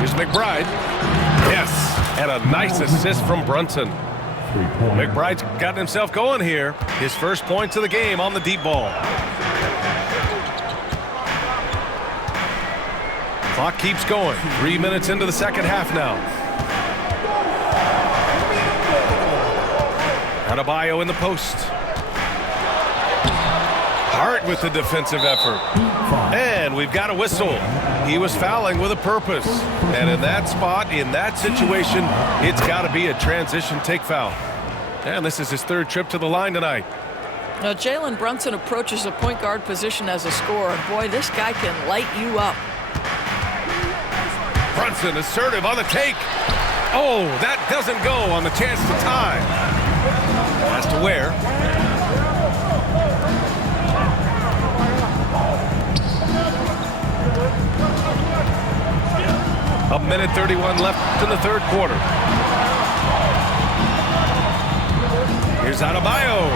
Here's McBride. Yes, and a nice assist from Brunson. McBride's gotten himself going here. His first points of the game on the deep ball. Clock keeps going. 3 minutes into the second half now. Adebayo in the post. Hart with the defensive effort. And we've got a whistle. He was fouling with a purpose. And in that spot, in that situation, it's got to be a transition take foul. And this is his third trip to the line tonight. Now, Jalen Brunson approaches the point guard position as a scorer. Boy, this guy can light you up. Brunson assertive on the take. Oh, that doesn't go on the chance to tie. Has to wear. A minute 31 left in the third quarter. Here's Adebayo.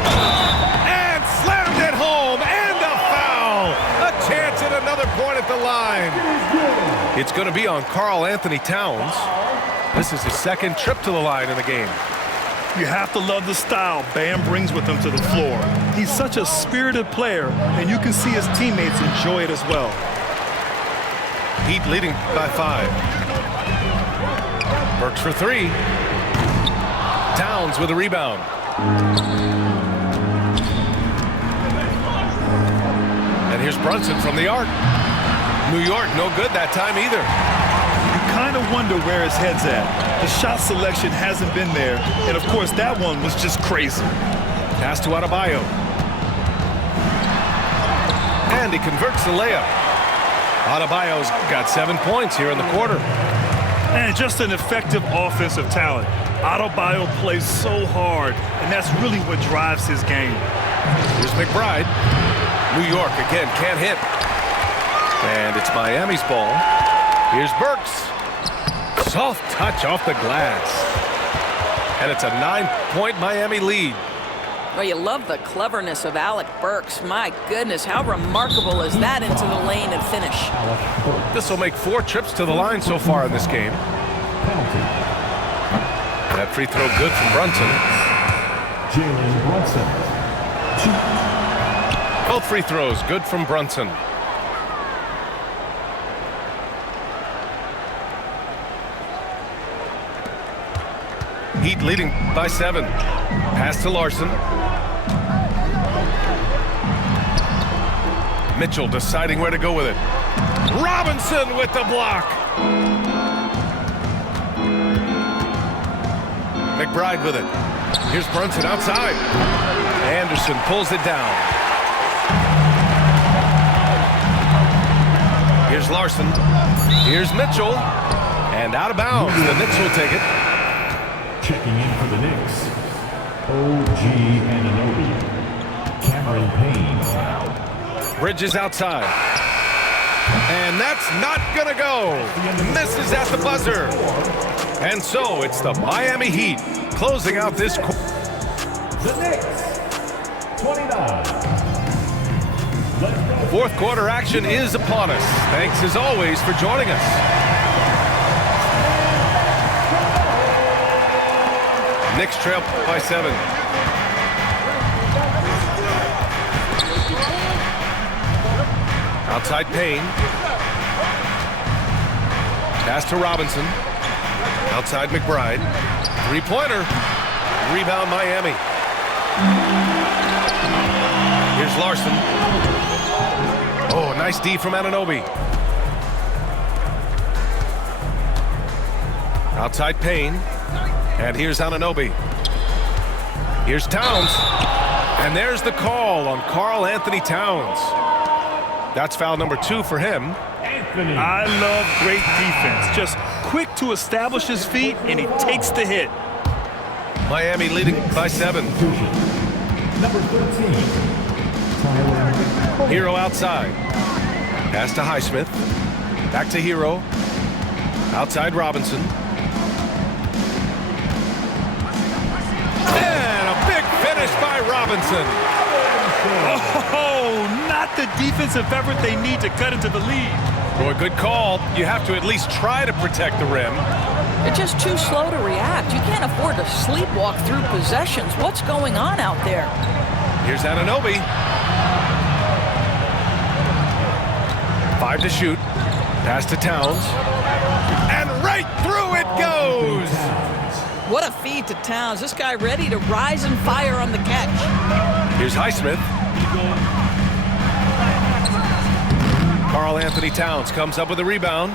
And slammed it home. And a foul. A chance at another point at the line. It's going to be on Karl Anthony Towns. This is his second trip to the line in the game. You have to love the style Bam brings with him to the floor. He's such a spirited player, and you can see his teammates enjoy it as well. Heat leading by 5. Burks for 3. Towns with a rebound. And here's Brunson from the arc. New York, no good that time either. You kind of wonder where his head's at. The shot selection hasn't been there, and of course that one was just crazy. Pass to Adebayo. And he converts the layup. Adebayo's got 7 points here in the quarter. And just an effective offensive talent. Adebayo plays so hard, and that's really what drives his game. Here's McBride. New York again can't hit. And it's Miami's ball. Here's Burks. Soft touch off the glass. And it's a 9-point Miami lead. Well, you love the cleverness of Alec Burks. My goodness, how remarkable is that into the lane and finish? This will make 4 trips to the line so far in this game. That free throw good from Brunson. Jalen Brunson. Both free throws good from Brunson. Heat leading by 7. Pass to Larson. Mitchell deciding where to go with it. Robinson with the block. McBride with it. Here's Brunson outside. Anderson pulls it down. Here's Larson. Here's Mitchell. And out of bounds. The Knicks will take it. Checking in for the Knicks, OG Anunoby, Cameron Payne. Bridges outside. And that's not going to go. Misses at the buzzer. And so it's the Miami Heat closing out this quarter. The Knicks, 29. Fourth quarter action is upon us. Thanks as always for joining us. Knicks trail by 7. Outside Payne. Pass to Robinson. Outside McBride. Three-pointer. Rebound Miami. Here's Larson. Oh, nice D from Anunoby. Outside Payne. And here's Anunoby. Here's Towns. And there's the call on Karl Anthony Towns. That's foul number 2 for him. I love great defense. Just quick to establish his feet, and he takes the hit. Miami leading by 7. Number 13, Tyler. Hero outside. Pass to Highsmith. Back to Hero. Outside Robinson. And a big finish by Robinson. Oh, not the defensive effort they need to cut into the lead. Boy, good call. You have to at least try to protect the rim. They're just too slow to react. You can't afford to sleepwalk through possessions. What's going on out there? Here's Anunoby. 5 to shoot. Pass to Towns. And right through it goes! What a feed to Towns. This guy ready to rise and fire on the catch. Here's Highsmith. Karl Anthony Towns comes up with a rebound.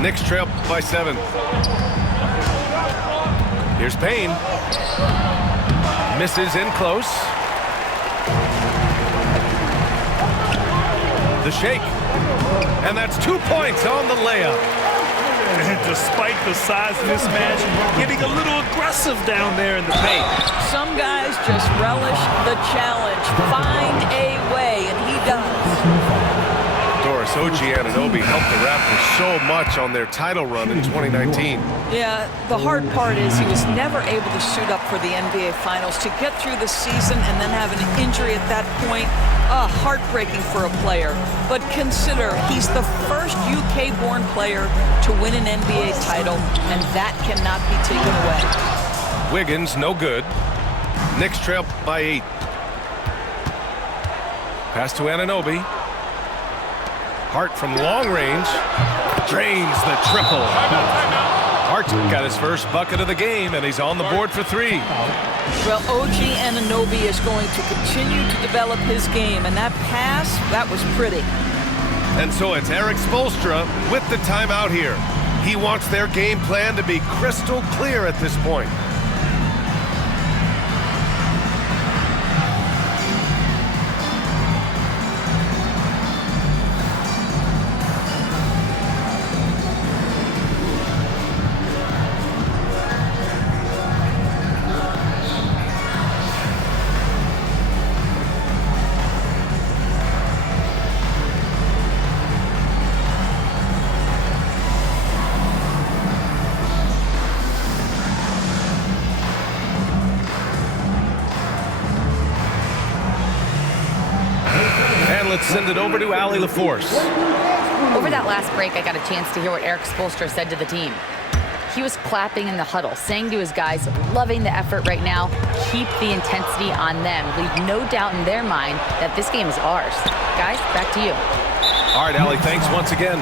Knicks trail by 7. Here's Payne. Misses in close. The shake. And that's 2 points on the layup. And despite the size mismatch, getting a little aggressive down there in the paint. Some guys just relish the challenge. Find a way, and he does. Doris OG Anunoby helped the Raptors so much on their title run in 2019. Yeah, the hard part is he was never able to suit up for the NBA Finals. To get through the season and then have an injury at that point, heartbreaking for a player. But consider, he's the first UK-born player to win an NBA title, and that cannot be taken away. Wiggins, no good. Knicks trail by 8. Pass to Anunoby. Hart from long range drains the triple. Hart got his first bucket of the game, and he's on the board for 3. Well, OG Anunoby is going to continue to develop his game, and that pass, that was pretty. And so it's Erik Spoelstra with the timeout here. He wants their game plan to be crystal clear at this point. Let's send it over to Allie LaForce. Over that last break, I got a chance to hear what Erik Spoelstra said to the team. He was clapping in the huddle, saying to his guys, loving the effort right now, keep the intensity on them. Leave no doubt in their mind that this game is ours. Guys, back to you. All right, Allie, thanks once again.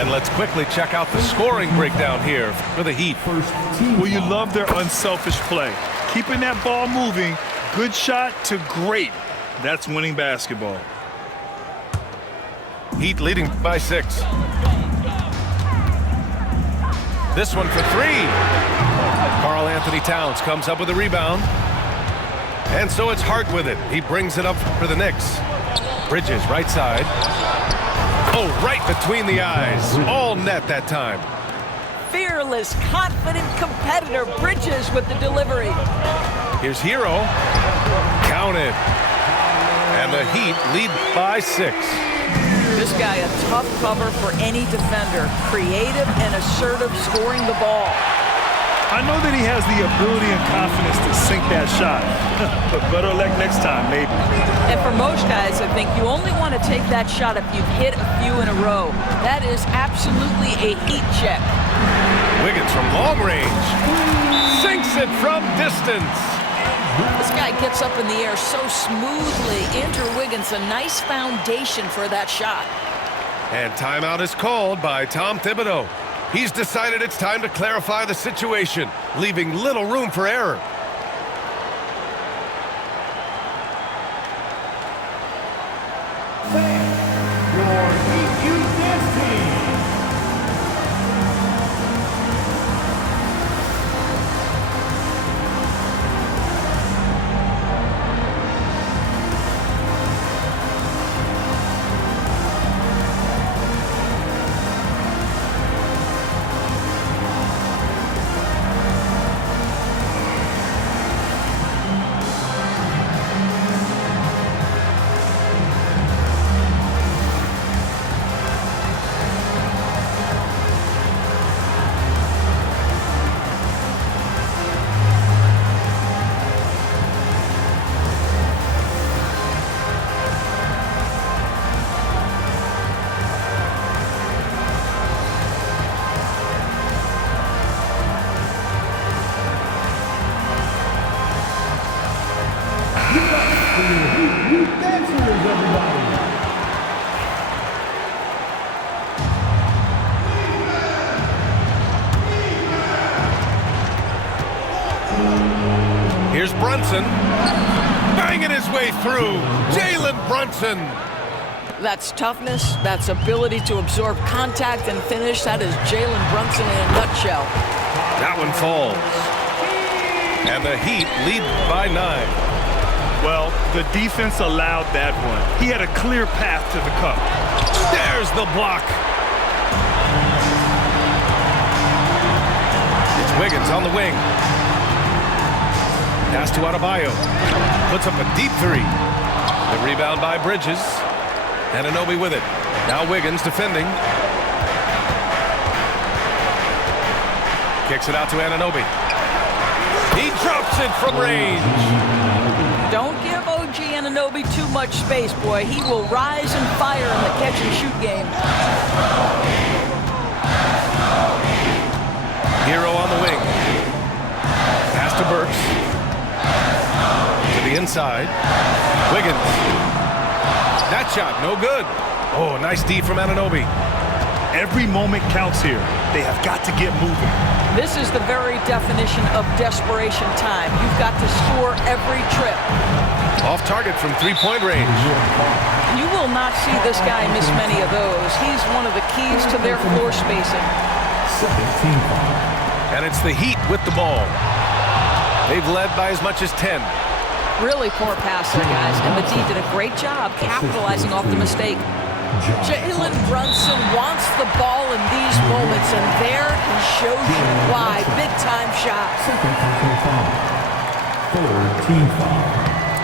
And let's quickly check out the scoring breakdown here for the Heat. Well, you love their unselfish play. Keeping that ball moving, good shot to great. That's winning basketball. Heat leading by 6. This one for 3. Karl Anthony Towns comes up with a rebound. And so it's Hart with it. He brings it up for the Knicks. Bridges, right side. Oh, right between the eyes. All net that time. Fearless, confident competitor. Bridges with the delivery. Here's Hero. Counted. And the Heat lead by 6. This guy a tough cover for any defender. Creative and assertive scoring the ball. I know that he has the ability and confidence to sink that shot. But better luck next time, maybe. And for most guys, I think you only want to take that shot if you've hit a few in a row. That is absolutely a Heat check. Wiggins from long range. Sinks it from distance. This guy gets up in the air so smoothly. Andrew Wiggins, a nice foundation for that shot. And timeout is called by Tom Thibodeau. He's decided it's time to clarify the situation, leaving little room for error. Your Heat Youth Dance Team. Brunson banging his way through. Jalen Brunson. That's toughness. That's ability to absorb contact and finish. That is Jalen Brunson in a nutshell. That one falls. And the Heat lead by 9. Well, the defense allowed that one. He had a clear path to the cup. There's the block. It's Wiggins on the wing. Pass to Adebayo. Puts up a deep 3. The rebound by Bridges. Anunoby with it. Now Wiggins defending. Kicks it out to Anunoby. He drops it from range. Don't give OG Anunoby too much space, boy. He will rise and fire in the catch-and-shoot game. Hero on the wing. Pass to Burks. To the inside. Wiggins. That shot, no good. Oh, nice D from Anunoby. Every moment counts here. They have got to get moving. This is the very definition of desperation time. You've got to score every trip. Off target from three-point range. You will not see this guy miss many of those. He's one of the keys to their floor spacing. And it's the Heat with the ball. They've led by as much as 10. Really poor pass there, guys, and the D did a great job capitalizing off the mistake. Jalen Brunson wants the ball in these moments, and there he shows you why. Big-time shot.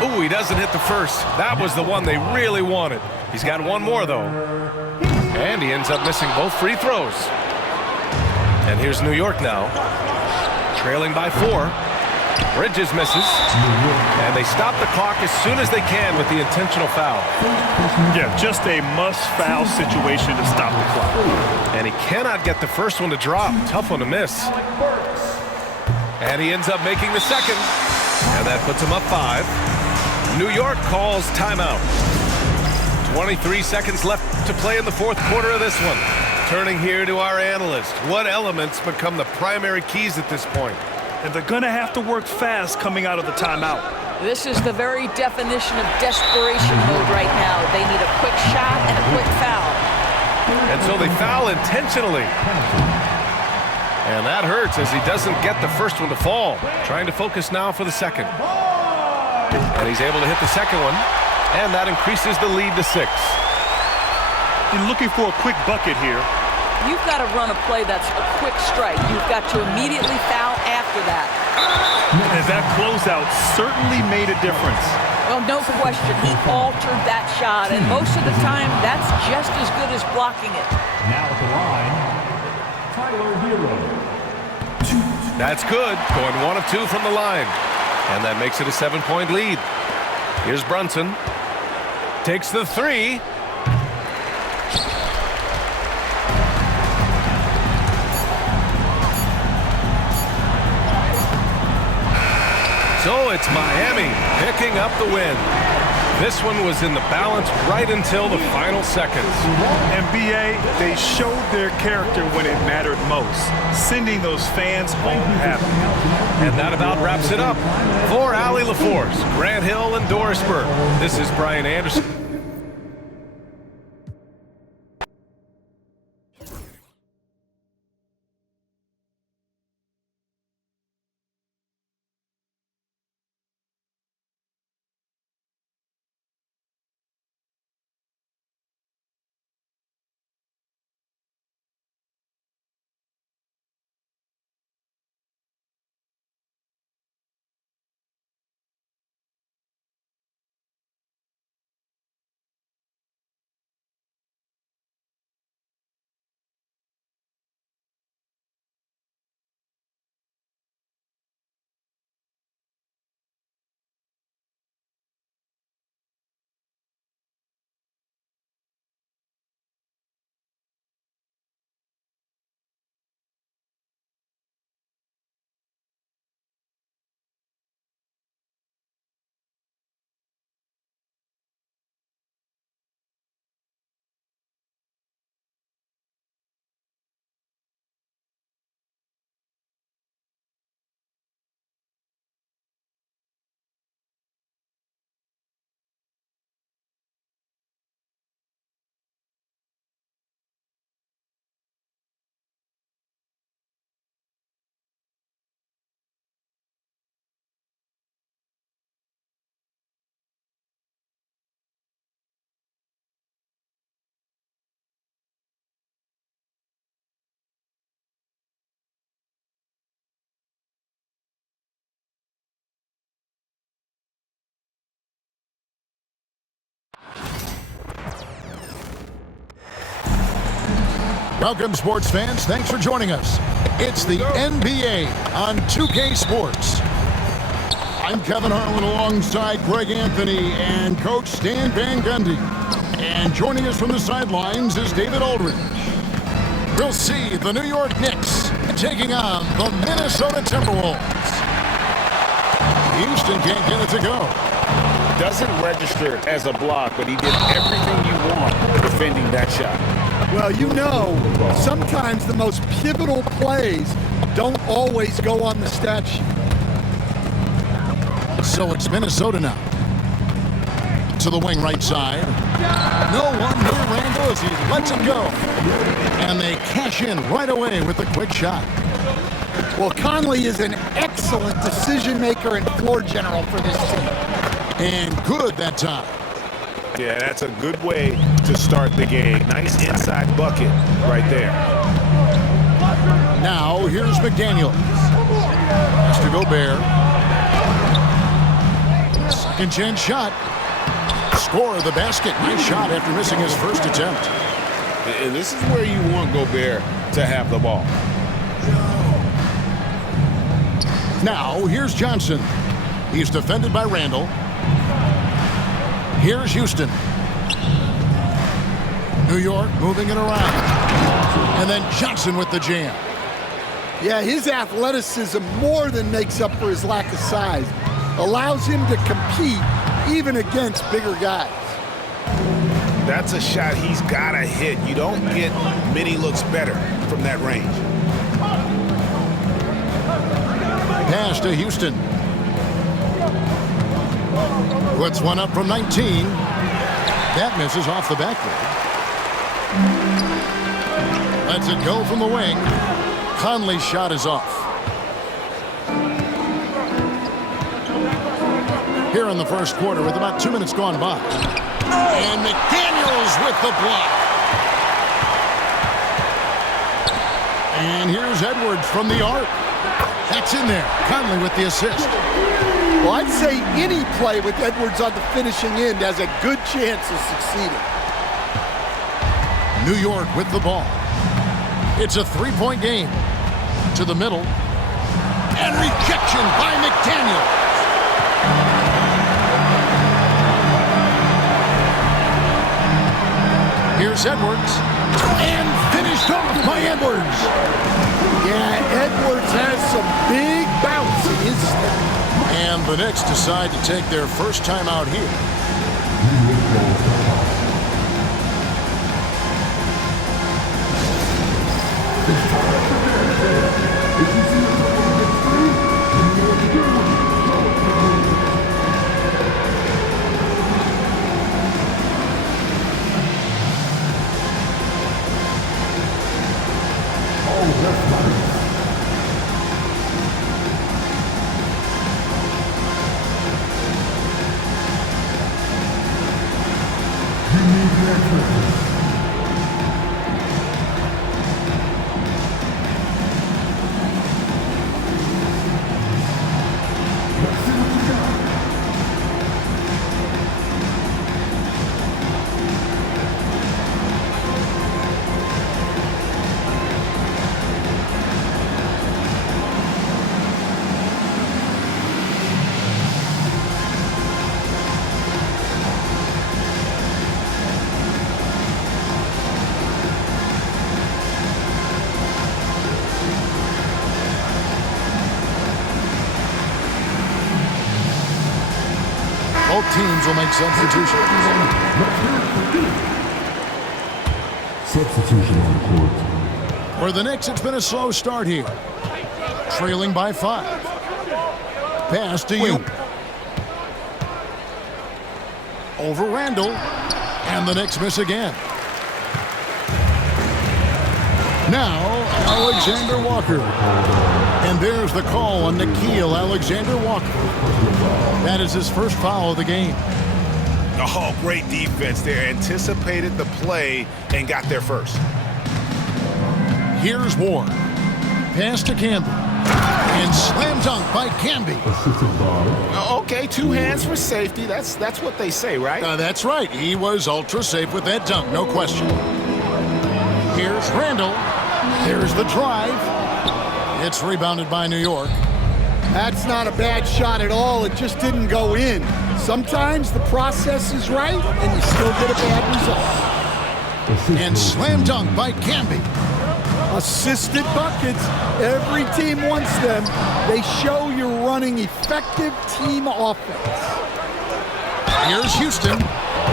Ooh, he doesn't hit the first. That was the one they really wanted. He's got one more, though. And he ends up missing both free throws. And here's New York now, trailing by 4. Bridges misses, and they stop the clock as soon as they can with the intentional foul. Yeah, just a must-foul situation to stop the clock. And he cannot get the first one to drop. Tough one to miss. And he ends up making the second, and that puts him up 5. New York calls timeout. 23 seconds left to play in the fourth quarter of this one. Turning here to our analyst. What elements become the primary keys at this point? And they're going to have to work fast coming out of the timeout. This is the very definition of desperation mode right now. They need a quick shot and a quick foul. And so they foul intentionally. And that hurts as he doesn't get the first one to fall. Trying to focus now for the second. And he's able to hit the second one. And that increases the lead to 6. And looking for a quick bucket here. You've got to run a play that's a quick strike. You've got to immediately foul after that. And that closeout certainly made a difference. Well, no question. He altered that shot, and most of the time, that's just as good as blocking it. Now at the line, Tyler Hero. That's good. Going 1 of 2 from the line. And that makes it a 7-point lead. Here's Brunson. Takes the 3. So it's Miami picking up the win. This one was in the balance right until the final seconds. NBA, they showed their character when it mattered most, sending those fans home happy. And that about wraps it up. For Allie LaForce, Grant Hill, and Doris Burke, this is Brian Anderson. Welcome, sports fans. Thanks for joining us. It's the NBA on 2K Sports. I'm Kevin Harlan alongside Greg Anthony and Coach Stan Van Gundy. And joining us from the sidelines is David Aldridge. We'll see the New York Knicks taking on the Minnesota Timberwolves. Houston can't get it to go. Doesn't register as a block, but he did everything you want defending that shot. Well, you know, sometimes the most pivotal plays don't always go on the stat sheet. So it's Minnesota now. To the wing right side. No one near Randall as he lets it go. And they cash in right away with the quick shot. Well, Conley is an excellent decision maker and floor general for this team. And good that time. Yeah, that's a good way to start the game. Nice inside bucket right there. Now, here's McDaniel. Has to Gobert. Second chance shot. Score of the basket. Nice shot after missing his first attempt. And this is where you want Gobert to have the ball. Now, here's Johnson. He's defended by Randall. Here's Houston. New York moving it around. And then Johnson with the jam. Yeah, his athleticism more than makes up for his lack of size. Allows him to compete even against bigger guys. That's a shot he's got to hit. You don't get many looks better from that range. Pass to Houston. Puts one up from 19. That misses off the backboard. Lets it go from the wing. Conley's shot is off. Here in the first quarter with about 2 minutes gone by. And McDaniels with the block. And here's Edwards from the arc. That's in there. Conley with the assist. Well, I'd say any play with Edwards on the finishing end has a good chance of succeeding. New York with the ball. It's a three-point game. To the middle. And rejection by McDaniel. Here's Edwards. And finished off by Edwards. Yeah, Edwards has some big bounce in his step. And the Knicks decide to take their first time out here. Both teams will make substitutions. Substitution on the court. For the Knicks, it's been a slow start here. Trailing by 5. Pass to you. Over Randall. And the Knicks miss again. Now, Alexander Walker. And there's the call on Nickeil Alexander-Walker. That is his first foul of the game. Oh, great defense there. Anticipated the play and got there first. Here's Ward. Pass to Camby. And slam dunk by Camby. Okay, 2 hands for safety. That's what they say, right? That's right. He was ultra safe with that dunk, no question. Here's Randall. Here's the drive. It's rebounded by New York. That's not a bad shot at all. It just didn't go in. Sometimes the process is right, and you still get a bad result. And slam dunk by Camby. Assisted buckets. Every team wants them. They show you're running effective team offense. Here's Houston.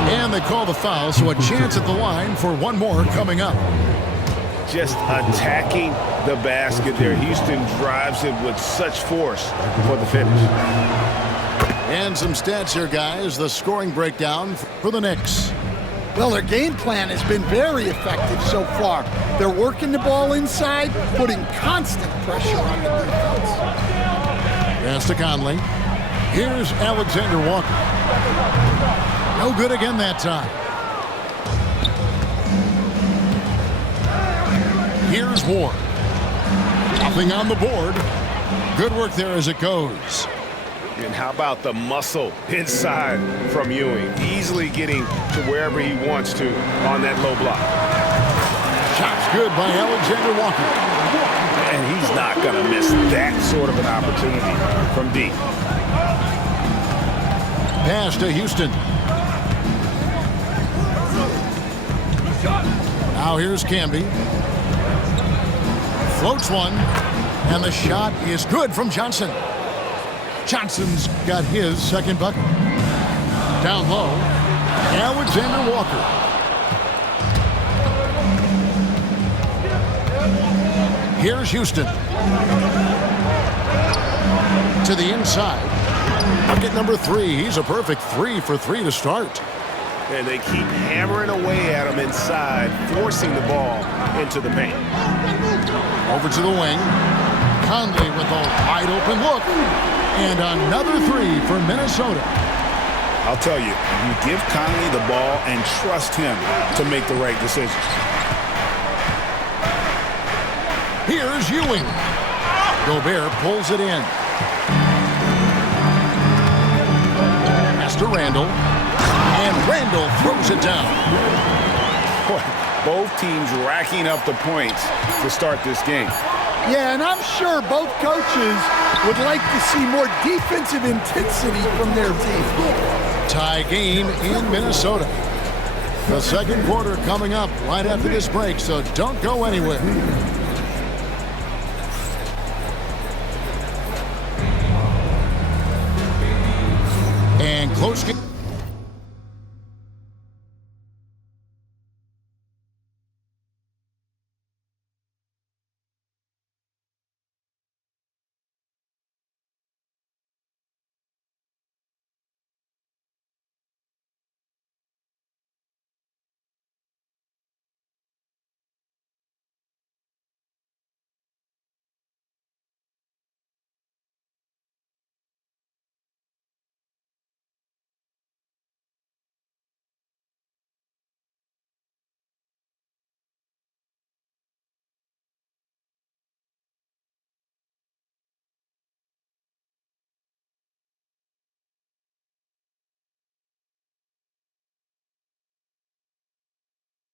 And they call the foul, so a chance at the line for one more coming up. Just attacking the basket there. Houston drives it with such force for the finish. And some stats here, guys. The scoring breakdown for the Knicks. Well, their game plan has been very effective so far. They're working the ball inside, putting constant pressure on the defense. Pass to Conley. Here's Alexander Walker. No good again that time. Here's Ward. Nothing on the board. Good work there as it goes. And how about the muscle inside from Ewing? Easily getting to wherever he wants to on that low block. Shot's good by Alexander Walker. And he's not going to miss that sort of an opportunity from deep. Pass to Houston. Now here's Camby. Floats one. And the shot is good from Johnson. Johnson's got his second bucket. Down low, Alexander Walker. Here's Houston. To the inside. Bucket number 3. He's a perfect 3 for 3 to start. And they keep hammering away at him inside, forcing the ball into the paint. Over to the wing. Conley with a wide open look. And another 3 for Minnesota. I'll tell you, you give Conley the ball and trust him to make the right decisions. Here's Ewing. Gobert pulls it in. Pass to Randall. And Randall throws it down. Boy, both teams racking up the points to start this game. Yeah, and I'm sure both coaches would like to see more defensive intensity from their team. Tie game in Minnesota. The second quarter coming up right after this break, so don't go anywhere. And close game.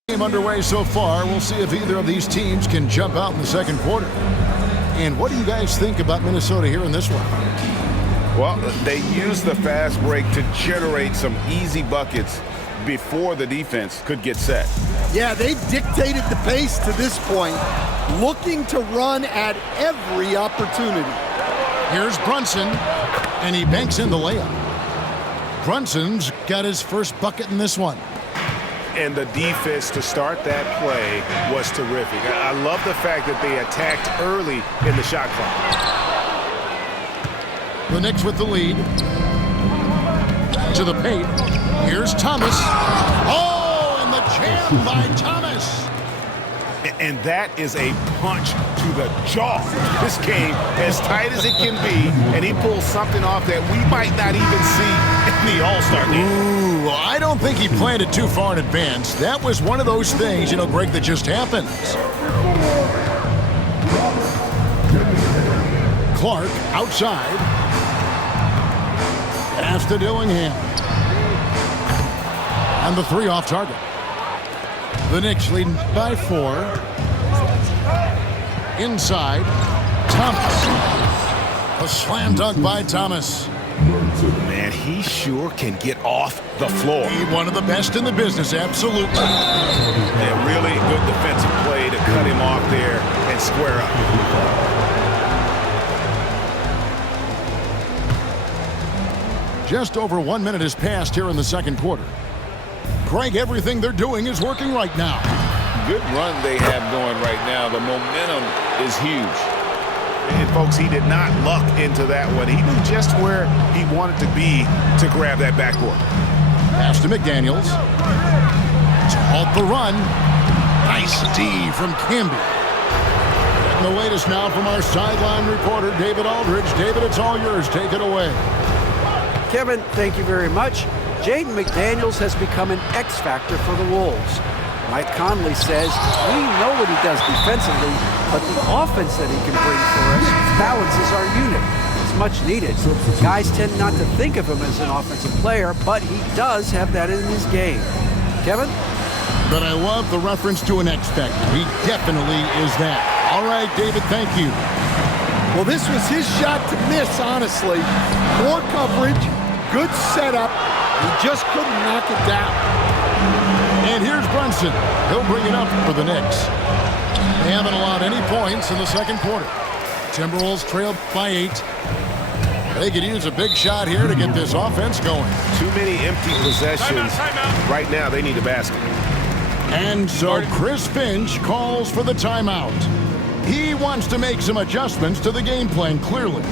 Game underway so far. We'll see if either of these teams can jump out in the second quarter. And what do you guys think about Minnesota here in this one? Well, they used the fast break to generate some easy buckets before the defense could get set. Yeah, they've dictated the pace to this point, looking to run at every opportunity. Here's Brunson, and he banks in the layup. Brunson's got his first bucket in this one. And the defense to start that play was terrific. I love the fact that they attacked early in the shot clock. The Knicks with the lead. To the paint. Here's Thomas. Oh, and the jam by Thomas. And that is a punch to the jaw. This game as tight as it can be, and he pulls something off that we might not even see in the All-Star game. Ooh, I don't think he planned it too far in advance. That was one of those things, you know, Greg, that just happens. Clark outside. Pass to Dillingham. And the 3 off target. The Knicks leading by 4. Inside, Thomas. A slam dunk by Thomas. Man, he sure can get off the floor. One of the best in the business, absolutely. Yeah, really good defensive play to cut him off there and square up. Just over 1 minute has passed here in the second quarter. Greg, everything they're doing is working right now. Good run they have going right now. The momentum is huge. And folks, he did not luck into that one. He knew just where he wanted to be to grab that backboard. Pass to McDaniels. To halt the run. Nice D from Camby. Getting the latest now from our sideline reporter, David Aldridge. David, it's all yours. Take it away. Kevin, thank you very much. Jaden McDaniels has become an X factor for the Wolves. Mike Conley says, we know what he does defensively, but the offense that he can bring for us balances our unit. It's much needed. Guys tend not to think of him as an offensive player, but he does have that in his game. Kevin? But I love the reference to an X factor. He definitely is that. All right, David, thank you. Well, this was his shot to miss, honestly. More coverage, good setup. He just couldn't knock it down. And here's Brunson. He'll bring it up for the Knicks. They haven't allowed any points in the second quarter. Timberwolves trailed by 8. They could use a big shot here to get this offense going. Too many empty possessions. Timeout. Right now, they need a basket. And so Chris Finch calls for the timeout. He wants to make some adjustments to the game plan, clearly.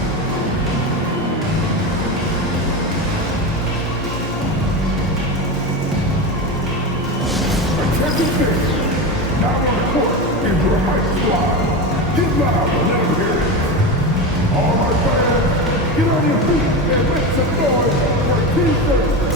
Now on the court is your high squad. Get loud and let them hear it. All right, fans, get on your feet and make some noise for Team Thursday.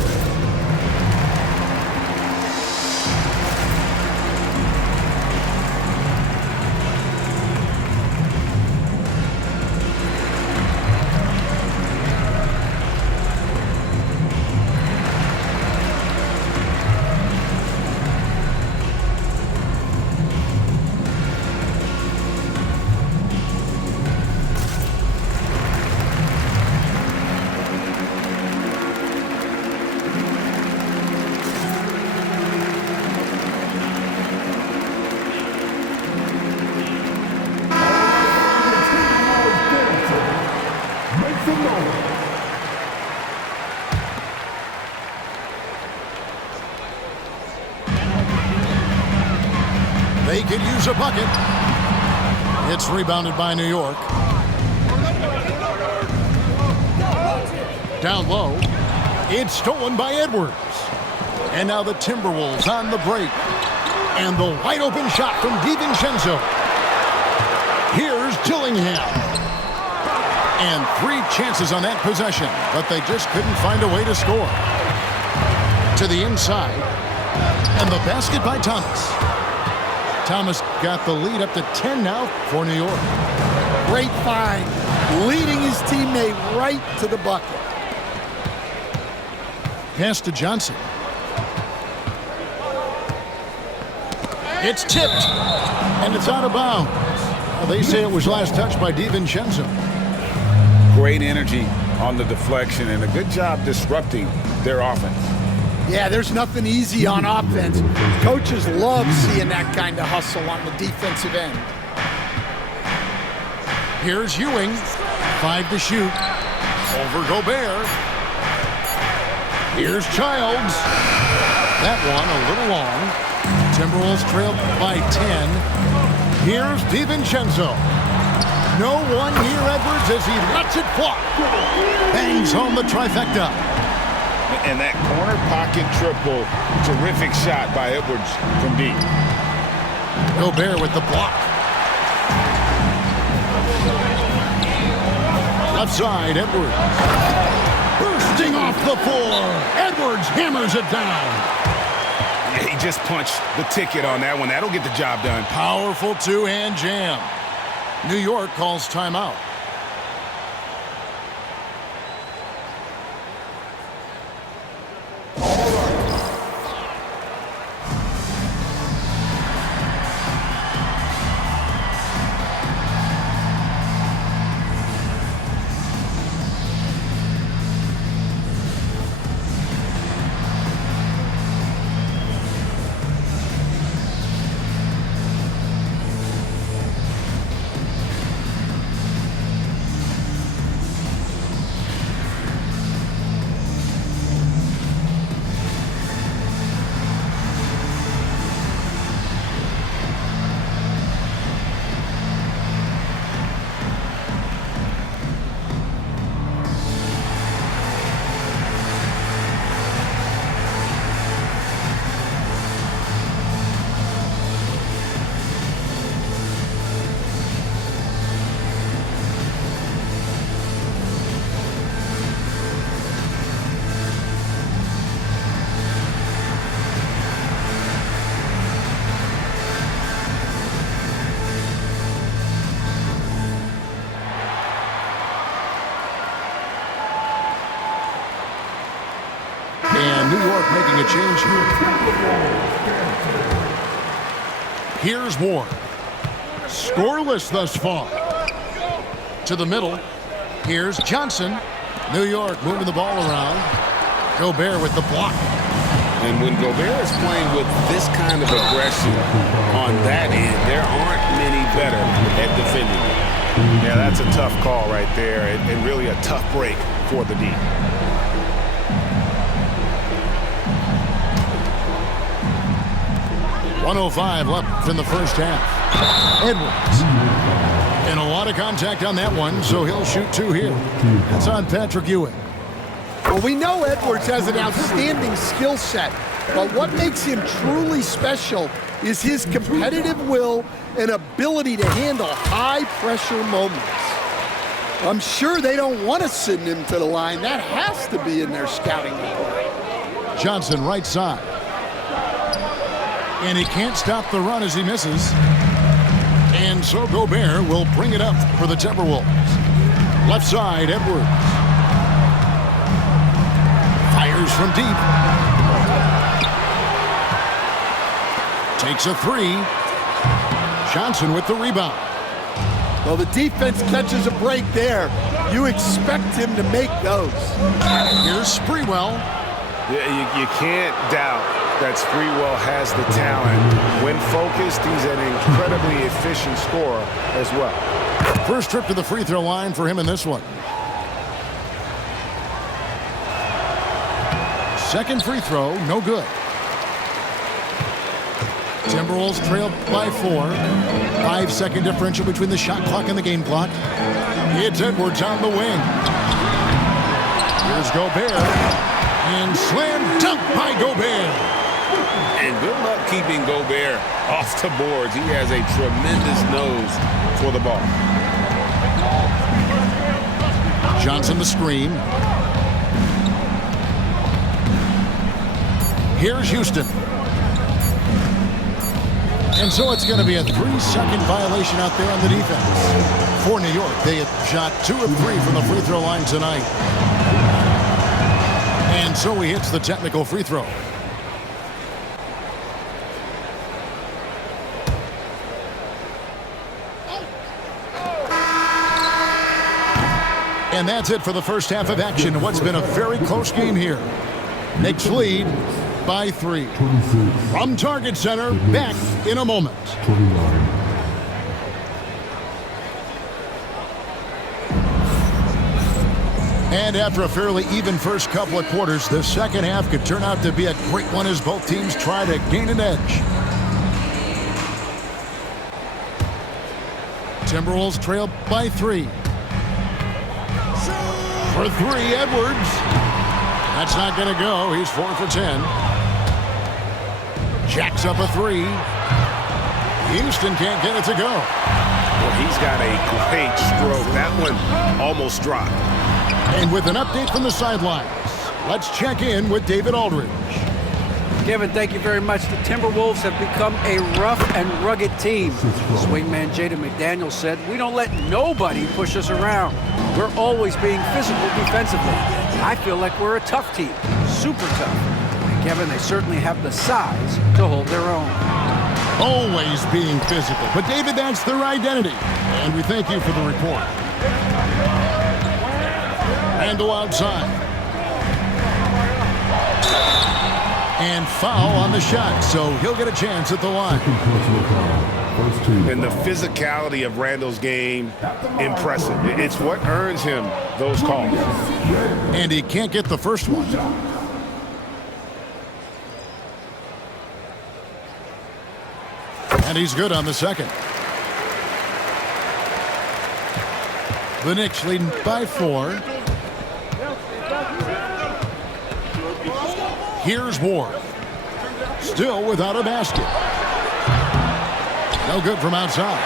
They could use a bucket. It's rebounded by New York. Down low. It's stolen by Edwards. And now the Timberwolves on the break. And the wide open shot from DiVincenzo. Here's Dillingham. And 3 chances on that possession, but they just couldn't find a way to score. To the inside. And the basket by Thomas. Thomas got the lead up to 10 now for New York. Great find, leading his teammate right to the bucket. Pass to Johnson. It's tipped, and it's out of bounds. Well, they say it was last touched by DiVincenzo. Great energy on the deflection and a good job disrupting their offense. Yeah, there's nothing easy on offense. Coaches love seeing that kind of hustle on the defensive end. Here's Ewing. 5 to shoot. Over Gobert. Here's Childs. That one a little long. Timberwolves trailed by 10. Here's DiVincenzo. No one near Edwards as he lets it fly. Bangs home the trifecta. And that corner pocket triple, terrific shot by Edwards from deep. Gobert with the block. Left side, Edwards. Bursting off the floor. Edwards hammers it down. Yeah, he just punched the ticket on that one. That'll get the job done. Powerful two-hand jam. New York calls timeout. York making a change here. Here's Ward. Scoreless thus far. To the middle. Here's Johnson. New York moving the ball around. Gobert with the block. And when Gobert is playing with this kind of aggression on that end, there aren't many better at defending. Yeah, that's a tough call right there, and really a tough break for the D. .105 left in the first half. Edwards. And a lot of contact on that one, so he'll shoot 2 here. That's on Patrick Ewing. Well, we know Edwards has an outstanding skill set, but what makes him truly special is his competitive will and ability to handle high-pressure moments. I'm sure they don't want to send him to the line. That has to be in their scouting report. Johnson right side. And he can't stop the run as he misses. And so Gobert will bring it up for the Timberwolves. Left side, Edwards. Fires from deep. Takes a 3. Johnson with the rebound. Well, the defense catches a break there. You expect him to make those. Here's Sprewell. Yeah, you can't doubt that Sprewell has the talent. When focused, he's an incredibly efficient scorer as well. First trip to the free throw line for him in this one. Second free throw, no good. Timberwolves trail by 4. 5-second differential between the shot clock and the game clock. It's Edwards on the wing. Here's Gobert. And slam dunk by Gobert. And good luck keeping Gobert off the boards. He has a tremendous nose for the ball. Johnson the screen. Here's Houston. And so it's going to be a 3-second violation out there on the defense. For New York, they have shot 2 of 3 from the free throw line tonight. And so he hits the technical free throw. And that's it for the first half of action. What's been a very close game here. Knicks lead by 3. From Target Center, back in a moment. And after a fairly even first couple of quarters, the second half could turn out to be a great one as both teams try to gain an edge. Timberwolves trail by 3. For 3, Edwards. That's not going to go. He's 4 for 10. Jacks up a 3. Houston can't get it to go. Well, he's got a great stroke. That one almost dropped. And with an update from the sidelines, let's check in with David Aldridge. Kevin, thank you very much. The Timberwolves have become a rough and rugged team. Swingman Jaden McDaniels said, "We don't let nobody push us around. We're always being physical defensively. I feel like we're a tough team, super tough." And Kevin, they certainly have the size to hold their own. Always being physical. But David, that's their identity. And we thank you for the report. Handle outside. And foul on the shot, so he'll get a chance at the line. And the physicality of Randall's game, impressive. It's what earns him those calls. And he can't get the first one. And he's good on the second. The Knicks leading by 4. Here's Ward. Still without a basket. No good from outside.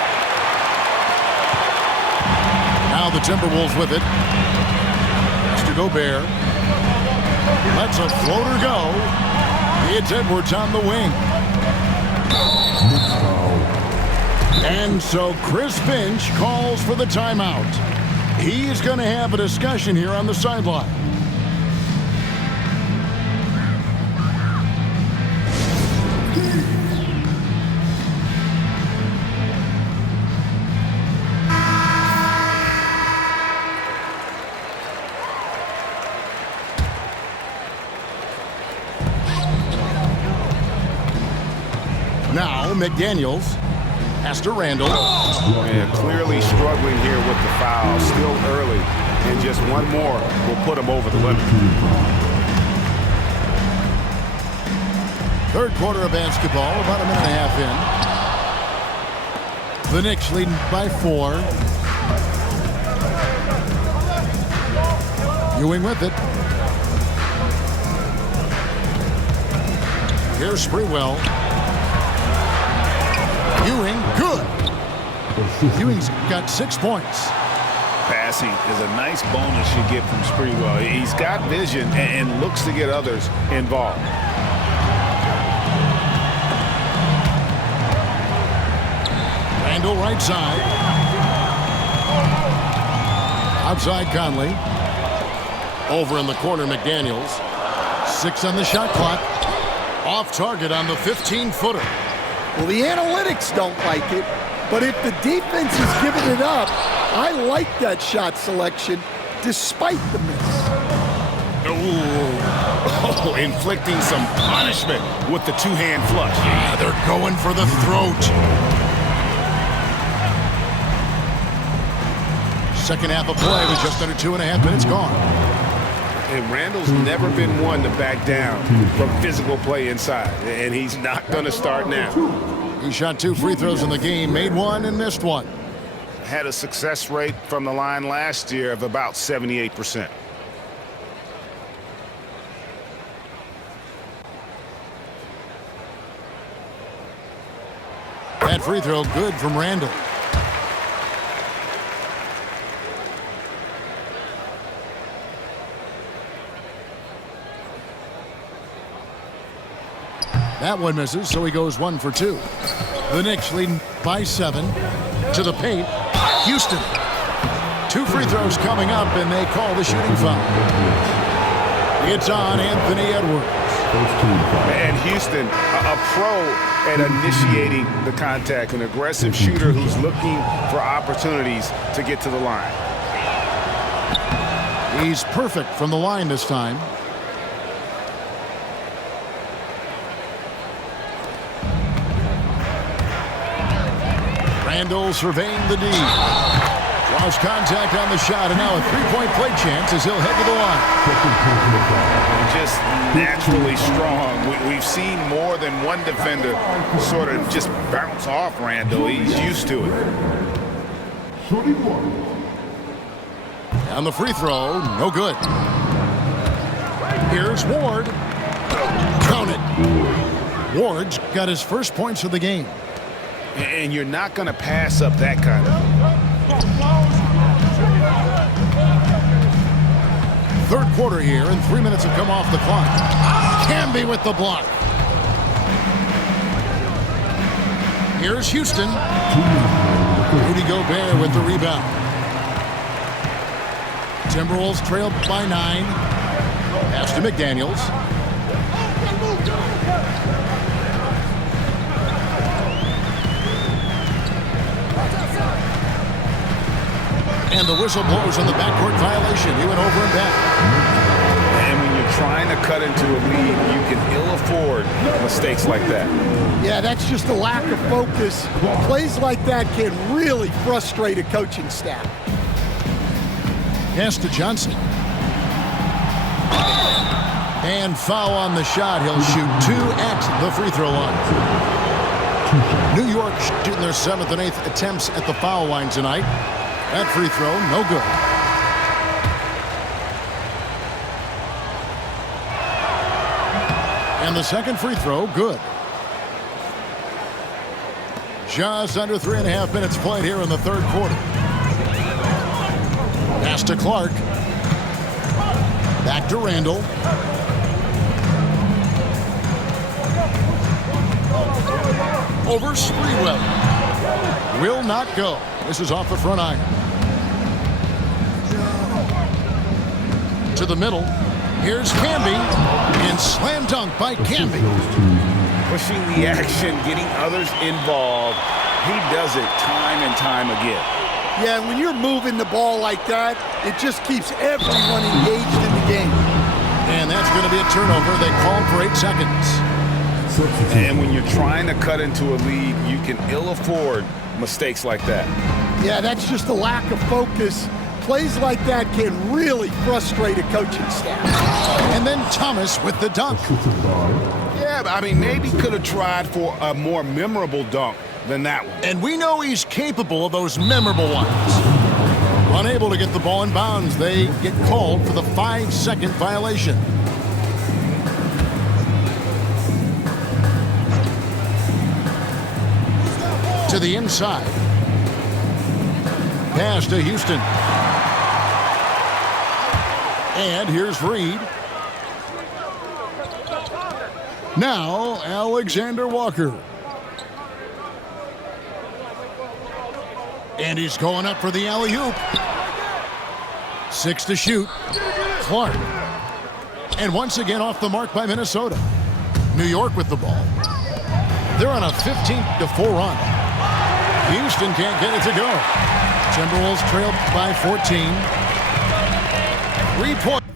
Now the Timberwolves with it. It's to Gobert. Lets a floater go. It's Edwards on the wing. And so Chris Finch calls for the timeout. He's going to have a discussion here on the sideline. Now McDaniels. Pass to Randall. And clearly struggling here with the foul. Still early. And just one more will put him over the limit. Third quarter of basketball, about a minute and a half in. The Knicks leading by 4. Ewing with it. Here's Sprewell. Ewing, good. Ewing's got 6 points. Passing is a nice bonus you get from Sprewell. He's got vision and looks to get others involved. Randall right side. Outside Conley. Over in the corner, McDaniels. 6 on the shot clock. Off target on the 15-footer. Well, the analytics don't like it, but if the defense is giving it up, I like that shot selection despite the miss. Oh, inflicting some punishment with the two-hand flush. Yeah, they're going for the throat. Second half of play with just under 2.5 minutes gone. And Randall's never been one to back down from physical play inside, and he's not going to start now. He shot 2 free throws in the game, made 1 and missed 1. Had a success rate from the line last year of about 78%. That free throw good from Randall. That one misses, so he goes 1 for 2. The Knicks leading by 7. To the paint. Houston. 2 free throws coming up, and they call the shooting foul. It's on Anthony Edwards. And Houston, a pro at initiating the contact, an aggressive shooter who's looking for opportunities to get to the line. He's perfect from the line this time. Randall surveying the D. Draws contact on the shot, and now a 3-point play chance as he'll head to the line. Just naturally strong. We've seen more than one defender sort of just bounce off Randall. He's used to it. And the free throw, no good. Here's Ward. Count it. Ward's got his first points of the game. And you're not going to pass up that kind of. Third quarter here, and 3 minutes have come off the clock. Camby with the block. Here's Houston. Rudy Gobert with the rebound. Timberwolves trail by 9. Pass to McDaniels. And the whistle blows on the backcourt violation. He went over and back. And when you're trying to cut into a lead, you can ill afford mistakes like that. Yeah, that's just a lack of focus. Plays like that can really frustrate a coaching staff. Pass to Johnson. And foul on the shot. He'll shoot 2 at the free throw line. New York shooting their 7th and 8th attempts at the foul line tonight. That free throw, no good. And the second free throw, good. Just under 3.5 minutes played here in the third quarter. Pass to Clark. Back to Randall. Over Sprewell. Will not go. This is off the front iron. To the middle. Here's Camby. And slam dunk by Camby. Pushing the action, getting others involved. He does it time and time again. Yeah, when you're moving the ball like that, it just keeps everyone engaged in the game. And that's going to be a turnover. They call for 8 seconds. And when you're trying to cut into a lead, you can ill afford mistakes like that. Yeah, that's just a lack of focus. Plays like that can really frustrate a coaching staff. And then Thomas with the dunk. Yeah, I mean, maybe could have tried for a more memorable dunk than that one. And we know he's capable of those memorable ones. Unable to get the ball in bounds, they get called for the 5-second violation. To the inside. Pass to Houston. And here's Reed. Now, Alexander Walker. And he's going up for the alley-oop. 6 to shoot. Clark. And once again off the mark by Minnesota. New York with the ball. They're on a 15-4 run. Houston can't get it to go. Timberwolves trail by 14. 3 points.